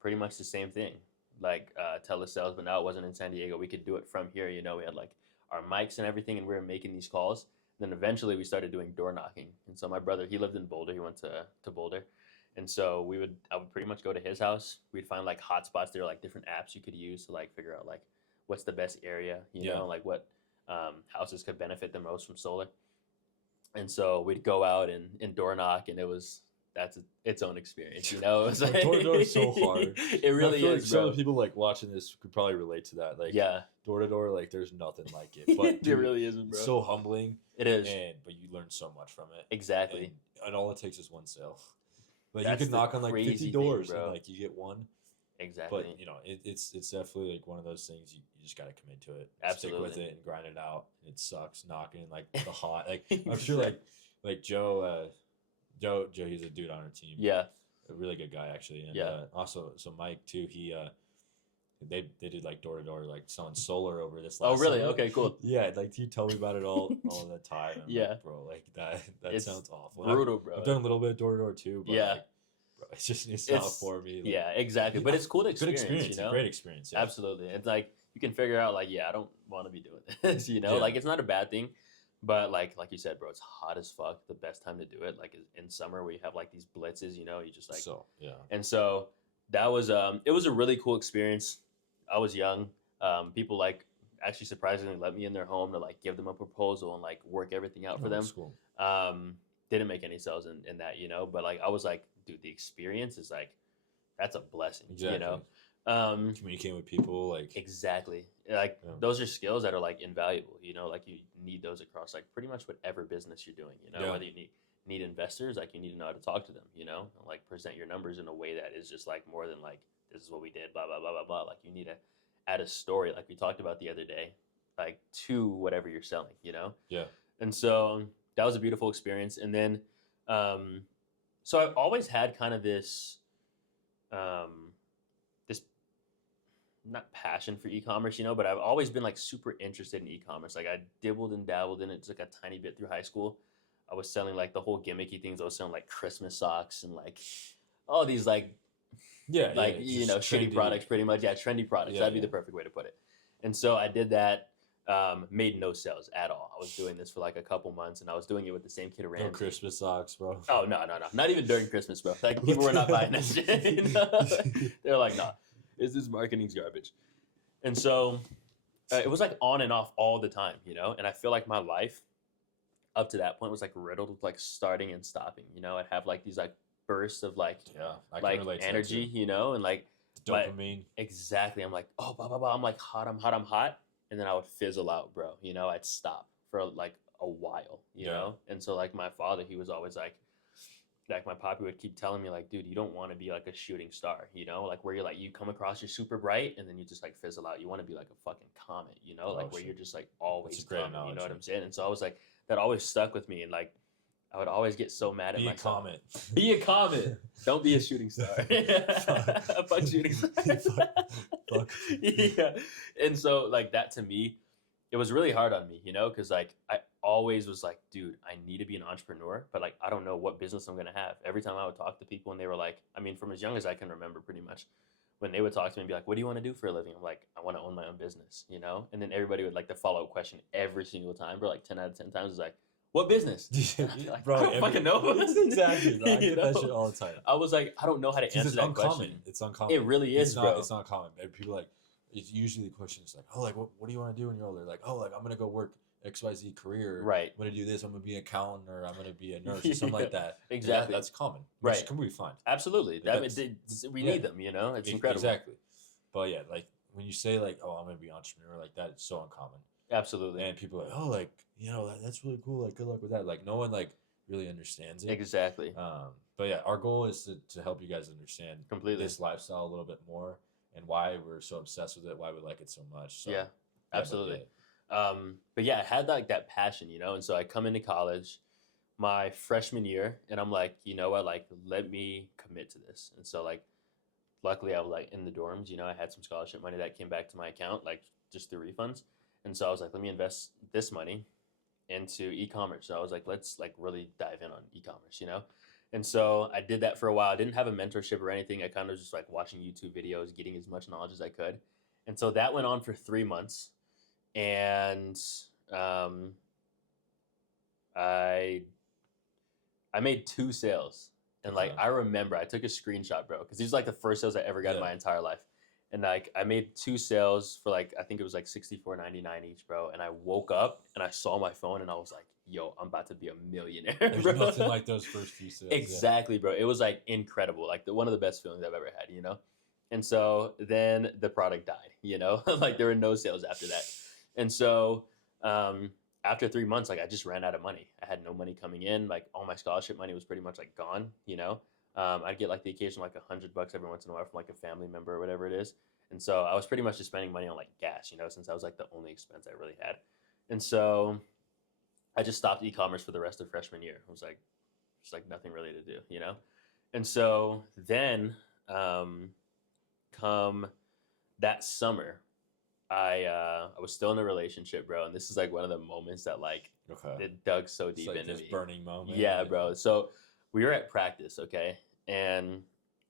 pretty much the same thing, like telesales, but now it wasn't in San Diego. We could do it from here, you know. We had like our mics and everything, and we were making these calls. Then eventually we started doing door knocking. And so my brother, he lived in Boulder. He went to Boulder. And so I would pretty much go to his house. We'd find like hotspots. There were like different apps you could use to like figure out like what's the best area, you know, like what houses could benefit the most from solar. And so we'd go out and door knock, and that's its own experience, you know. It was like, Door to door is so hard. It really I feel is, like bro. some people like watching this could probably relate to that. Like, Yeah, door to door, like there's nothing like it. But it dude, really isn't, bro. it's so humbling, It is. but you learn so much from it. Exactly. And all it takes is one sale. Like That's you can the knock on like crazy 50 thing, doors, bro. and like you get one. Exactly. But you know, it's definitely like one of those things you just got to commit to it, stick with Absolutely. it, and grind it out. It sucks knocking like the hot. Like I'm sure like Joe, Joe, he's a dude on our team. Yeah. A really good guy actually, and Yeah. also so Mike too. He they did like door to door like selling solar over this Oh, last really? summer. Okay, cool. Yeah, like he told me about it all the time. I'm Yeah. like, bro, like that It's sounds awful. brutal, bro. I've done a little bit of door to door too, but Yeah. like, bro, it's not for me. Like, yeah, exactly. But it's cool to good experience, experience, you know? great experience. Yeah. Absolutely. It's like you can figure out like, yeah, I don't want to be doing this, you know? Yeah. Like it's not a bad thing. But like you said, bro, it's hot as fuck. The best time to do it, like is in summer where you have like these blitzes, you know, you just like So yeah. and so that was it was a really cool experience. I was young. People like actually surprisingly let me in their home to like give them a proposal and like work everything out for Oh, them. that's cool. Didn't make any sales in that, you know, but like I was like, dude, the experience is like that's a blessing, Exactly. you know. Communicating with people, like Exactly. Like Yeah. those are skills that are like invaluable, you know, like you need those across like pretty much whatever business you're doing, you know, Yeah. whether you need investors, like you need to know how to talk to them, you know, and like present your numbers in a way that is just like more than like this is what we did, blah blah blah blah blah. Like you need to add a story, like we talked about the other day, like to whatever you're selling, you know. yeah, And so that was a beautiful experience. And then, so I've always had kind of this, this not passion for e-commerce, you know, but I've always been like super interested in e-commerce. Like I dibbled and dabbled in it just like a tiny bit through high school. I was selling like the whole gimmicky things. I was selling like Christmas socks and like all these like yeah, you just know shitty trendy. products, pretty much. Yeah, trendy products. Yeah, That'd be yeah. the perfect way to put it. And so I did that. Made no sales at all. I was doing this for like a couple months, and I was doing it with the same kid around. No Christmas socks, bro. Oh no, not even during Christmas, bro. Like people were not buying that shit. You know? They're like, nah, this marketing's garbage. And so it was like on and off all the time, you know. And I feel like my life up to that point was like riddled with like starting and stopping. You know, I'd have like these like bursts of like Yeah, I can like relate to that energy, too. you know, and like Dopamine. exactly. I'm like, oh, blah blah blah. I'm like hot, I'm hot, I'm hot, and then I would fizzle out, bro. You know, I'd stop for like a while, you Yeah. know. And so like my father, he was always like my poppy would keep telling me like, dude, you don't want to be like a shooting star, you know, like where you're like you come across you're super bright and then you just like fizzle out. You want to be like a fucking comet, you know, like where shit. you're just like always That's a great coming, you know what analogy. I'm saying? And so I was like that always stuck with me, and like I would always get so mad at Be a myself. comet. Be a comet. Don't be a shooting star. Fuck shooting stars. Fuck. Yeah. And so like that to me, it was really hard on me, you know, because like I always was like, dude, I need to be an entrepreneur, but like I don't know what business I'm gonna have. Every time I would talk to people and they were like, I mean, from as young as I can remember pretty much, when they would talk to me and be like, what do you want to do for a living? I'm like, I want to own my own business, you know? And then everybody would like the follow-up question every single time, bro, like 10 out of 10 times is like, what business? Like, Bro, I don't fucking know. Exactly, bro. I You get that know? shit all the time. I was like, I don't know how to answer It's that uncommon. question. It's uncommon. It really is, it's not, bro. It's not common. People like, it's usually the question is like, oh, like, what do you want to do when you're older? Like, oh, like, I'm going to go work XYZ career. Right. I'm going to do this. I'm going to be an accountant or I'm going to be a nurse or something like that. Exactly. That's common. Which Right. can be fine. Absolutely. Like, We yeah. need them, you know? It's incredible. Exactly. But yeah, like when you say like, oh, I'm going to be an entrepreneur, like that, it's so uncommon. Absolutely. And people are like, oh, like, you know, that's really cool. Like, good luck with that. Like, no one like really understands it. Exactly. But yeah, our goal is to help you guys understand Completely. this lifestyle a little bit more and why we're so obsessed with it, why we like it so much. So, Yeah, but absolutely. But yeah, I had like that passion, you know, and so I come into college my freshman year and I'm like, you know what, like let me commit to this. And so like luckily I was like in the dorms, you know, I had some scholarship money that came back to my account, like just through refunds. And so I was like, let me invest this money into e-commerce. So I was like, let's like really dive in on e-commerce, you know? And so I did that for a while. I didn't have a mentorship or anything. I kind of just like watching YouTube videos, getting as much knowledge as I could. And so that went on for 3 months. And I made 2 sales. And like I remember I took a screenshot, bro, because these are like the first sales I ever got in my entire life. And like I made 2 sales for like I think it was like $64.99 each, bro. And I woke up and I saw my phone and I was like, yo, I'm about to be a millionaire. There's bro. nothing like those first few sales. Exactly, bro. It was like incredible, like one of the best feelings I've ever had, you know. And so then the product died, you know, like there were no sales after that. And so after 3 months, like I just ran out of money. I had no money coming in. Like all my scholarship money was pretty much like gone, you know. I'd get like the occasional like $100 every once in a while from like a family member or whatever it is. And so I was pretty much just spending money on like gas, since that was like the only expense I really had. And so I just stopped e-commerce for the rest of freshman year. I was like, just like nothing really to do. And so then, um, come that summer, I was still in a relationship, bro, and this is like one of the moments that like Okay. it dug so It's deep like into this me. burning moment. Yeah, bro. So we were at practice, okay, and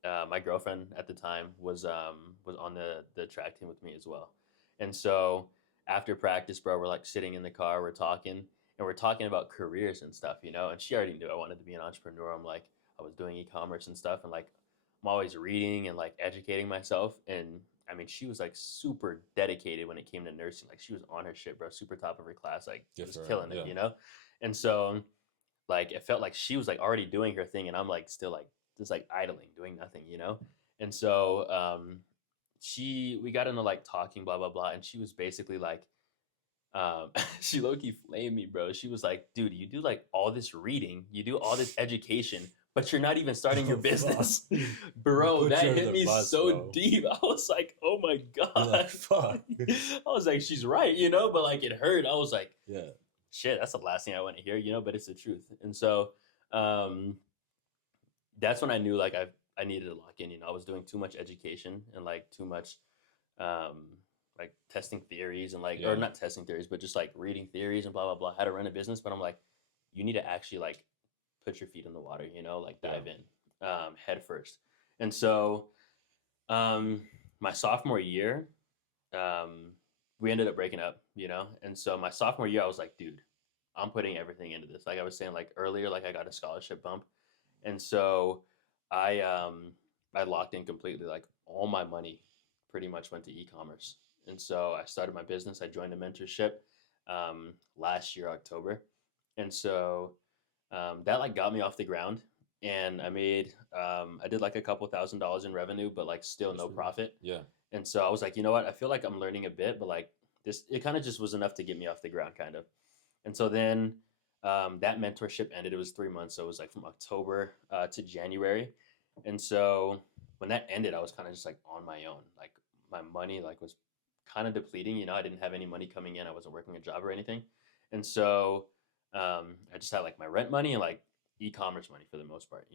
my girlfriend at the time was on the track team with me as well, and so after practice, bro, we're like sitting in the car, we're talking, and we're talking about careers and stuff. And she already knew I wanted to be an entrepreneur. I was doing e-commerce and stuff, and like I'm always reading and like educating myself, and I mean, she was like super dedicated when it came to nursing. Like she was on her shit, bro, super top of her class, like Good just for her, killing it, yeah. And so like it felt like she was like already doing her thing, and I'm like still like just like idling, doing nothing. And so we got into like talking, blah blah blah, and she was basically like, she low key flamed me, bro. She was like, dude, you do like all this reading, you do all this education, but you're not even starting your Oh, business. fuck. Bro, Put that you under hit the me bus, so bro. deep. I was like, oh my You're God. like, fuck. I was like, she's right, but like it hurt. I was like, Yeah. shit, that's the last thing I want to hear, but it's the truth. And so um, that's when I knew like I needed to lock in. I was doing too much education and like too much um, like testing theories and like, or Yeah. not testing theories, but just like reading theories and blah blah blah, how to run a business. But I'm like, you need to actually like put your feet in the water, like dive in head first. And so my sophomore year, we ended up breaking up. And so my sophomore year, I was like, dude, I'm putting everything into this. Like I was saying like earlier, like I got a scholarship bump. And so I locked in completely. Like all my money pretty much went to e-commerce. And so I started my business. I joined a mentorship last year, October. And so that like got me off the ground. And I did like a couple $1,000s in revenue, but like still That's no pretty good. profit. Yeah. And so I was like, you know what? I feel like I'm learning a bit, but like it kind of just was enough to get me off the ground, kind of. And so then that mentorship ended. It was 3 months, so it was like from October to January. And so when that ended, I was kind of just like on my own. Like my money like was kind of depleting. I didn't have any money coming in. I wasn't working a job or anything. And so I just had like my rent money and like e-commerce money for the most part.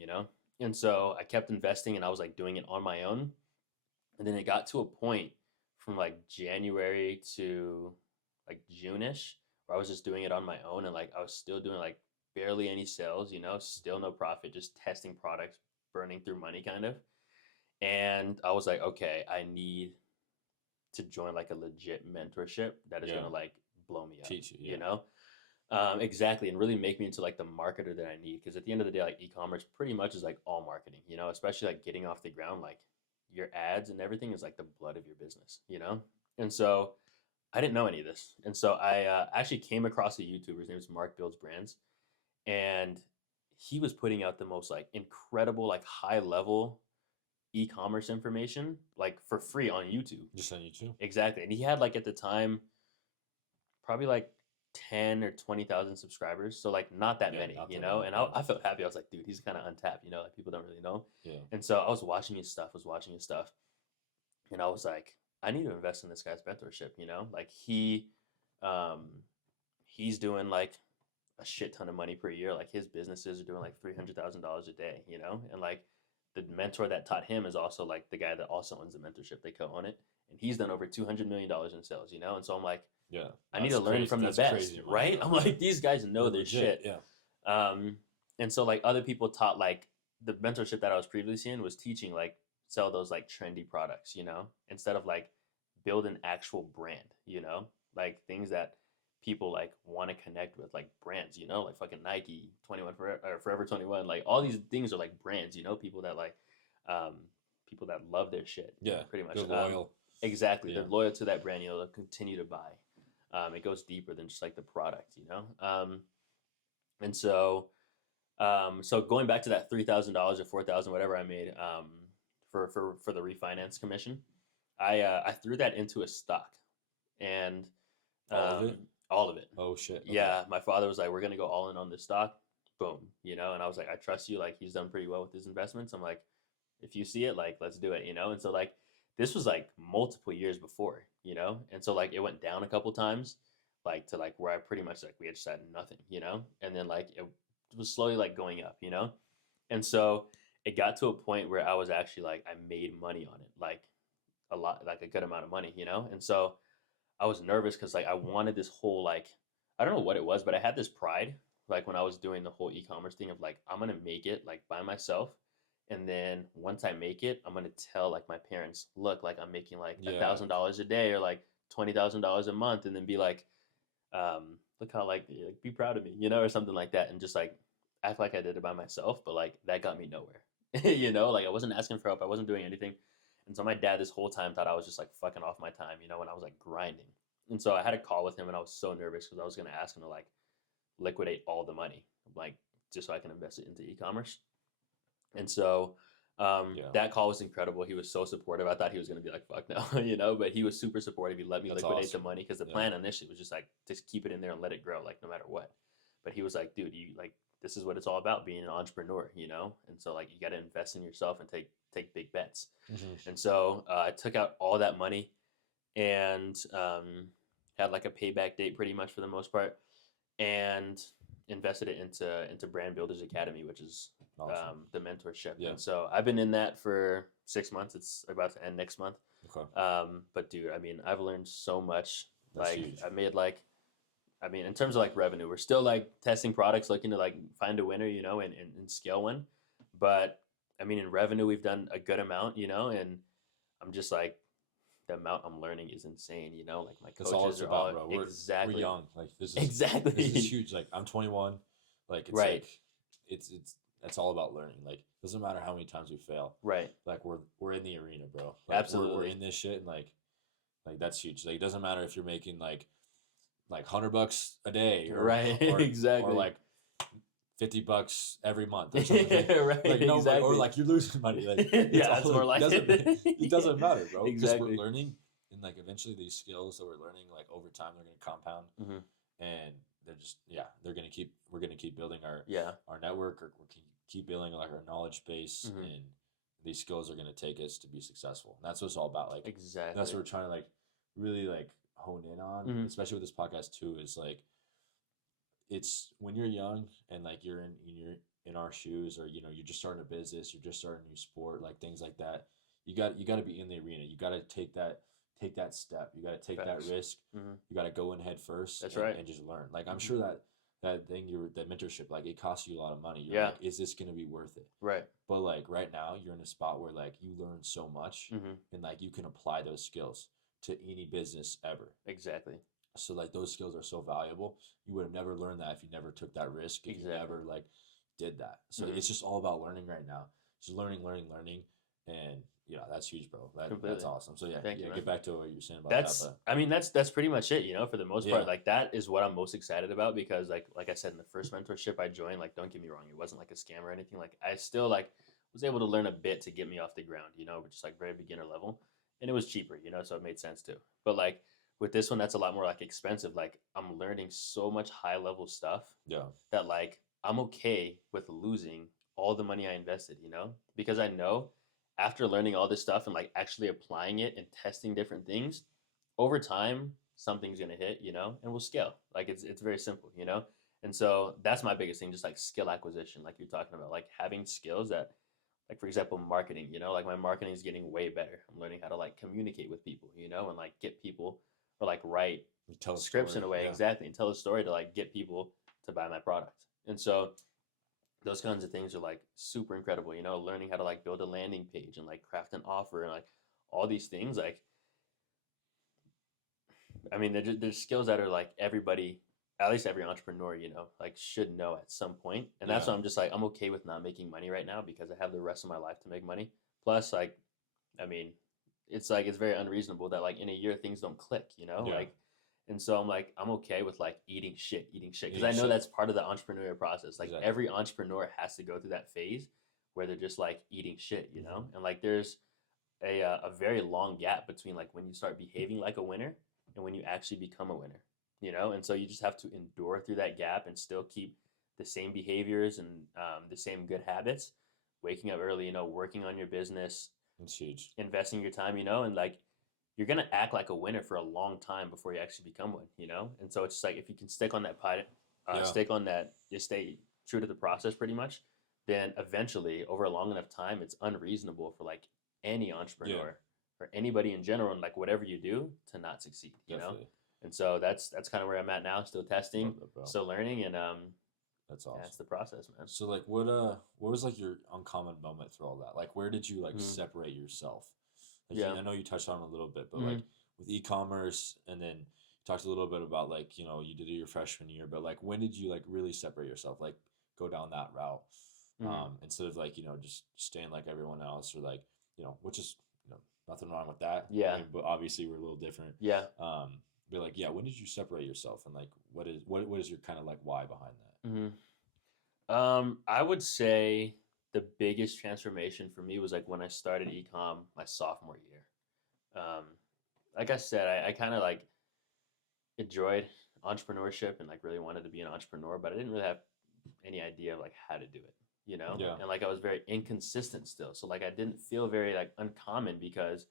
And so I kept investing and I was like doing it on my own. And then it got to a point from like January to like June-ish where I was just doing it on my own and like I was still doing like barely any sales, still no profit, just testing products, burning through money kind of. And I was like, okay, I need to join like a legit mentorship that is Yeah. gonna like blow me up. Teach you, yeah. Exactly, and really make me into like the marketer that I need. Because at the end of the day, like e-commerce pretty much is like all marketing. Especially like getting off the ground, like your ads and everything is like the blood of your business. And so I didn't know any of this, and so I actually came across a YouTuber. His name is Mark Builds Brands, and he was putting out the most like incredible, like high level e-commerce information like for free on YouTube. Just on YouTube. Exactly, and he had like at the time probably like 10 or 20,000 subscribers. So like not that Yeah, many, not you that know? many, And yeah. I felt happy. I was like, dude, he's kind of untapped, like people don't really know. Yeah. And so I was watching his stuff, and I was like, I need to invest in this guy's mentorship. Like um, he's doing like a shit ton of money per year. Like his businesses are doing like $300,000 a day. And like the mentor that taught him is also like the guy that also owns the mentorship. They co-own it, and he's done over $200 million in sales. And so I'm like, Yeah. I need to learn from the best, right? I'm like, these guys know their shit. Yeah. And so like other people taught like the mentorship that I was previously in was teaching like sell those like trendy products, instead of like build an actual brand, like things that people like want to connect with, like brands, like fucking Nike, 21 Forever, or Forever 21, like all these things are like brands, people that like people that love their shit. Yeah. Pretty much. They're loyal. Exactly. Yeah. They're loyal to that brand, they'll continue to buy. It goes deeper than just like the product. And so so going back to that $3,000 or 4,000, whatever I made for the refinance commission, I threw that into a stock, and All of it? all of it. Oh shit. Okay. Yeah, my father was like, "We're gonna go all in on this stock." boom, you know. And I was like, I trust you. Like, he's done pretty well with his investments. I'm like, if you see it, like, let's do it, you know. And so like this was like multiple years before, you know. And so like it went down a couple times, like to like where I pretty much like we had just had nothing, you know. And then like it was slowly like going up, you know. And so it got to a point where I was actually like I made money on it, like a lot, like a good amount of money, you know. And so I was nervous because like I wanted this whole like I don't know what it was, but I had this pride like when I was doing the whole e-commerce thing of like I'm gonna make it like by myself, and then once I make it, I'm gonna tell like my parents, look, like I'm making like Yeah. $1,000 a day or like $20,000 a month, and then be like, look how like be proud of me, you know, or something like that, and just like act like I did it by myself. But like that got me nowhere, you know, like I wasn't asking for help, I wasn't doing anything. And so my dad this whole time thought I was just like fucking off my time, you know, when I was like grinding. And so I had a call with him, and I was so nervous because I was gonna ask him to like liquidate all the money, like just so I can invest it into e-commerce. And so Yeah. that call was incredible. He was so supportive. I thought he was going to be like, fuck no, you know, but he was super supportive. He let me That's liquidate the awesome. money because the Yeah. plan initially was just like, just keep it in there and let it grow, like no matter what. But he was like, dude, you like, this is what it's all about, being an entrepreneur, you know? And so like, you got to invest in yourself and take big bets. Mm-hmm. And so I took out all that money and had like a payback date pretty much for the most part, and invested it into Brand Builders Academy, which is Awesome. the mentorship. Yeah. And so I've been in that for 6 months. It's about to end next month. Okay. But dude, I mean, I've learned so much. That's Like huge. I made like, I mean, in terms of like revenue, we're still like testing products, looking to like find a winner, you know, and scale one. But I mean, in revenue, we've done a good amount, you know, and I'm just like, the amount I'm learning is insane, you know. Like my That's all coaches it's are all about, bro. exactly We're young. Like exactly this is huge. Like I'm 21. Like it's right, like it's that's all about learning. Like doesn't matter how many times we fail. right, Like we're in the arena, bro. Like we're absolutely. in this shit, and like that's huge. Like it doesn't matter if you're making like $100 a day Right, or exactly. like $50 every month or something. Right, Like no, exactly. or like you're losing money. Like Yeah, it's that's all more like it doesn't matter, bro. Because exactly. we're learning, and like eventually these skills that we're learning, like over time, they're gonna compound, Hmm. and they're just they're gonna keep we're gonna keep building Yeah. our network, or we can keep building like our knowledge base, Hmm. and these skills are gonna take us to be successful. And that's what it's all about. Like Exactly. that's what we're trying to like really like hone in on, Mhm. especially with this podcast too. Is like it's when you're young and like you're in our shoes, or you're just starting a business, you're just starting a new sport, like things like that. You got to be in the arena. You got to take that step. You got to take that Facts. risk. Hmm. You got to go in head first. That's and, right. and just learn. Like I'm Mhm. sure that thing that mentorship, like it costs you a lot of money. You're Yeah. like, is this gonna be worth it? Right. But like right now, you're in a spot where like you learn so much, Hmm. and like you can apply those skills to any business ever. Exactly. So like those skills are so valuable. You would have never learned that if you never took that risk, if you Exactly. never like did that. So Mhm. it's just all about learning right now. Just learning, and that's huge, bro. That's Completely. awesome. So Thank you, man. get back to what you were saying about That's that. I mean that's pretty much it, you know, for the most Yeah. part. Like that is what I'm most excited about, because like I said, in the first mentorship I joined, like don't get me wrong, it wasn't like a scam or anything. Like I still like was able to learn a bit to get me off the ground, you know, just like very beginner level. And it was cheaper, you know, so it made sense too. But like with this one, that's a lot more like expensive. Like I'm learning so much high level stuff Yeah. that like I'm okay with losing all the money I invested, you know, because I know after learning all this stuff and like actually applying it and testing different things over time, something's gonna hit, you know, and we'll scale. Like it's very simple, you know. And so that's my biggest thing, just like skill acquisition, like you're talking about, like having skills that, like for example, marketing. You know, like my marketing is getting way better. I'm learning how to like communicate with people, you know, and like get people, or like write You tell a scripts story. in a way, Yeah. exactly, and tell a story to like get people to buy my product. And so those kinds of things are like super incredible, you know, learning how to like build a landing page and like craft an offer and like all these things. Like I mean, there's skills that are like everybody, at least every entrepreneur, you know, like should know at some point. And that's Yeah. why I'm just like, I'm okay with not making money right now because I have the rest of my life to make money. Plus, like, I mean, it's like, it's very unreasonable that like in a year things don't click, you know? Yeah. Like, and so I'm like, I'm okay with like eating shit. Because I Eating know shit. that's part of the entrepreneurial process. Like Exactly. every entrepreneur has to go through that phase where they're just like eating shit, you know? Mhm. And like there's a very long gap between like when you start behaving like a winner and when you actually become a winner, you know. And so you just have to endure through that gap and still keep the same behaviors and the same good habits, waking up early, working on your business, It's huge. investing your time, and like you're gonna act like a winner for a long time before you actually become one. And so it's just like if you can stick on that stick on that, just stay true to the process pretty much, then eventually over a long enough time, it's unreasonable for like any entrepreneur or anybody in general, and like whatever you do to not succeed, Definitely. And so that's kind of where I'm at now, still testing, Love that, bro. still learning, and That's awesome. that's the process, man. So like what was like your uncommon moment through all that? Like where did you like separate yourself? Like Yeah. I know you touched on it a little bit, but Mhm. like with e-commerce, and then you talked a little bit about like, you did your freshman year, but like when did you like really separate yourself? Like go down that route. Instead of like, just staying like everyone else, or like, which is, nothing wrong with that. Yeah. I mean, but obviously we're a little different. Yeah. But like, yeah, when did you separate yourself, and like what is your kind of like why behind that? I would say the biggest transformation for me was like when I started ecom my sophomore year. Like I said, I kind of like enjoyed entrepreneurship and like really wanted to be an entrepreneur, but I didn't really have any idea of like how to do it, Yeah. And like I was very inconsistent still. So like I didn't feel very like uncommon because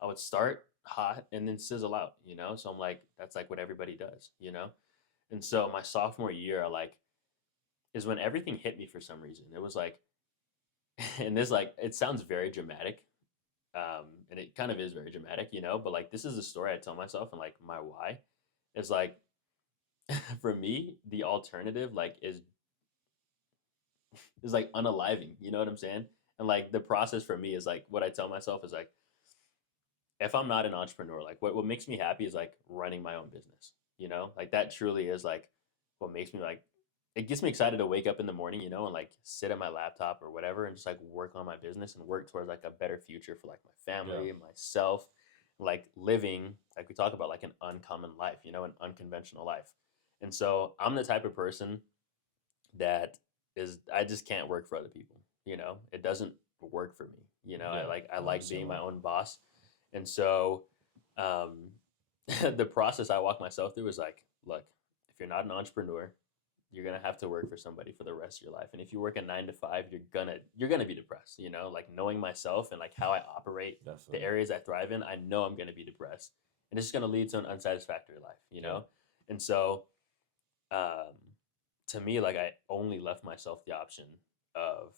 I would start hot and then sizzle out, So I'm like, that's like what everybody does. And so my sophomore year, is when everything hit me for some reason. It was like, and this like it sounds very dramatic, and it kind of is very dramatic, But like this is the story I tell myself, and like my why is like, for me, the alternative like is like unaliving. You know what I'm saying? And like the process for me is like what I tell myself is like, if I'm not an entrepreneur, like what makes me happy is like running my own business. Like that truly is like what makes me like, it gets me excited to wake up in the morning, and like sit at my laptop or whatever and just like work on my business and work towards like a better future for like my family and myself, like living, like we talk about, like an uncommon life, an unconventional life. And so I'm the type of person that I just can't work for other people. It doesn't work for me. I like being my own boss. And so the process I walk myself through is like, look, if you're not an entrepreneur, you're gonna have to work for somebody for the rest of your life. And if you work a 9 to 5, you're gonna be depressed. Like knowing myself and like how I operate, Definitely. the areas I thrive in, I know I'm gonna be depressed, and it's just gonna lead to an unsatisfactory life. And so to me, like I only left myself the option of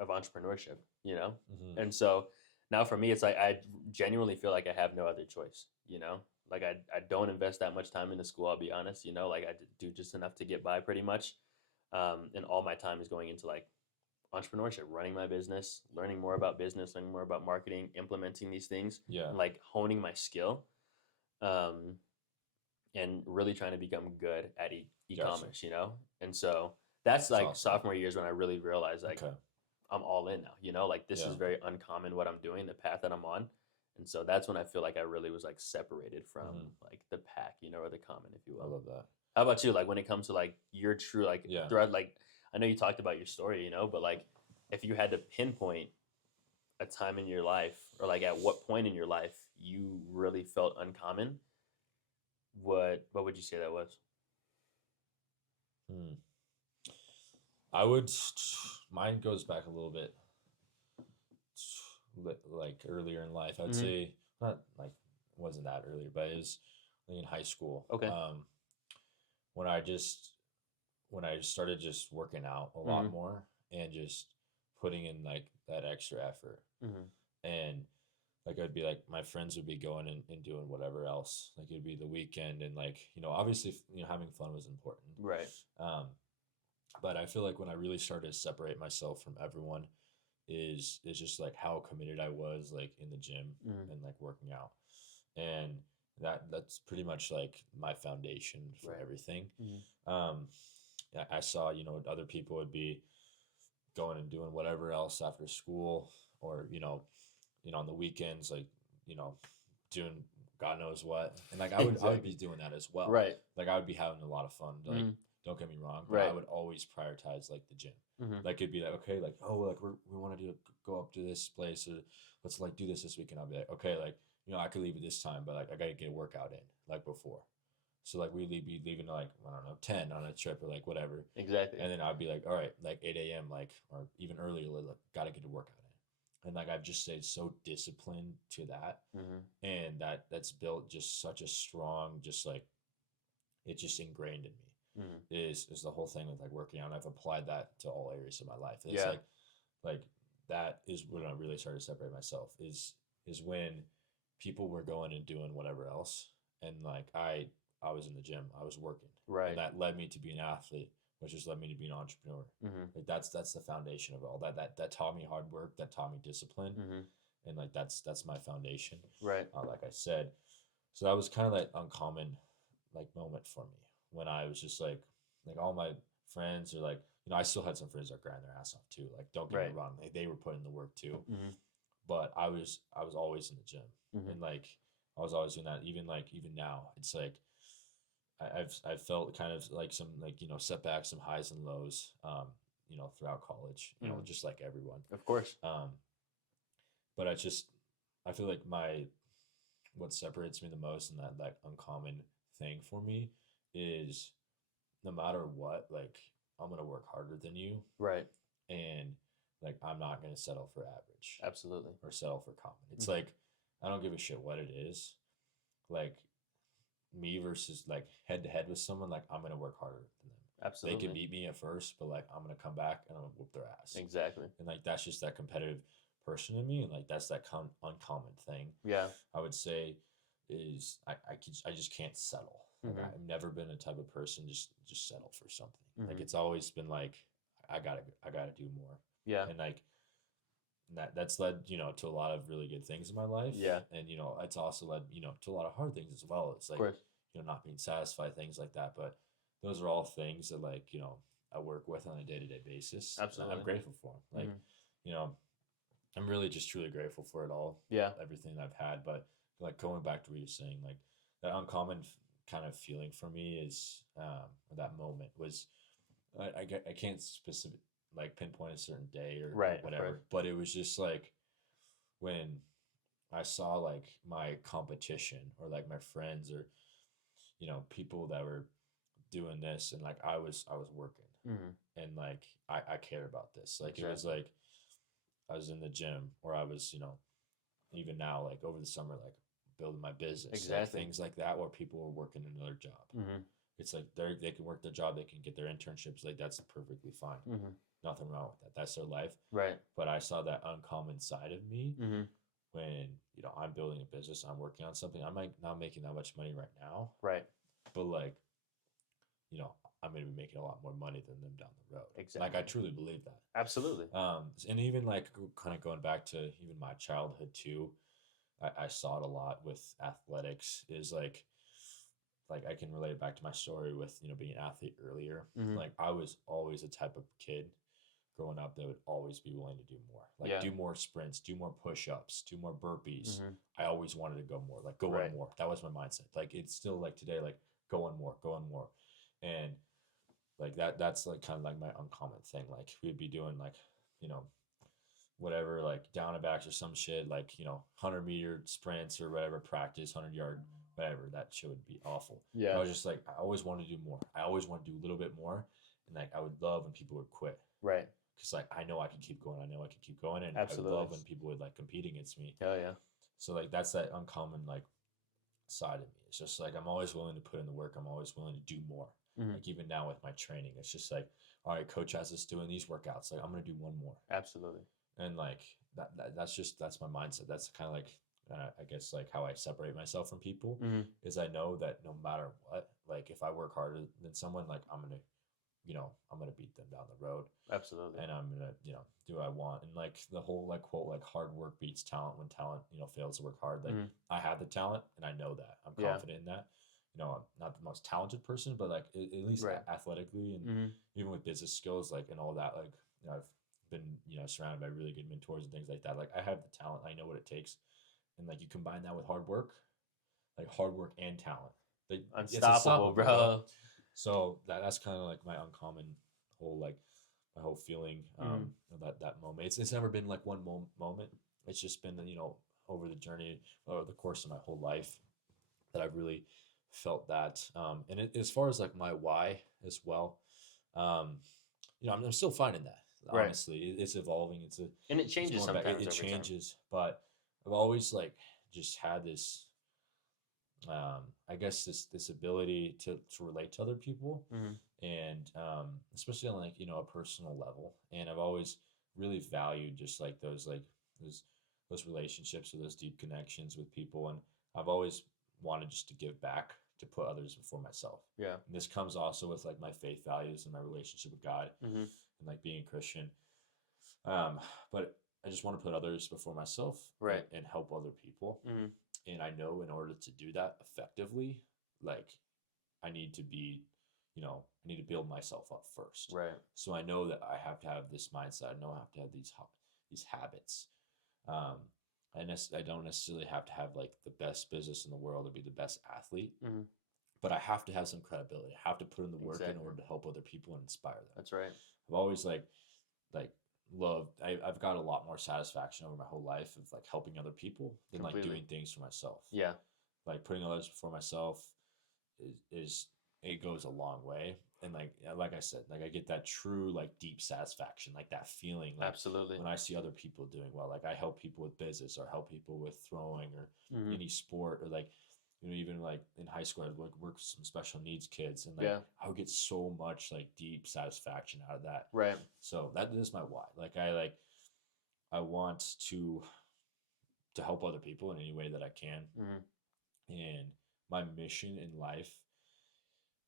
entrepreneurship. And so now for me, it's like I genuinely feel like I have no other choice. Like I don't invest that much time into school. I'll be honest. Like I do just enough to get by pretty much, and all my time is going into like entrepreneurship, running my business, learning more about business, learning more about marketing, implementing these things, and like honing my skill. And really trying to become good at e-commerce, And so that's like awesome. sophomore years when I really realized like I'm all in now, like this is very uncommon what I'm doing, the path that I'm on. And so that's when I feel like I really was like separated from like the pack, or the common, if you will. I love that. How about you? Like when it comes to like your true, like throughout, like I know you talked about your story, but like if you had to pinpoint a time in your life, or like at what point in your life you really felt uncommon, what would you say that was? Mine goes back a little bit, like earlier in life. I'd say not like wasn't that earlier, but it was like in high school. Okay. When I started just working out a lot more and just putting in like that extra effort, and like I'd be like my friends would be going and doing whatever else. Like it'd be the weekend, and like obviously having fun was important, Right. But I feel like when I really started to separate myself from everyone is just like how committed I was like in the gym and like working out, and that's pretty much like my foundation for everything. I saw other people would be going and doing whatever else after school, or on the weekends, like doing God knows what, and like I would be doing that as well. Right. Like I would be having a lot of fun. Like don't get me wrong, but I would always prioritize like the gym. Like it'd be like, okay, like like we want to go up to this place, or let's like do this weekend. I'll be like, okay, like I could leave at this time, but like I gotta get a workout in like before. So like we'd be leaving like, I don't know, 10 on a trip or like whatever. Exactly. And then I'd be like, all right, like 8 a.m. like, or even earlier, like got to get a workout in. And like I've just stayed so disciplined to that. Mm-hmm. And that's built just such a strong, just like it's just ingrained in me. Mm-hmm. Is the whole thing with like working out. And I've applied that to all areas of my life. It's Yeah. like that is when I really started to separate myself is when people were going and doing whatever else. And like I was in the gym, I was working. Right. And that led me to be an athlete, which just led me to be an entrepreneur. Mm-hmm. Like that's the foundation of it all. That taught me hard work, that taught me discipline. Mm-hmm. And like that's my foundation. Right. Like I said. So that was kind of like uncommon like moment for me when I was just like all my friends are like, I still had some friends that grind their ass off too. Like don't get Right. me wrong, like, they were putting the work too. Mm-hmm. But I was always in the gym. Mm-hmm. And like I was always doing that. Even now, it's like I've felt kind of like some like setbacks, some highs and lows, throughout college. Mm-hmm. Just like everyone. Of course. But I feel like what separates me the most and that uncommon thing for me is no matter what, like I'm gonna work harder than you, Right. and like I'm not gonna settle for average. Absolutely. Or settle for common. It's Mm-hmm. like I don't give a shit what it is. Like me versus like head to head with someone, like I'm gonna work harder than them. Absolutely. They can beat me at first, but like I'm gonna come back and I'm gonna whoop their ass. Exactly. And like that's just that competitive person in me, and like that's that uncommon thing. Yeah. I would say is I just can't settle. Like Mm-hmm. I've never been a type of person just settle for something. Mm-hmm. Like it's always been like I gotta do more. Yeah. And like that's led to a lot of really good things in my life. Yeah. And it's also led to a lot of hard things as well. It's like Of course. not being satisfied, things like that. But those are all things that like I work with on a day-to-day basis. Absolutely. And I'm grateful for them. Like Mm-hmm. I'm really just truly grateful for it all. Yeah. Everything I've had. But like going back to what you're saying, like that uncommon kind of feeling for me is that moment was I can't specific like pinpoint a certain day or Right, whatever, but it was just like when I saw like my competition or like my friends or people that were doing this, and like I was working, and like I cared about this. Like Exactly. It was like I was in the gym, or I was even now like over the summer like building my business. Exactly. Like, things like that where people were working another job. Mm-hmm. It's like they can work their job, they can get their internships, like that's perfectly fine. Mm-hmm. Nothing wrong with that. That's their life. Right. But I saw that uncommon side of me Mm-hmm. when I'm building a business, I'm working on something. I'm like not making that much money right now, Right. but like I'm going to be making a lot more money than them down the road. Exactly. Like I truly believe that. Absolutely. And even like kind of going back to even my childhood too, I saw it a lot with athletics. Is like I can relate it back to my story with being an athlete earlier. Mm-hmm. Like I was always a type of kid growing up that would always be willing to do more. Like Yeah. do more sprints, do more push-ups, do more burpees. Mm-hmm. I always wanted to go more. Like go Right. on more. That was my mindset. Like it's still like today, like go on more, go on more. And like that's like kind of like my uncommon thing. Like we'd be doing like whatever, like down and backs or some shit, like 100-meter sprints or whatever, practice 100-yard whatever. That shit would be awful. Yeah. I was just like I always wanted to do more. I always want to do a little bit more. And like I would love when people would quit. Right. Because like I know I can keep going. I know I can keep going. And Absolutely. I would love when people would like compete against me. Hell yeah. So like that's that uncommon like side of me. It's just like I'm always willing to put in the work. I'm always willing to do more. Mm-hmm. Like even now with my training, it's just like, all right, coach has us doing these workouts. Like I'm gonna do one more. Absolutely. And like that's my mindset. That's kind of like I guess like how I separate myself from people is I know that no matter what, like if I work harder than someone, like I'm gonna beat them down the road. Absolutely. And I'm gonna do what I want. And like the whole like quote like hard work beats talent when talent fails to work hard. Like I have the talent and I know that. I'm confident in that. I'm not the most talented person, but like at least Right. athletically and even with business skills, like and all that, like I've been surrounded by really good mentors and things like that. Like I have the talent, I know what it takes, and like you combine that with hard work and talent, like unstoppable, bro. So that's kind of like my uncommon whole like my whole feeling of that moment. It's never been like one moment. It's just been over the journey or the course of my whole life that I've really felt that. And as far as like my why as well, um, I'm still finding that. Right. Honestly, it's evolving. And it It's changes going back. sometimes It over time. changes, but I've always like just had this, I guess this ability to relate to other people, Mm-hmm. and especially on like a personal level. And I've always really valued just like those those relationships or those deep connections with people, and I've always wanted just to give back, to put others before myself. Yeah. And this comes also with like my faith values and my relationship with God, Mm-hmm. and like being a Christian. Um, but I just want to put others before myself, Right. and help other people. Mm-hmm. And I know in order to do that effectively, like I need to be, I need to build myself up first. Right. So I know that I have to have this mindset. I know I have to have these habits. Um, I don't necessarily have to have like the best business in the world or be the best athlete, Mm-hmm. but I have to have some credibility. I have to put in the work in Exactly. order to help other people and inspire them. That's right. I've always like loved. I've got a lot more satisfaction over my whole life of like helping other people than like Completely. doing things for myself. Yeah. Like putting others before myself is it goes a long way. And like I said, like I get that true like deep satisfaction, like that feeling, like Absolutely. when I see other people doing well. Like I help people with business or help people with throwing or Mm-hmm. any sport, or like even like in high school I'd like work with some special needs kids, and like Yeah. I would get so much like deep satisfaction out of that. Right. So that is my why. I want to help other people in any way that I can. Mm-hmm. And my mission in life,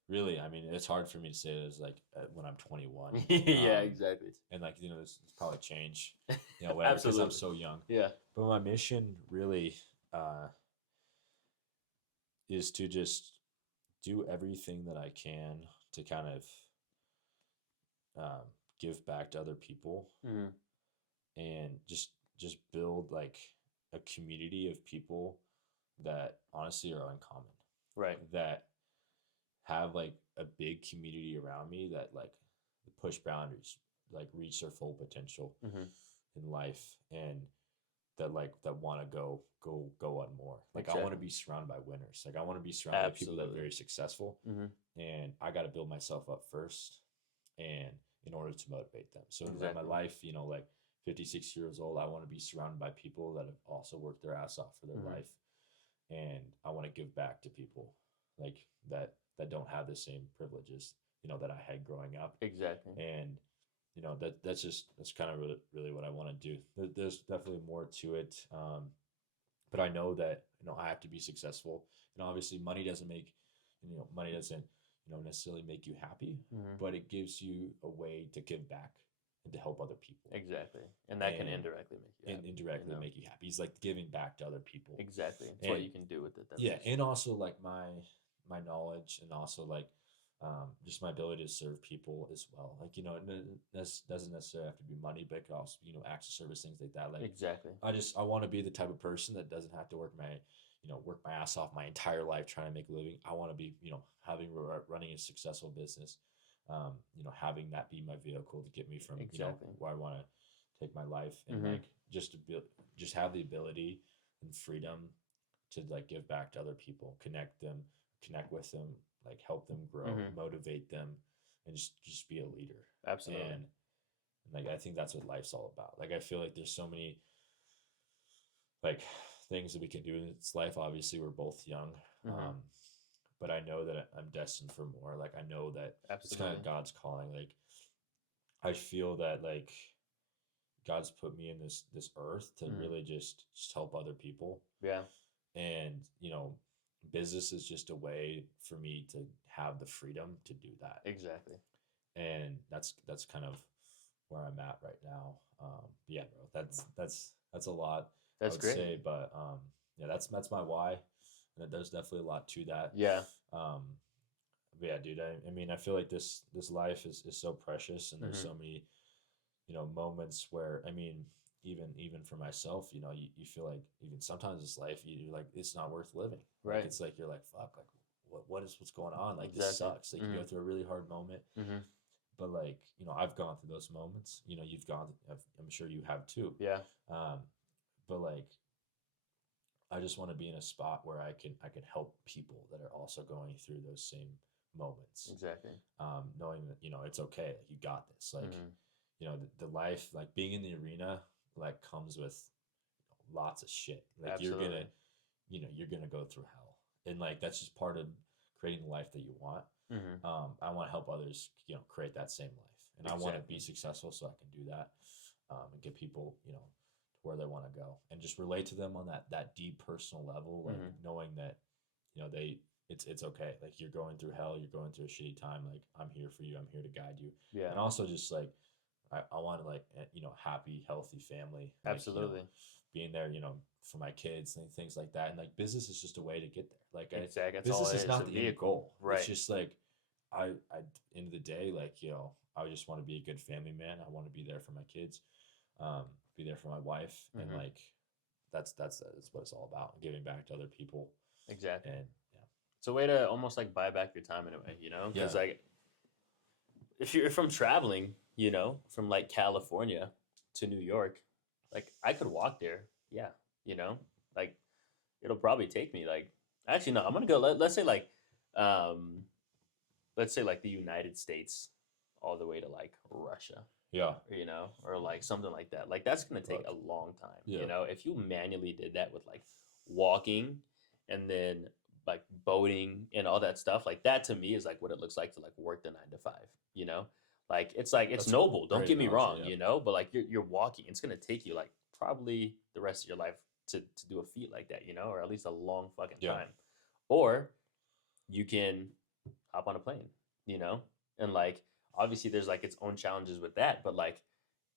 really, I mean, it's hard for me to say this like when I'm 21. Yeah, exactly. And like, this probably change, whatever, because I'm Absolutely. so young. Yeah. But my mission really is to just do everything that I can to kind of give back to other people, Mm-hmm. and just build like a community of people that honestly are uncommon, Right. that have like a big community around me that like push boundaries, like reach their full potential Mm-hmm. in life, and that want to go on more. Like I want to be surrounded by winners. Like I want to be surrounded by people that are Absolutely. very successful, Mm-hmm. and I got to build myself up first, and in order to motivate them. So in my Exactly. life, like 56 years old, I want to be surrounded by people that have also worked their ass off for their Mhm. life, and I want to give back to people like that don't have the same privileges, that I had growing up. Exactly. And that's kind of really what I want to do. There's definitely more to it, but I know that I have to be successful, and obviously money doesn't necessarily make you happy, Mhm. but it gives you a way to give back and to help other people, Exactly. And that can and indirectly make you happy. indirectly make you happy. He's like giving back to other people. Exactly. It's what And you can do with it. That yeah, makes and also like my knowledge, and also like just my ability to serve people as well. Like this doesn't necessarily have to be money, but it could also acts of service, things like that. Like exactly. I want to be the type of person that doesn't have to work my ass off my entire life trying to make a living. I want to be running a successful business, having that be my vehicle to get me from Exactly. where I want to take my life, and Mhm. like just have the ability and freedom to like give back to other people, connect with them, like help them grow, Mhm. motivate them, and just be a leader. Absolutely. And like I think that's what life's all about. Like I feel like there's so many like things that we can do in this life. Obviously we're both young, Mhm. but I know that I'm destined for more. Like I know that it's kind Absolutely. of God's calling. Like I feel that like God's put me in this earth to Mhm. really just help other people. Yeah. And business is just a way for me to have the freedom to do that. Exactly. And that's kind of where I'm at right now. Yeah, bro, that's a lot. That's I would great. say, but yeah, that's my why, and there's definitely a lot to that. Yeah. Um, but yeah, dude, I mean, I feel like this life is so precious, and there's Mhm. so many moments where, I mean, even for myself, you feel like even sometimes this life, you're like, it's not worth living. Like Right. it's like you're like, fuck, like what's going on? Like this Exactly. sucks. Like you go through a really hard moment, Mhm. but like I've gone through those moments. I'm sure you have too. Yeah. Um, but like I just want to be in a spot where I can help people that are also going through those same moments. Exactly. Knowing that, you know, it's okay, like you got this. Like, Mhm. you know, the life, like being in the arena, like comes with lots of shit. Like Absolutely. you're gonna go through hell, and like that's just part of creating the life that you want. Mhm. I want to help others, you know, create that same life, and I want to be Exactly. successful so I can do that, and get people, you know, to where they want to go, and just relate to them on that deep personal level, like Mhm. knowing that, you know, it's okay. Like you're going through hell, you're going through a shitty time. Like I'm here for you. I'm here to guide you, Yeah. and also just like I want to like you know, happy, healthy family. Like, you know, Absolutely. being there, you know, for my kids and things like that. And like business is just a way to get there. Like Exactly. That's all business it is is. A not the end vehicle. goal. It's Right. just like I end of the day, like, you know, I just want to be a good family man. I want to be there for my kids, um, be there for my wife, and Mhm. like that's what it's all about. Giving back to other people, Exactly. and It's a way to almost like buy back your time in a way, yeah, because like if you're from traveling, from like California to New York, like I could walk there. Yeah, like it'll probably take me like actually no, I'm gonna go. Um, let's say like the United States, all the way to like Russia, yeah, or like something like that. Like that's gonna take fuck, a long time. yeah, If you manually did that with like walking and then like boating and all that stuff, like that to me is like what it looks like to like work the 9 to 5. Like it's that's a noble. Don't great get me analogy. wrong. Yeah, But like you're walking. It's gonna take you like probably the rest of your life to do a feat like that. Or at least a long fucking yeah, time. Or you can hop on a plane, you know? And like obviously there's like its own challenges with that, but like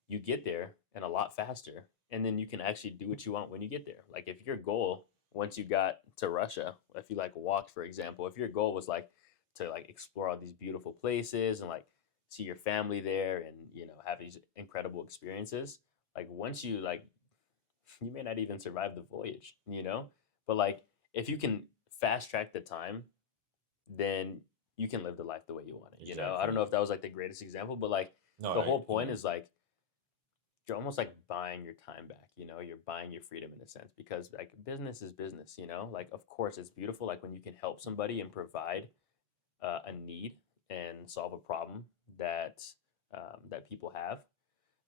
you get there and a lot faster and then you can actually do what you want when you get there. Like if your goal once you got to Russia, if you like walked for example, if your goal was like to like explore all these beautiful places and like see your family there and have these incredible experiences, like once you like you may not even survive the voyage. But like if you can fast track the time, then you can live the life the way you want it. I don't exactly. know if that was like the greatest example, but like No, the I whole you point know, is like you're almost like buying your time back. You're buying your freedom in a sense because like business is business. Like of course it's beautiful like when you can help somebody and provide a need and solve a problem that that people have.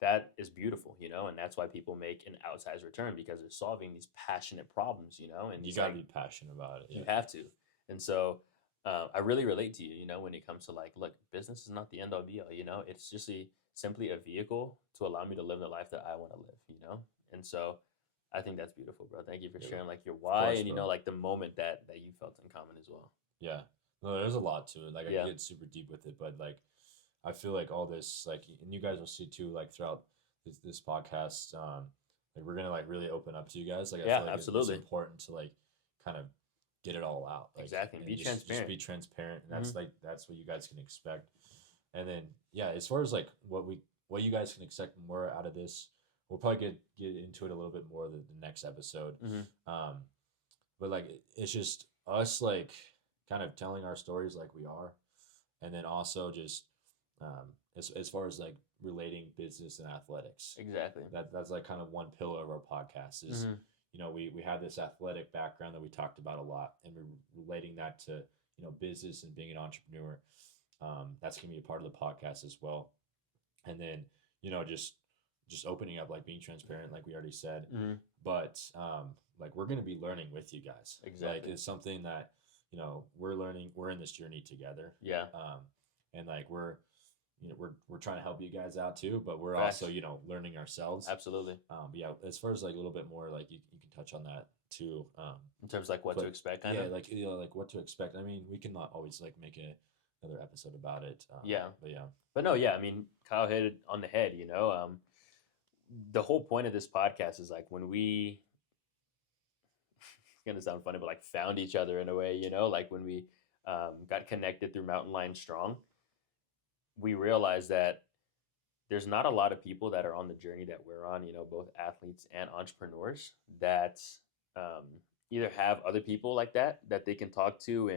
That is beautiful. And that's why people make an outsized return because they're solving these passionate problems. And you it's got to like be passionate about it. you Yeah, have to. And so I really relate to you, when it comes to like, look, business is not the end all be all. It's just simply a vehicle to allow me to live the life that I want to live. And so I think that's beautiful, bro. Thank you for yeah, sharing like your of why course, and, bro. like the moment that you felt in common as well. Yeah. No, there's a lot to it. Like I could Yeah. get super deep with it, but like I feel like all this, like, and you guys will see too, like throughout this podcast, like we're gonna like really open up to you guys. Like I Yeah, feel like it's absolutely. important to like kind of get it all out, like, Exactly. and Be just transparent. be transparent, and Hmm. that's what you guys can expect. And then yeah, as far as like what you guys can expect more out of this, we'll probably get into it a little bit more the next episode. Hmm. Um, but like it's just us like kind of telling our stories like we are, and then also just as far as like relating business and athletics, Exactly. that's like kind of one pillar of our podcast is, Hmm. you know, we have this athletic background that we talked about a lot, and we're relating that to, you know, business and being an entrepreneur. That's gonna be a part of the podcast as well. And then, you know, just opening up, like being transparent, like we already said. Hmm. But like we're gonna be learning with you guys. Like Exactly. it's something that, you know, we're learning. We're in this journey together. Yeah. And like we're trying to help you guys out too, but we're also, Facts. you know, learning ourselves. Absolutely. But yeah, as far as like a little bit more, like you can touch on that too. In terms of like what to But expect, kind yeah, of. like, you know, like what to expect. I mean, we can not always like make another episode about it. Yeah. But yeah, But no, yeah, I mean, Kyle hit it on the head. The whole point of this podcast is like when we, it's gonna sound funny, but like found each other in a way. Like when we got connected through Mountain Lion Strong, we realized that there's not a lot of people that are on the journey that we're on, both athletes and entrepreneurs that um, either have other people like that they can talk to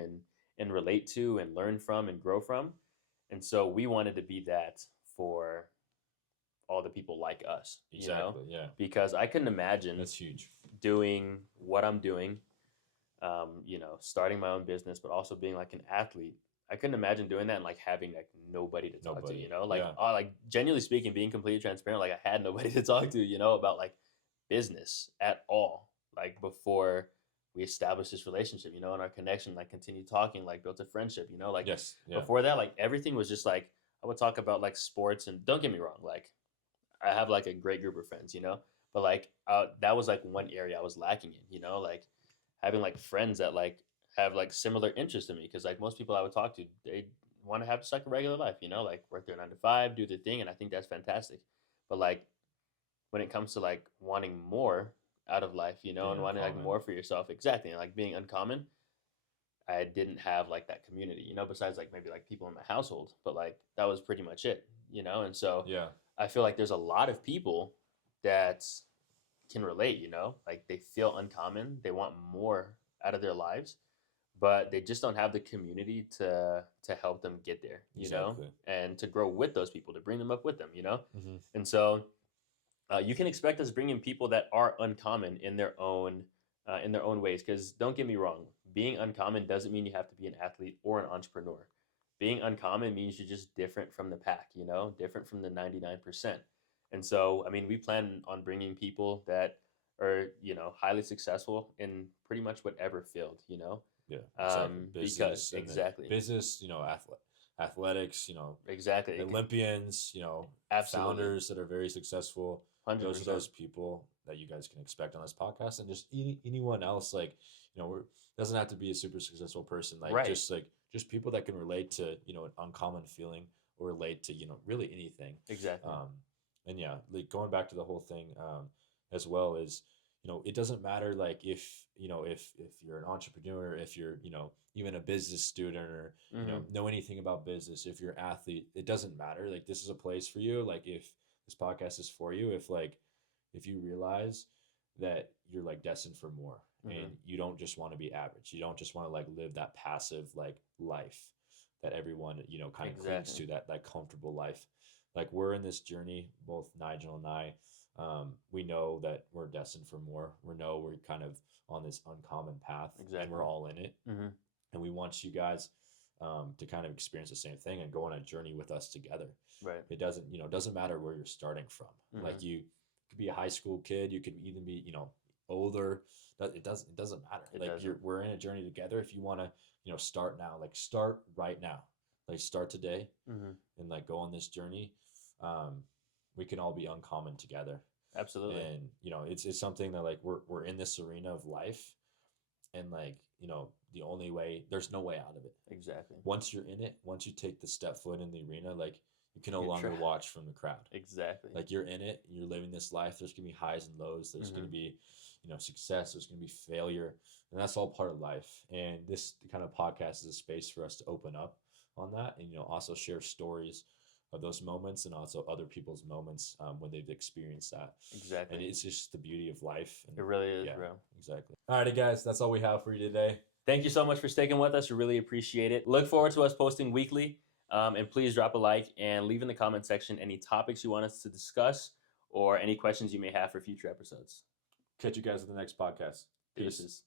and relate to and learn from and grow from. And so we wanted to be that for all the people like us, Exactly. Yeah. because I couldn't imagine That's huge. doing what I'm doing, starting my own business, but also being like an athlete. I couldn't imagine doing that and like having like nobody to talk to, Nobody. like, Yeah. like genuinely speaking, being completely transparent, like I had nobody to talk to, about like business at all, like before we established this relationship, and our connection, like continued talking, like built a friendship, like Yes. Yeah. before that, like everything was just like, I would talk about like sports, and don't get me wrong, like I have like a great group of friends, but like that was like one area I was lacking in, like having like friends that like have like similar interests in me, because like most people I would talk to, they want to have just like a regular life, like work their 9 to 5, do their thing, and I think that's fantastic. But like when it comes to like wanting more out of life, Being and wanting like uncommon. more for yourself, exactly, and like being uncommon, I didn't have like that community, besides like maybe like people in my household, but like that was pretty much it, and so Yeah. I feel like there's a lot of people that can relate, like they feel uncommon, they want more out of their lives, but they just don't have the community to help them get there, Exactly. and to grow with those people, to bring them up with them, Mm-hmm. and so you can expect us bringing people that are uncommon in their own ways. Because don't get me wrong, being uncommon doesn't mean you have to be an athlete or an entrepreneur. Being uncommon means you're just different from the pack, different from the 99%. And so, I mean, we plan on bringing people that are, highly successful in pretty much whatever field, Yeah. Exactly. because Business and then exactly, business. Athletics. exactly, Olympians. absolutely, Founders that are very successful. hundred Those are percent, those people that you guys can expect on this podcast, and just anyone else. Like, we're doesn't have to be a super successful person. Like, right, just people that can relate to an uncommon feeling, or relate to really anything. exactly, And yeah, like going back to the whole thing, as well is, it doesn't matter, like, if if you're an entrepreneur, if you're even a business student, or hmm, know anything about business, if you're an athlete, it doesn't matter. Like, this is a place for you. Like, if this podcast is for you, if you realize that you're like destined for more, and hmm, you don't just want to be average, you don't just want to like live that passive like life that everyone kind of clings exactly, to, that comfortable life. Like, we're in this journey, both Nigel and I. We know that we're destined for more. We know we're kind of on this uncommon path, and exactly, we're all in it. hmm, And we want you guys to kind of experience the same thing and go on a journey with us together. right, It doesn't matter where you're starting from. hmm, Like, you could be a high school kid, you could even be older. It doesn't matter. it Like, doesn't, we're in a journey together. If you want to start now, like, start right now, like, start today, hmm, and like go on this journey. um, we can all be uncommon together. absolutely, And it's something that, like, we're in this arena of life, and like, the only way, there's no way out of it. exactly, Once you're in it, once you take the step foot in the arena, like, you can no you're longer watch from the crowd. exactly, Like, you're in it, you're living this life. There's gonna be highs and lows. There's hmm, gonna be success. There's gonna be failure, and that's all part of life. And this kind of podcast is a space for us to open up on that, and also share stories of those moments, and also other people's moments, when they've experienced that. And exactly. it's just the beauty of life. And It really is, yeah, bro. exactly. All righty, guys, that's all we have for you today. Thank you so much for sticking with us. We really appreciate it. Look forward to us posting weekly. And please drop a like and leave in the comment section any topics you want us to discuss, or any questions you may have for future episodes. Catch you guys in the next podcast. Peace. Deuces.